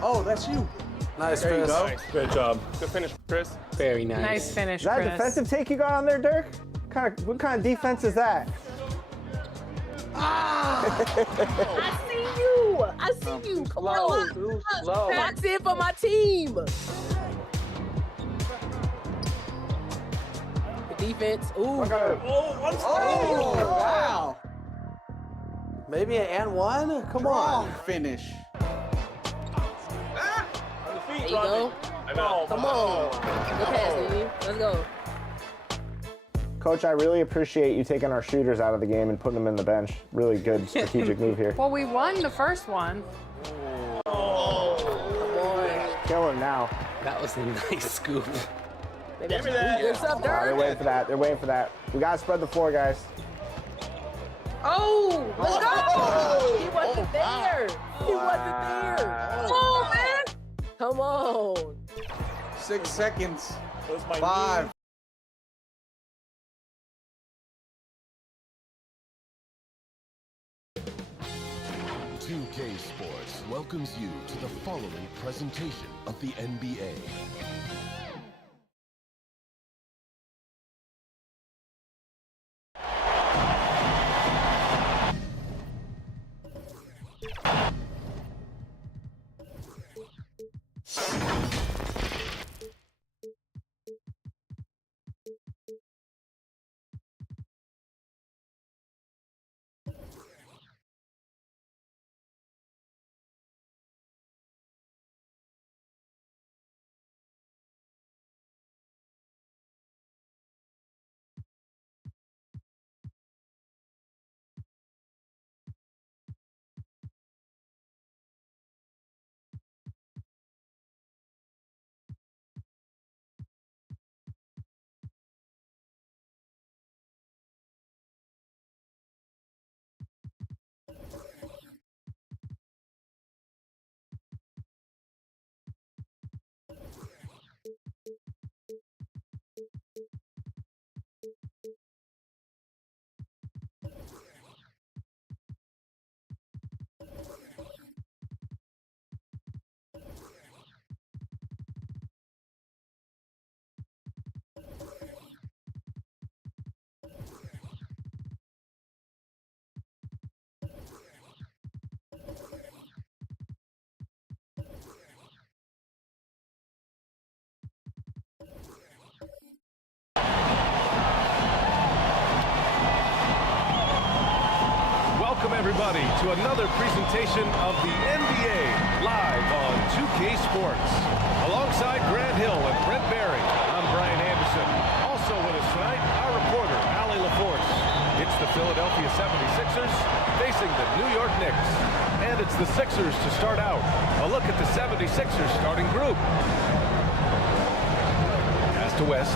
Oh, that's you. Nice, There you Chris. go. Nice. Great job. Good finish, Chris. Very nice. Nice finish, Is that a Chris. defensive take you got on there, Dirk? What kind of defense is that? I see you. I see you. Come on. That's it for my team. The defense. Ooh. Oh, wow. Maybe an and one? Come on. Finish. There you go. Come on. Good pass, baby. Let's go. Coach, I really appreciate you taking our shooters out of the game and putting them in the bench. Really good strategic move here. Well, we won the first one. Kill him now. That was a nice scoop. Give me that. What's up, They're Dirk? waiting for that. They're waiting for that. We gotta spread the floor, guys. Oh, let's go. He wasn't there. He wasn't there. Oh, man. Come on. 6 seconds. Those my 5. .2K Sports welcomes you to the following presentation of the NBA. Welcome, everybody, to another presentation of the NBA live on 2K Sports. Alongside Grant Hill and Brent Barry, I'm Brian Anderson. Also with us tonight, our reporter, Allie LaForce. It's the Philadelphia 76ers facing the New York Knicks. And it's the Sixers to start out. A look at the 76ers starting group. Has to to West.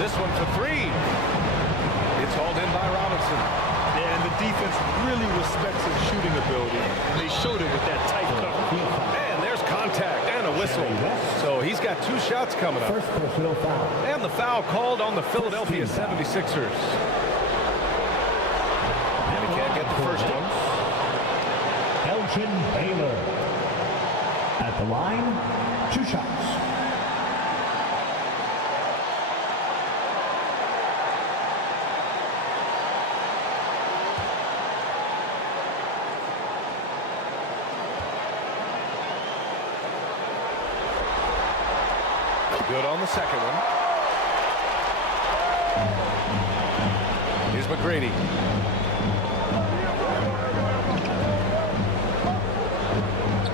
This one for three. It's hauled in by Robinson. Yeah, and the defense really respects his shooting ability, and they showed it with that tight cover. And there's contact and a whistle. So he's got 2 shots coming up. First personal foul. And the foul called on the Philadelphia 76ers. And he can't get the first one. Elgin Baylor. At the line, 2 shots. Good on the second one. Here's McGrady.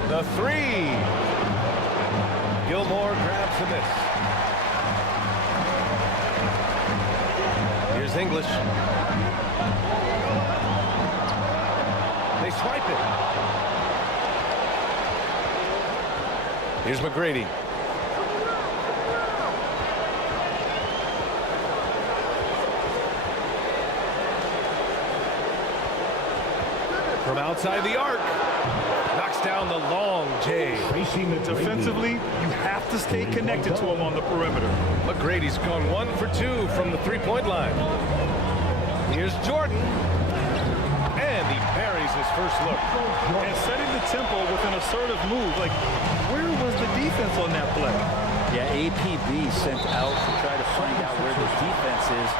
The three. Gilmore grabs the miss. Here's English. They swipe it. Here's McGrady. From outside the arc, knocks down the long J. Defensively, you have to stay connected to him on the perimeter. McGrady's gone 1 for 2 from the three-point line. Here's Jordan, and he buries his first look. And setting the tempo with an assertive move. Like, where was the defense on that play? Yeah, APB sent out to try to find out where the defense is.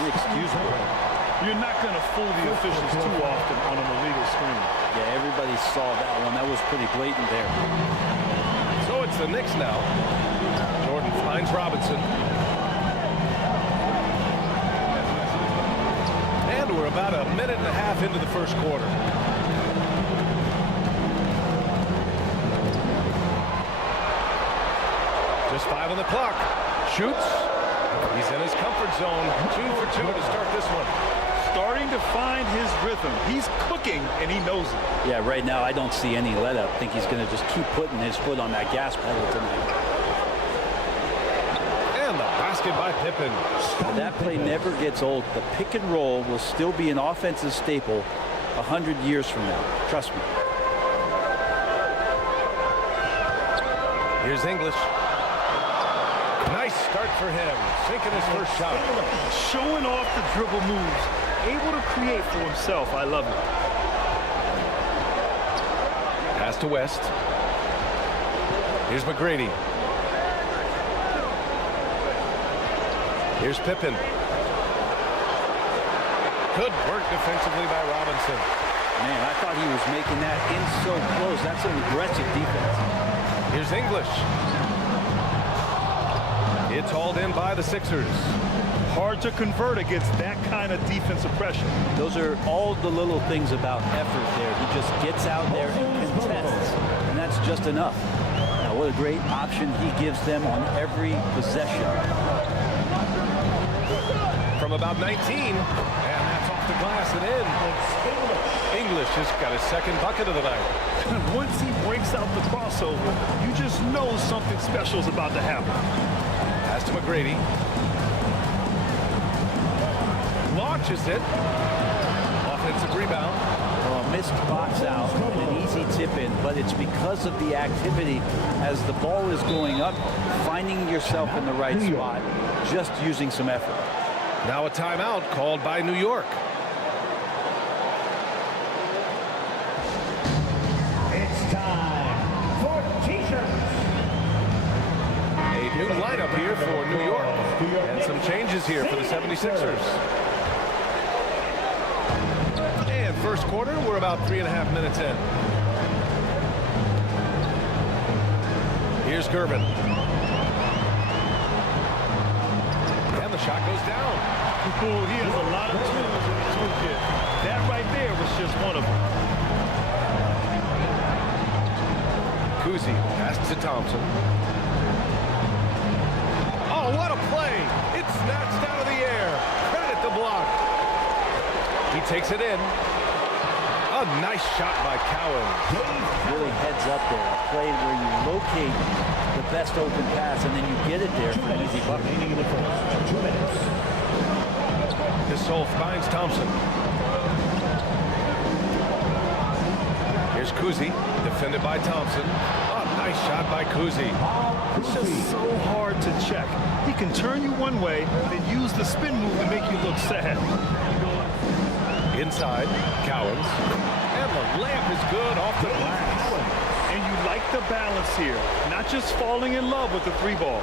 Inexcusable. You're not going to fool the officials too often on an illegal screen. Yeah, everybody saw that one. That was pretty blatant there. So it's the Knicks now. Jordan finds Robinson. And we're about a minute and a half into the first quarter. Just 5 on the clock. Shoots. He's in his comfort zone. 2 for 2 to start this one. Starting to find his rhythm. He's cooking, and he knows it. Yeah, right now I don't see any let up. I think he's going to just keep putting his foot on that gas pedal tonight. And the basket by Pippen. That play never gets old. The pick and roll will still be an offensive staple 100 years from now. Trust me. Here's English. Nice start for him. Sinking his first shot. Showing off the dribble moves. Able to create for himself. I love it. Pass to West. Here's McGrady. Here's Pippen. Good work defensively by Robinson. Man, I thought he was making that in so close. That's an aggressive defense. Here's English. It's hauled in by the Sixers. Hard to convert against that kind of defensive pressure. Those are all the little things about effort there. He just gets out there and contests, and that's just enough. Now, what a great option he gives them on every possession. From about 19, and that's off the glass and in. English has got his second bucket of the night. Once he breaks out the crossover, you just know something special is about to happen. Pass to McGrady. Launches it. Offensive rebound. Well, a missed box out and an easy tip in, but it's because of the activity as the ball is going up, finding yourself in the right spot, just using some effort. Now a timeout called by New York. It's time for T-shirts. A new lineup here for New York. And some changes here for the 76ers. And first quarter, we're about 3.5 minutes in. Here's Gervin. And the shot goes down. Ooh, he has a lot of tools in the toolkit. That right there was just one of them. COUSY passes to Thompson. Oh, what a play! It's snatched out of the air. Credit the block. He takes it in. A nice shot by Cowan. Really heads up there. A play where you locate the best open pass, and then you get it there for an easy bucket. Remaining in the first. 2 minutes. Gasol finds Thompson. Here's COUSY, defended by Thompson. Oh, nice shot by COUSY. It's just so hard to check. He can turn you one way, then use the spin move to make you look sad. Inside, Cowens. And the layup is good off the glass. And you like the balance here, not just falling in love with the 3 ball.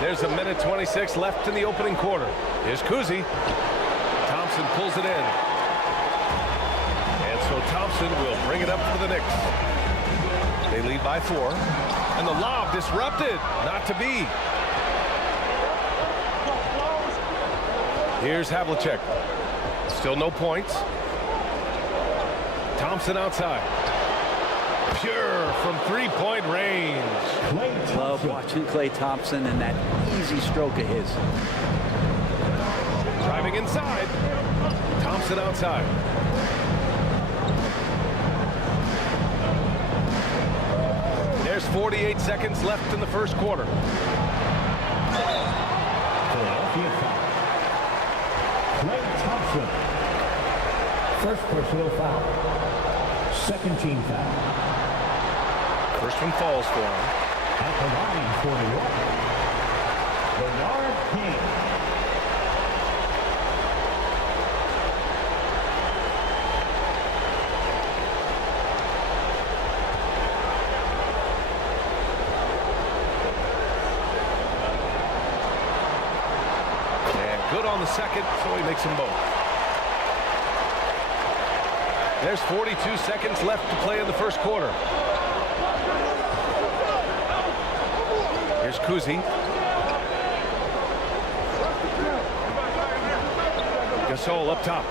There's a minute 26 left in the opening quarter. Here's COUSY. Thompson pulls it in. And so Thompson will bring it up for the Knicks. They lead by 4. And the lob disrupted. Not to be. Here's HAVLICK. Still no points. Thompson outside. Pure from 3-point range. Love watching Klay Thompson and that easy stroke of his. Driving inside. Thompson outside. There's 48 seconds left in the first quarter. Klay Thompson. First personal foul. Second team foul. First one falls for him. At the line for New York, Bernard King. And good on the second, so he makes them both. There's 42 seconds left to play in the first quarter. Here's COUSY. Gasol up top.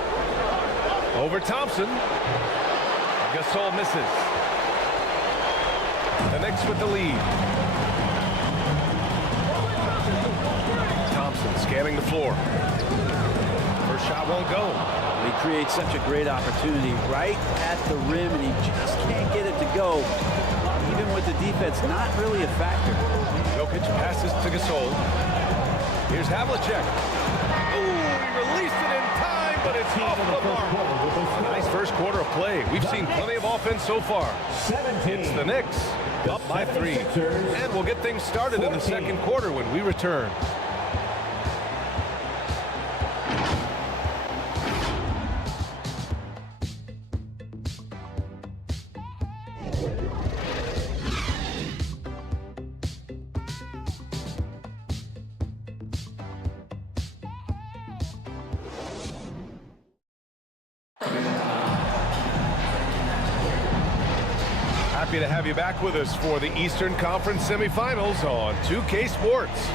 Over Thompson. Gasol misses. The Knicks with the lead. Thompson scanning the floor. First shot won't go. He creates such a great opportunity right at the rim, and he just can't get it to go. Even with the defense not really a factor. JOKIC passes to Gasol. Here's HAVLICK. Ooh, he released it in time, but it's off the mark. Nice first quarter of play. We've seen plenty of offense so far. It's the Knicks up by 3. And we'll get things started in the second quarter when we return. Happy to have you back with us for the Eastern Conference semifinals on 2K Sports.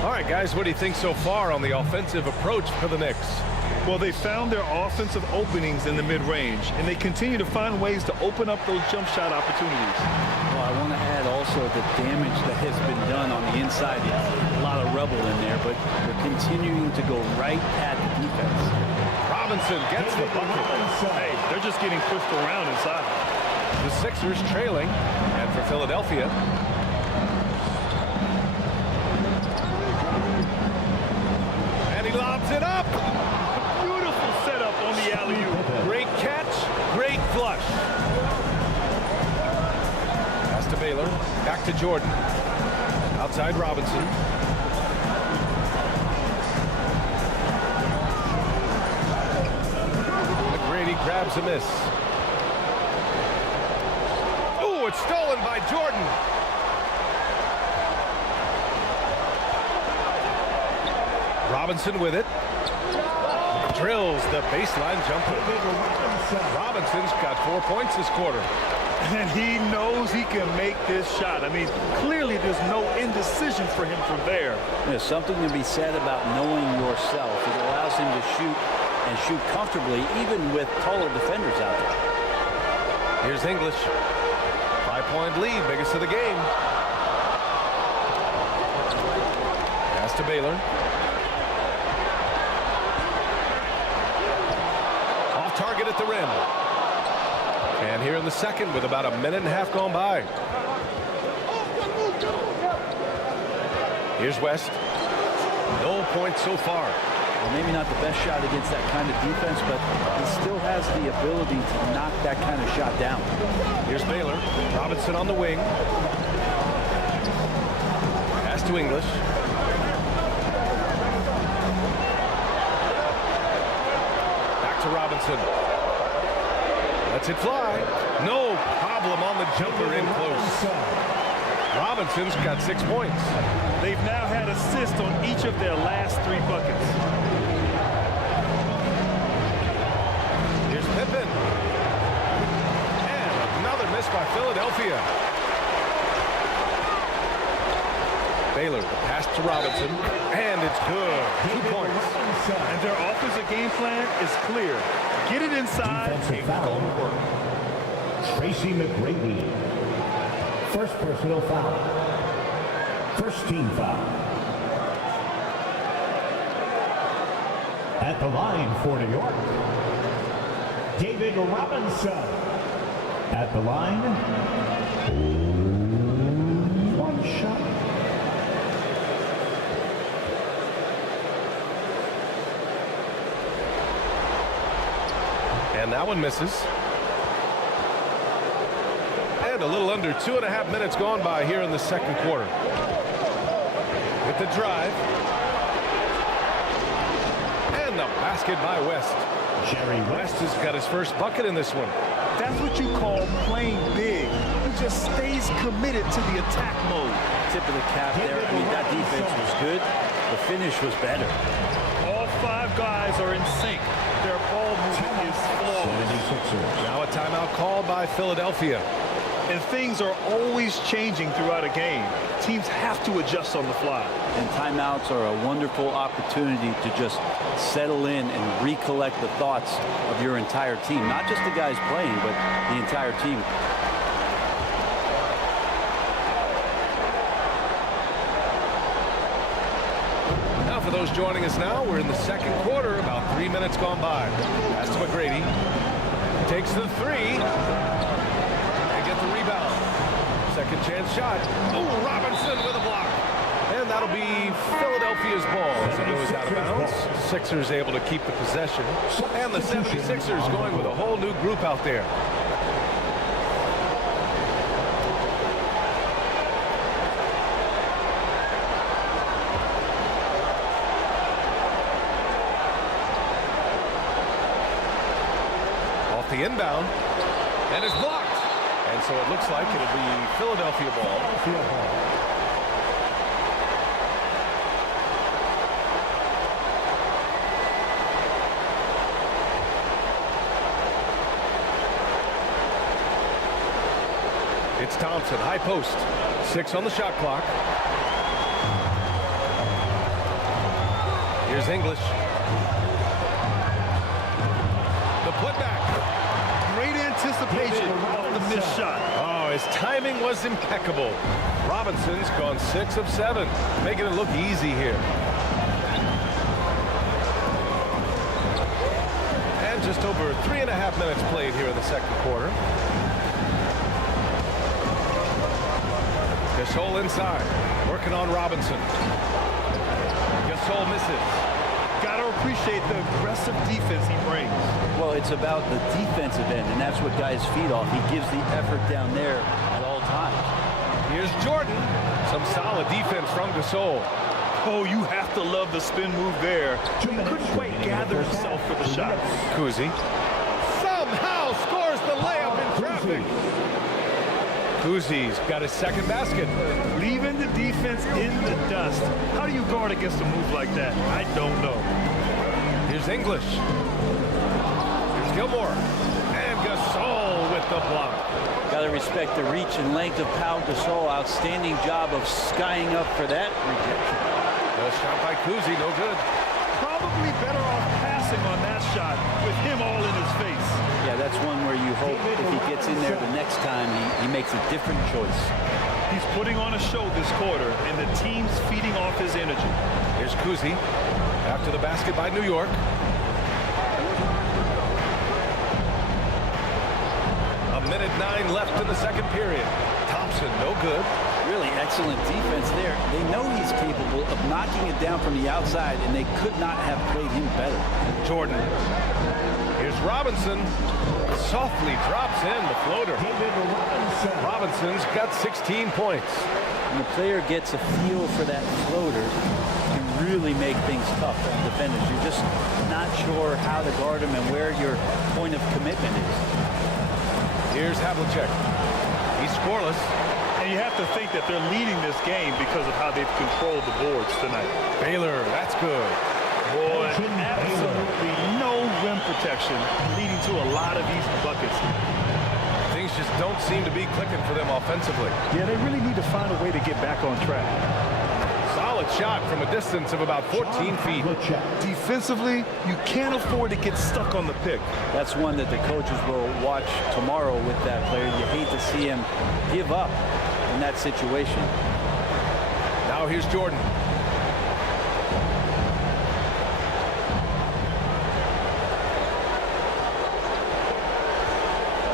All right, guys, what do you think so far on the offensive approach for the Knicks? Well, they found their offensive openings in the mid-range, and they continue to find ways to open up those jump shot opportunities. Well, I want to add also the damage that has been done on the inside. A lot of rubble in there, but they're continuing to go right at the defense. Robinson gets the bucket. Hey, they're just getting pushed around inside. The Sixers trailing, and for Philadelphia. And he lobs it up. Beautiful setup on the alley-oop. Great catch, great flush. Pass to Baylor, back to Jordan. Outside Robinson. McGrady grabs a miss. It's stolen by Jordan. Robinson with it. Drills the baseline jumper. Robinson's got 4 points this quarter. And he knows he can make this shot. I mean, clearly there's no indecision for him from there. There's something to be said about knowing yourself. It allows him to shoot and shoot comfortably, even with taller defenders out there. Here's English. 5-point lead, biggest of the game. Pass to Baylor. Off target at the rim. And here in the second with about a minute and a half gone by. Here's West. No points so far. Well, maybe not the best shot against that kind of defense, but he still has the ability to knock that kind of shot down. Here's Baylor. Robinson on the wing. Pass to English. Back to Robinson. Lets it fly. No problem on the jumper in close. Robinson's got 6 points. They've now had assists on each of their last 3 buckets. Here's Pippen. And another miss by Philadelphia. Baylor, the pass to Robinson, and it's good. 2 points. And their offensive game plan is clear. Get it inside and go to work. TRACY McGrady. First personal foul. First team foul. At the line for New York, David Robinson. At the line, 1 shot. And that one misses. And a little under 2.5 minutes gone by here in the second quarter. With the drive. And the basket by West. Jerry West has got his first bucket in this one. That's what you call playing big. He just stays committed to the attack mode. Tip of the cap there. I mean, that defense was good. The finish was better. All 5 guys are in sync. Their ball movement is flawless. Now a timeout called by Philadelphia. And things are always changing throughout a game. Teams have to adjust on the fly. And timeouts are a wonderful opportunity to just settle in and recollect the thoughts of your entire team. Not just the guys playing, but the entire team. Now for those joining us now, we're in the second quarter, about 3 minutes gone by. Pass to McGrady. Takes the 3. The rebound. Second chance shot. Oh, Robinson with a block. And that'll be Philadelphia's ball as it goes out of bounds. Sixers able to keep the possession. And the 76ers going with a whole new group out there. Off the inbound. And it's blocked. And so it looks like it'll be Philadelphia ball. It's Thompson, high post. 6 on the shot clock. Here's English. The putback. Great anticipation of the missed shot. Oh, his timing was impeccable. Robinson's gone 6 of 7, making it look easy here. And just over 3.5 minutes played here in the second quarter. GASOL inside, working on Robinson. GASOL misses. Gotta appreciate the aggressive defense he brings. Well, it's about the defensive end, and that's what guys feed off. He gives the effort down there at all times. Here's Jordan. Some solid defense from GASOL. Oh, you have to love the spin move there. He couldn't quite gather himself for the shot. COUSY somehow scores the layup in traffic. COUSY's got his second basket. Leaving the defense in the dust. How do you guard against a move like that? I don't know. Here's English. Here's Gilmore. And GASOL with the block. Got to respect the reach and length of Pau GASOL. Outstanding job of skying up for that rejection. No shot by COUSY, no good. Probably better off passing on that shot with him all in his face. Yeah, that's one where you hope if he gets in there the next time, he makes a different choice. He's putting on a show this quarter, and the team's feeding off his energy. Here's COUSY after the basket by New York. A 1:09 left in the second period. Thompson, no good. Really excellent defense there. They know he's capable of knocking it down from the outside, and they could not have played him better. Jordan. Here's Robinson. Softly drops in the floater. Robinson's got 16 points. When the player gets a feel for that floater, can really make things tough on defenders. You're just not sure how to guard him and where your point of commitment is. Here's Havlicek. He's scoreless. And you have to think that they're leading this game because of how they've controlled the boards tonight. Baylor, that's good. Boy, absolutely no rim protection, leading to a lot of easy buckets. Things just don't seem to be clicking for them offensively. Yeah, they really need to find a way to get back on track. Solid shot from a distance of about 14 feet. Defensively, you can't afford to get stuck on the pick. That's one that the coaches will watch tomorrow with that player. You hate to see him give up in that situation. Now here's Jordan.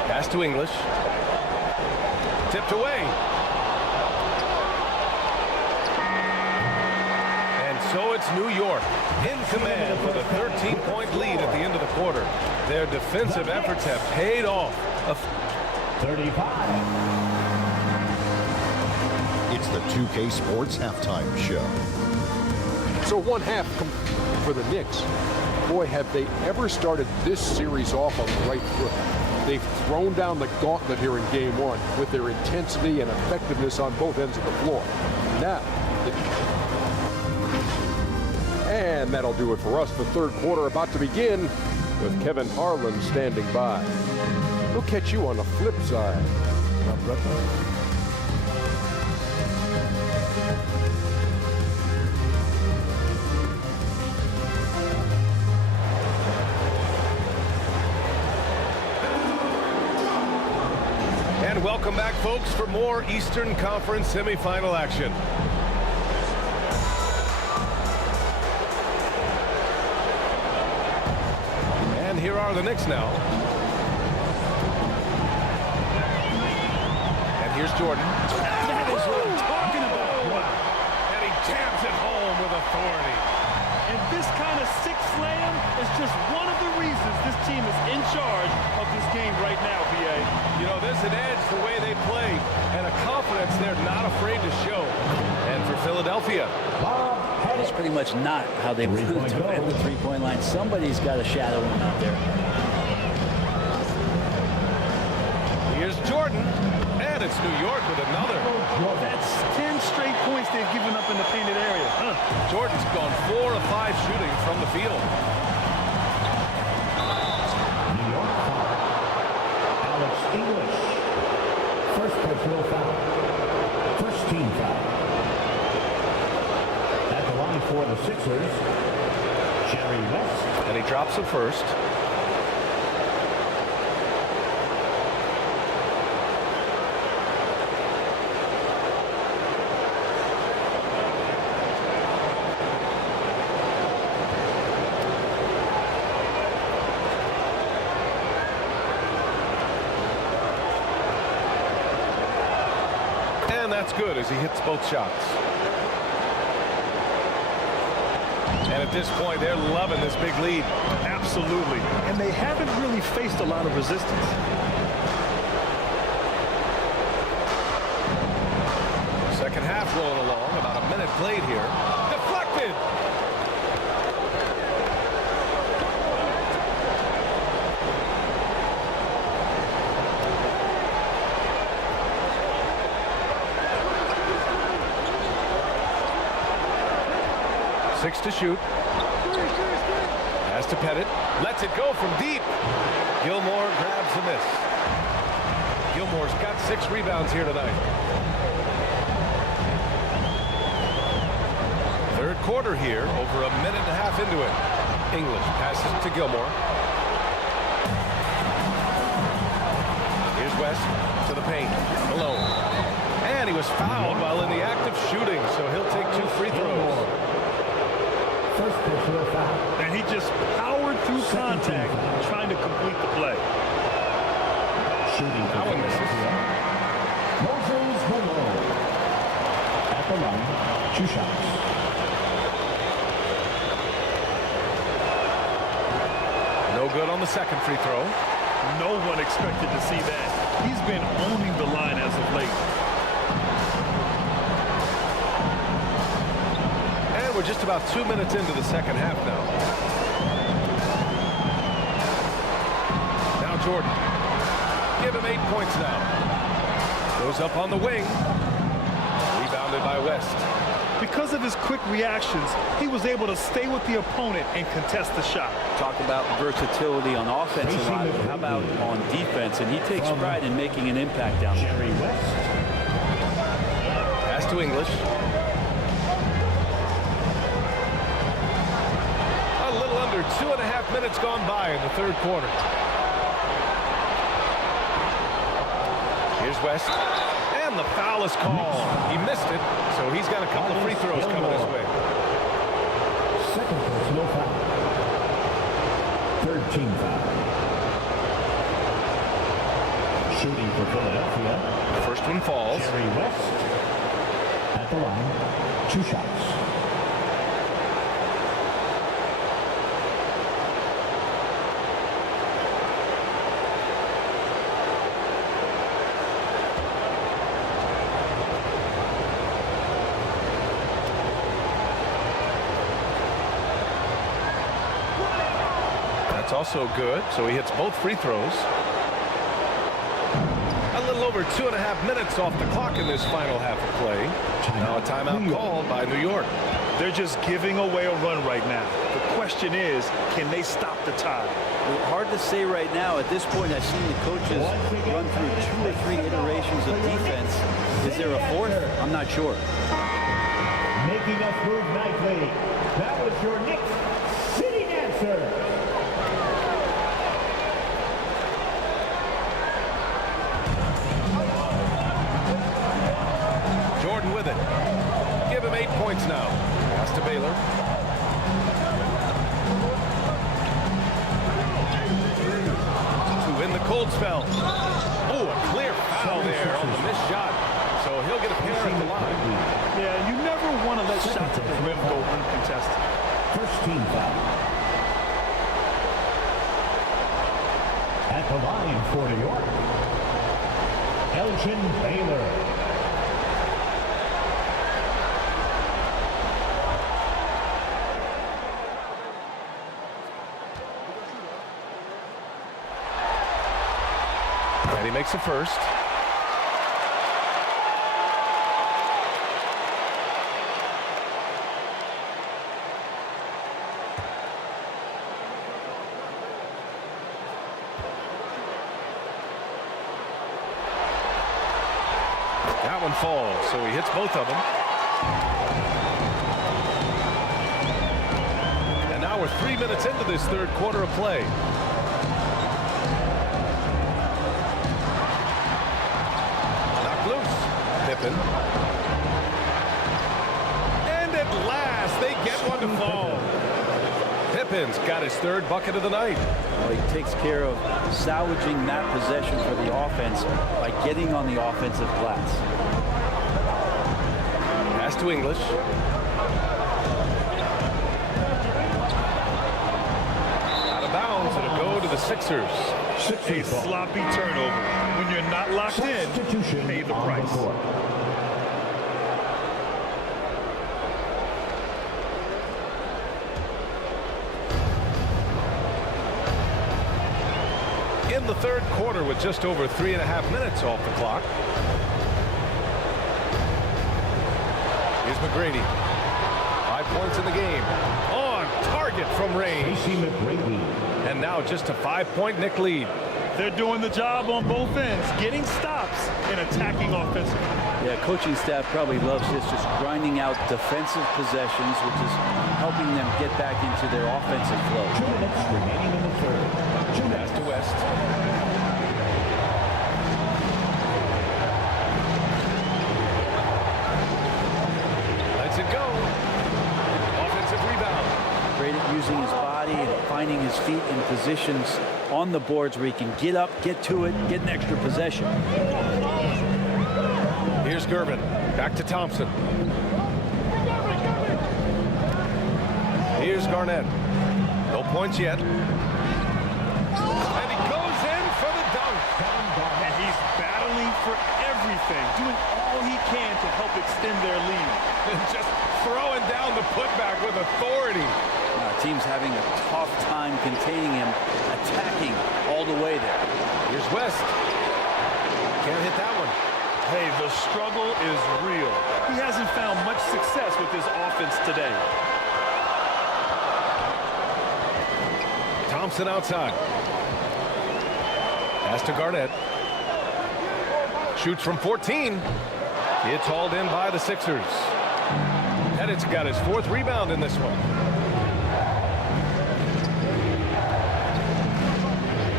Pass to English. Tipped away. And so it's New York in command with a 13-point lead at the end of the quarter. Their defensive efforts have paid off. 35. It's the 2K Sports Halftime Show. So one half for the Knicks. Boy, have they ever started this series off on the right foot. They've thrown down the gauntlet here in game one with their intensity and effectiveness on both ends of the floor. Now, and that'll do it for us. The third quarter about to begin with Kevin Harlan standing by. We'll catch you on the flip side. And welcome back, folks, for more Eastern Conference semifinal action. And here are the Knicks now. And here's Jordan. That is what I'm talking about. Wow. And he jams it home with authority. And this kind of sick slam is just one of the reasons this team is in charge of this game right now, BA. You know, there's an edge the way they play and a confidence they're not afraid to show. And for Philadelphia, That's pretty much not how they moved at the three-point line. Somebody's got to shadow him out there. Here's Jordan, and it's New York with another. That's 10 straight points they've given up in the painted area. Jordan's gone 4 of 5 shooting from the field. New York foul. Alex English. First personal foul. First team foul. At the line for the Sixers, Jerry West. And he drops it first. And that's good as he hits both shots. And at this point, they're loving this big lead. Absolutely. And they haven't really faced a lot of resistance. Second half rolling along, about a minute played here. Deflected! Six to shoot. Pass to Pettit. Lets it go from deep. Gilmore grabs the miss. Gilmore's got 6 rebounds here tonight. Third quarter here, over a minute and a half into it. English passes to Gilmore. Here's West to the paint. Malone. And he was fouled while in the act of shooting, so he'll take 2 free throws. First personal foul. And he just powered through contact trying to complete the play. Shooting for Philadelphia. Moses Malone. At the line, 2 shots. No good on the second free throw. No one expected to see that. He's been owning the line as of late. And we're just about 2 minutes into the second half now. Now Jordan. Give him 8 points now. Goes up on the wing. Rebounded by West. Because of his quick reactions, he was able to stay with the opponent and contest the shot. Talk about versatility on offense a lot. How about on defense? And he takes pride in making an impact down there. Pass to English. A little under 2.5 minutes gone by in the third quarter. Here's West. And the foul is called. He missed it, so he's got a couple of free throws coming his way. Second personal foul. Third team foul. Shooting for Philadelphia. First one falls. Jerry West. At the line, 2 shots. That's also good, so he hits both free throws. A little over 2.5 minutes off the clock in this final half of play. Now a timeout called by New York. They're just giving away a run right now. The question is, can they stop the tide? Well, hard to say right now. At this point, I've seen the coaches run through 2 or 3 iterations of defense. Is there a fourth? I'm not sure. Making us move nicely. That was your Knicks City Dancer. Jordan with it. Give him 8 points now. Pass to Baylor. To win the cold spell. Oh, a clear foul there on the missed shot. So he'll get a pair at the line. Yeah, you never want to let shots at the rim go uncontested. First team foul. At the line for New York, Elgin Baylor. And he makes the first. That one falls, so he hits both of them. And now we're 3 minutes into this third quarter of play. Knocked loose. Pippen. And at last, they get one to fall. Pippen's got his third bucket of the night. Well, he takes care of salvaging that possession for the offense by getting on the offensive glass. Pass to English. Out of bounds, it'll go to the Sixers. A sloppy turnover. When you're not locked in, pay the price. In the third quarter with just over 3.5 minutes off the clock. Here's McGrady. 5 points in the game. On target from range. And now just a 5-point Knick lead. They're doing the job on both ends, getting stops and attacking offensively. Yeah, coaching staff probably loves this, just grinding out defensive possessions, which is helping them get back into their offensive flow. 2 minutes remaining in the third. Pass to West. Lets it go. Offensive rebound. Great at using his body and finding his feet in positions on the boards where he can get up, get to it, get an extra possession. Here's Gervin. Back to Thompson. Here's Garnett. No points yet. And he goes in for the dunk. And he's battling for everything, doing all he can to help extend their lead. Just throwing down the putback with authority. Team's having a tough time containing him, attacking all the way there. Here's West. Can't hit that one. Hey, the struggle is real. He hasn't found much success with his offense today. Thompson outside. Pass to Garnett. Shoots from 14. It's hauled in by the Sixers. Pettit's got his 4th rebound in this one.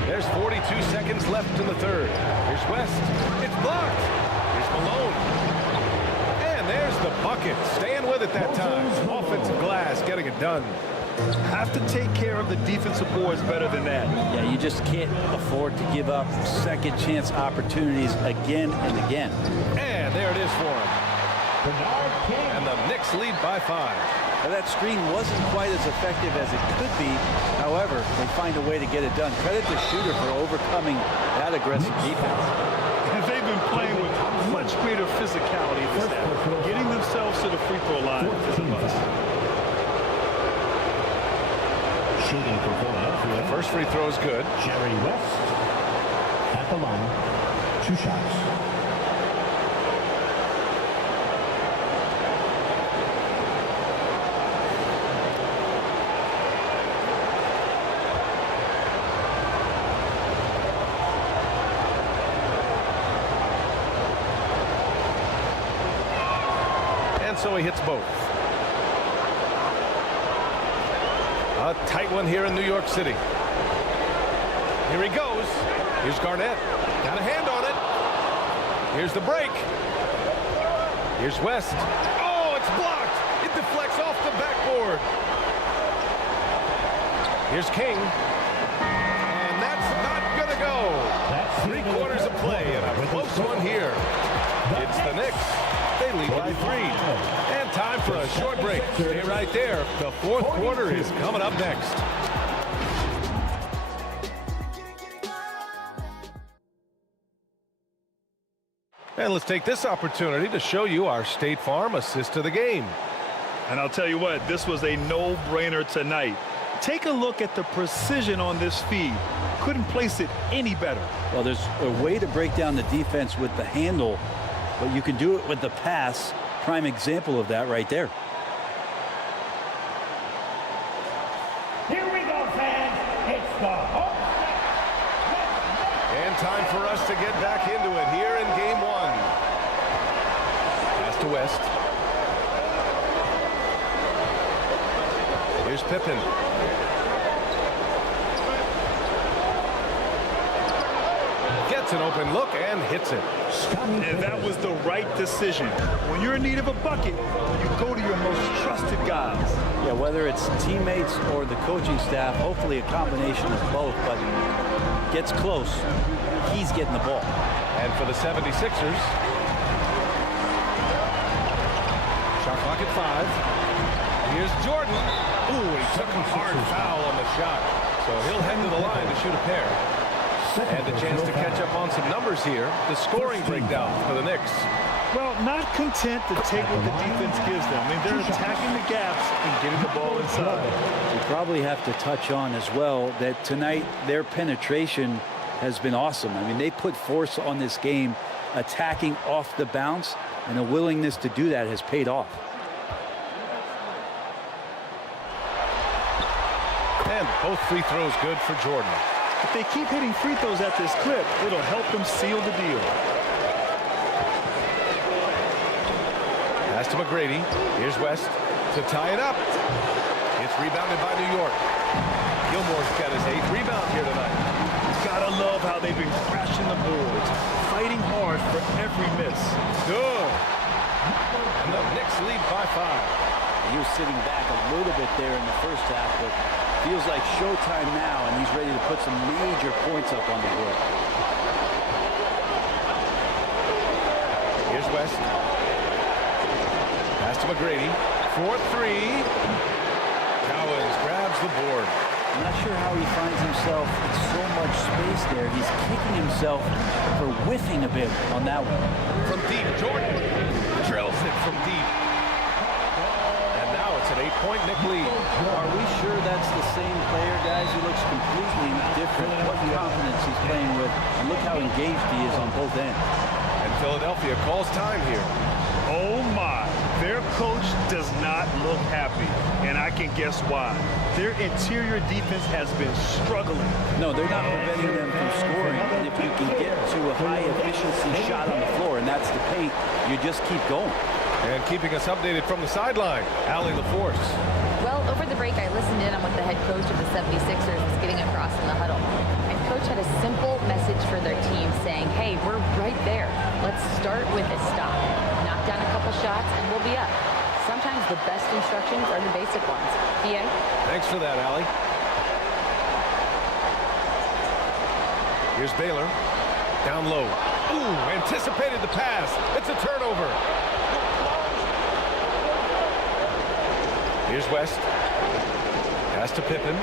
There's 42 seconds left in the 3rd. Here's West. It's blocked. Here's Malone. And there's the bucket. Staying with it that time. Offensive glass getting it done. Have to take care of the defensive boards better than that. Yeah, you just can't afford to give up second chance opportunities again and again. And there it is for him. And the Knicks lead by 5. Well, that screen wasn't quite as effective as it could be. However, they find a way to get it done. Credit the shooter for overcoming that aggressive defense. And they've been playing with much greater physicality than that. Getting themselves to the free throw line is a must. Shooting for Philadelphia. First free throw is good. Jerry West at the line. 2 shots. And so he hits both. A tight one here in New York City. Here he goes. Here's Garnett. Got a hand on it. Here's the break. Here's West. Oh, it's blocked. It deflects off the backboard. Here's King. And that's not going to go. 3/4 of play and a close one here. It's the Knicks. They lead by 3. And time for a short break. Stay right there. The 4th quarter is coming up next. And let's take this opportunity to show you our State Farm assist of the game. And I'll tell you what, this was a no-brainer tonight. Take a look at the precision on this feed. Couldn't place it any better. Well, there's a way to break down the defense with the handle, but you can do it with the pass. Prime example of that right there. Here we go, fans. It's the home. And time for us to get back into it here in game 1. Pass to West. Here's Pippen. Gets an open look and hits it. And that was the right decision. When you're in need of a bucket, you go to your most trusted guys. Yeah, whether it's teammates or the coaching staff, hopefully a combination of both, but gets close. He's getting the ball. And for the 76ers, shot clock at 5. Here's Jordan. Ooh, he took a hard foul on the shot. So he'll head to the line to shoot a pair. And a chance to catch up on some numbers here. The scoring breakdown for the Knicks. Well, not content to take what the defense gives them. I mean, they're attacking the gaps and getting the ball inside. We probably have to touch on as well that tonight their penetration has been awesome. I mean, they put force on this game, attacking off the bounce, and the willingness to do that has paid off. And both free throws good for Jordan. If they keep hitting free throws at this clip, it'll help them seal the deal. Pass to McGrady. Here's West to tie it up. It's rebounded by New York. Gilmore's got his 8th rebound here tonight. Gotta love how they've been crashing the boards, fighting hard for every miss. Good. And the Knicks lead by 5. He was sitting back a little bit there in the first half, but feels like showtime now, and he's ready to put some major points up on the board. Here's West. Pass to McGrady. 4-3. Cowens grabs the board. I'm not sure how he finds himself in so much space there. He's kicking himself for whiffing a bit on that one. From deep, Jordan drills it from deep. And now it's an 8-point Nick lead. Are we sure that's the same player, guys? He looks completely different. What confidence he's playing with, and look how engaged he is on both ends. And Philadelphia calls time here. Oh my, their coach does not look happy, and I can guess why. Their interior defense has been struggling. No, they're not preventing them from scoring. And if you can get to a high efficiency shot on the floor, and that's the paint, you just keep going. And keeping us updated from the sideline, Allie LaForce. Well, over the break, I listened in on what the head coach of the 76ers was getting across in the huddle. And coach had a simple message for their team saying, hey, we're right there. Let's start with a stop. Knock down a couple shots, and we'll be up. Sometimes the best instructions are the basic ones. PA? Thanks for that, Allie. Here's Baylor. Down low. Ooh, anticipated the pass. It's a turnover. Here's West. Pass to Pippen.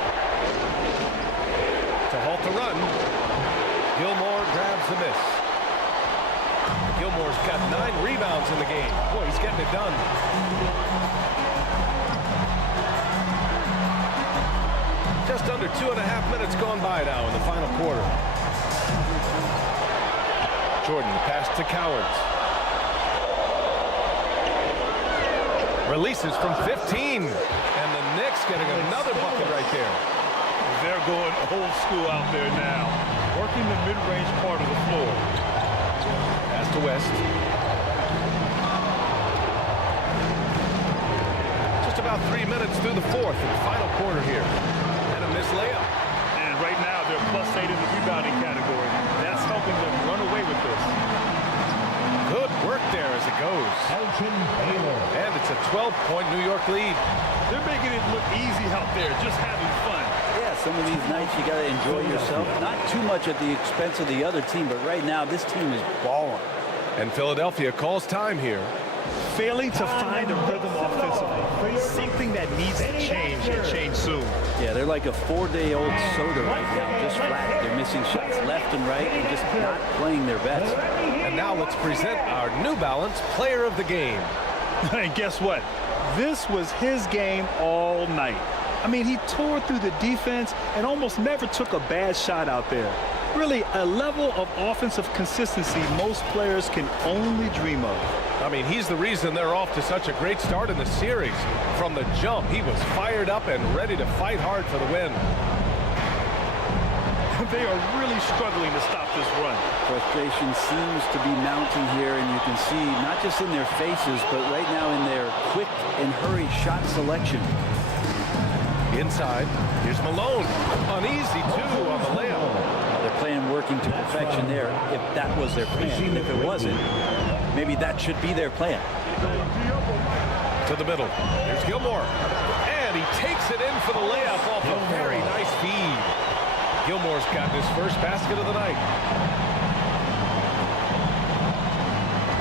To halt the run. Gilmore grabs the miss. Gilmore's got 9 rebounds in the game. Boy, he's getting it done. Just under 2.5 minutes gone by now in the final quarter. Jordan, the pass to Cowens. Releases from 15. And the Knicks getting another bucket right there. They're going old school out there now, working the mid-range part of the floor. Pass to West. Just about 3 minutes through the fourth and final quarter here. And a missed layup. And right now they're +8 in the rebounding category. That's helping them run away with this. Good work there as it goes. And it's a 12-point New York lead. They're making it look easy out there, just having fun. Yeah, some of these nights you got to enjoy yourself. Not too much at the expense of the other team, but right now this team is balling. And Philadelphia calls time here. Failing to find a rhythm offensively. Something that needs to change and change soon. Yeah, they're like a 4-day-old soda right now, just flat. They're missing shots left and right and just not playing their best. And now let's present our New Balance Player of the Game. And guess what? This was his game all night. I mean, he tore through the defense and almost never took a bad shot out there. Really, a level of offensive consistency most players can only dream of. I mean, he's the reason they're off to such a great start in the series. From the jump, he was fired up and ready to fight hard for the win. They are really struggling to stop this run. Frustration seems to be mounting here, and you can see not just in their faces, but right now in their quick and hurried shot selection. Inside, here's Malone. Uneasy, too, on the layup. They're playing working to perfection there, if that was their plan. And if it wasn't, maybe that should be their plan. To the middle. Here's Gilmore. And he takes it in for the layup off a very nice feed. Gilmore's got his first basket of the night.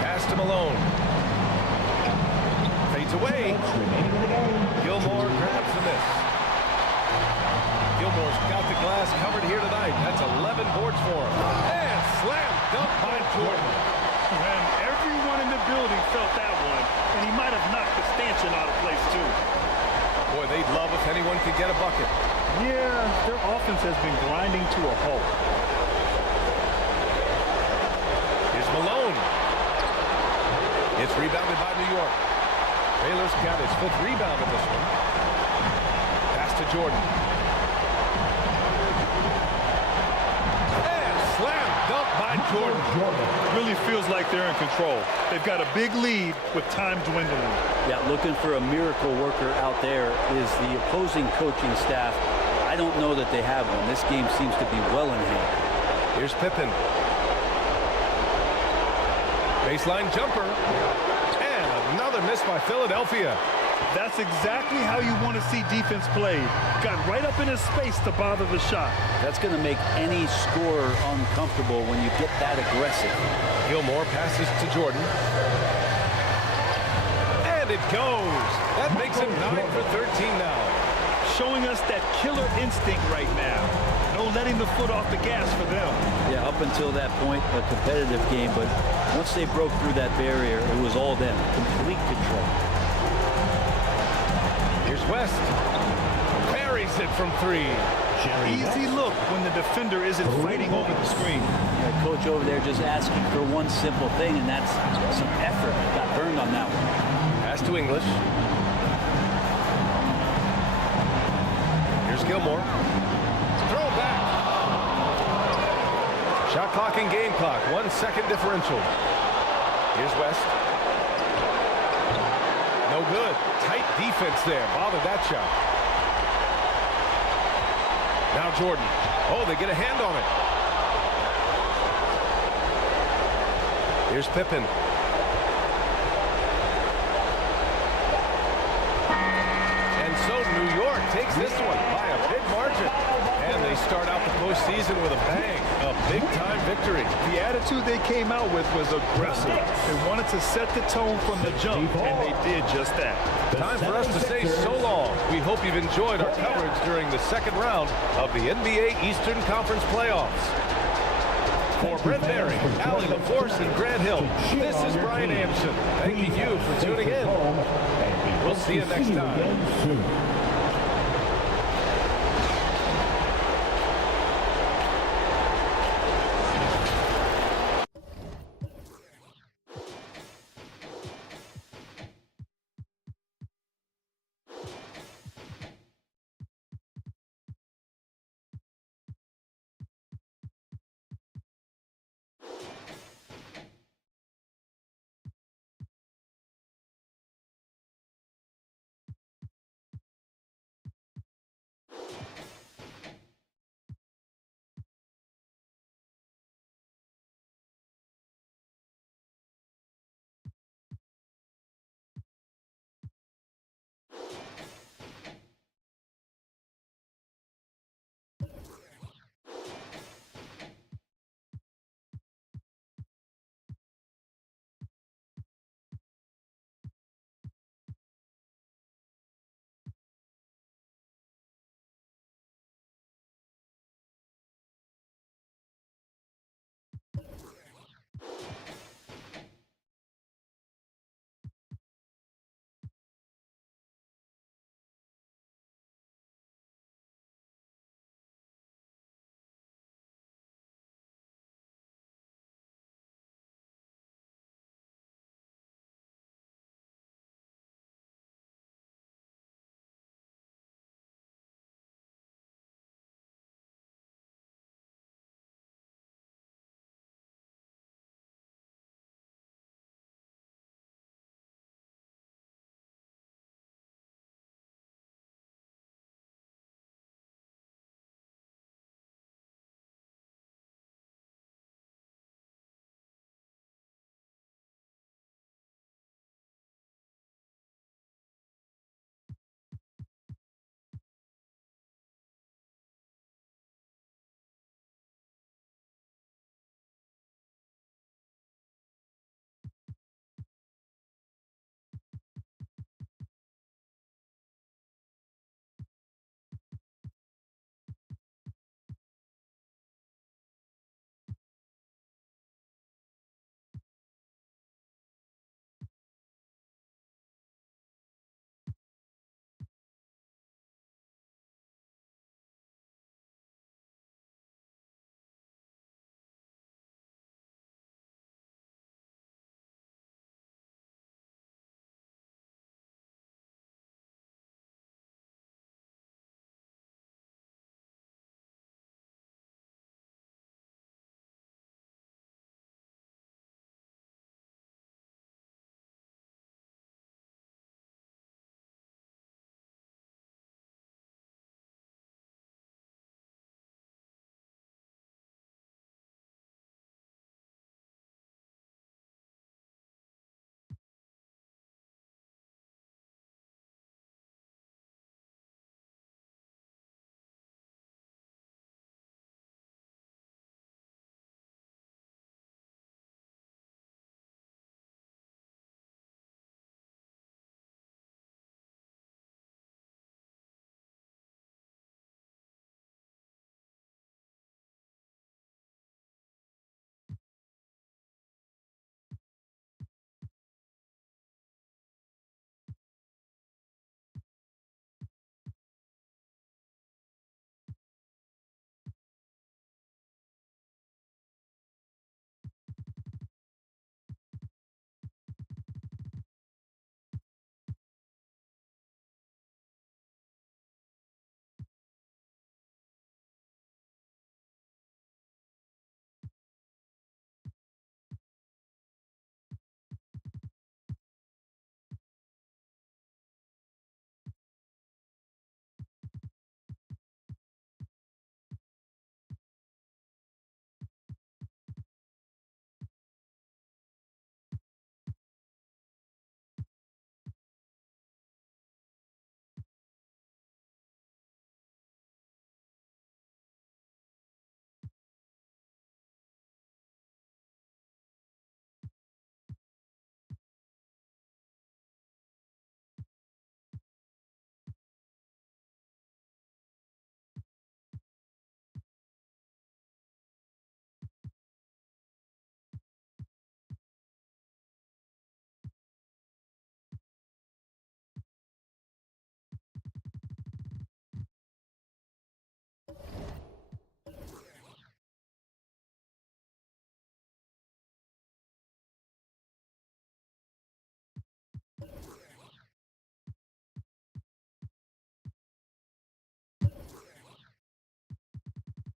Pass to Malone. Fades away. Gilmore grabs the miss. Gilmore's got the glass covered here tonight. That's 11 boards for him. And slam dunk by Jordan. And everyone in the building felt that one, and he might have knocked the stanchion out of place too. Boy, they'd love if anyone could get a bucket. Yeah, their offense has been grinding to a halt. Here's Malone. It's rebounded by New York. Baylor's got his 5th rebound in this one. Pass to Jordan. And slam dunk by Jordan. Really feels like they're in control. They've got a big lead with time dwindling. Yeah, looking for a miracle worker out there is the opposing coaching staff. I don't know that they have one. This game seems to be well in hand. Here's Pippen. Baseline jumper. And another miss by Philadelphia. That's exactly how you want to see defense played. Got right up in his space to bother the shot. That's going to make any scorer uncomfortable when you get that aggressive. Gilmore passes to Jordan. And it goes. That makes it 9 for 13 now. Showing us that killer instinct right now. No letting the foot off the gas for them. Yeah, up until that point, a competitive game, but once they broke through that barrier, it was all them. Complete control. Here's West. Buries it from 3. Easy look when the defender isn't fighting over the screen. Yeah, coach over there just asking for one simple thing, and that's some effort. Got burned on that one. Pass to English. Here's Gilmore. Throw back. Shot clock and game clock. 1 second differential. Here's West. No good. Tight defense there. Bothered that shot. Now Jordan. Oh, they get a hand on it. Here's Pippen. And so New York takes this one by a big margin. And they start out the postseason with a bang. A big-time victory. The attitude they came out with was aggressive. They wanted to set the tone from the jump, and they did just that. Time for us to say so long. We hope you've enjoyed our coverage during the second round of the NBA Eastern Conference Playoffs. For Brent Berry, Allie LaForce, and Grant Hill, this is Brian Anderson. Thanking you for tuning in. We'll see you next time.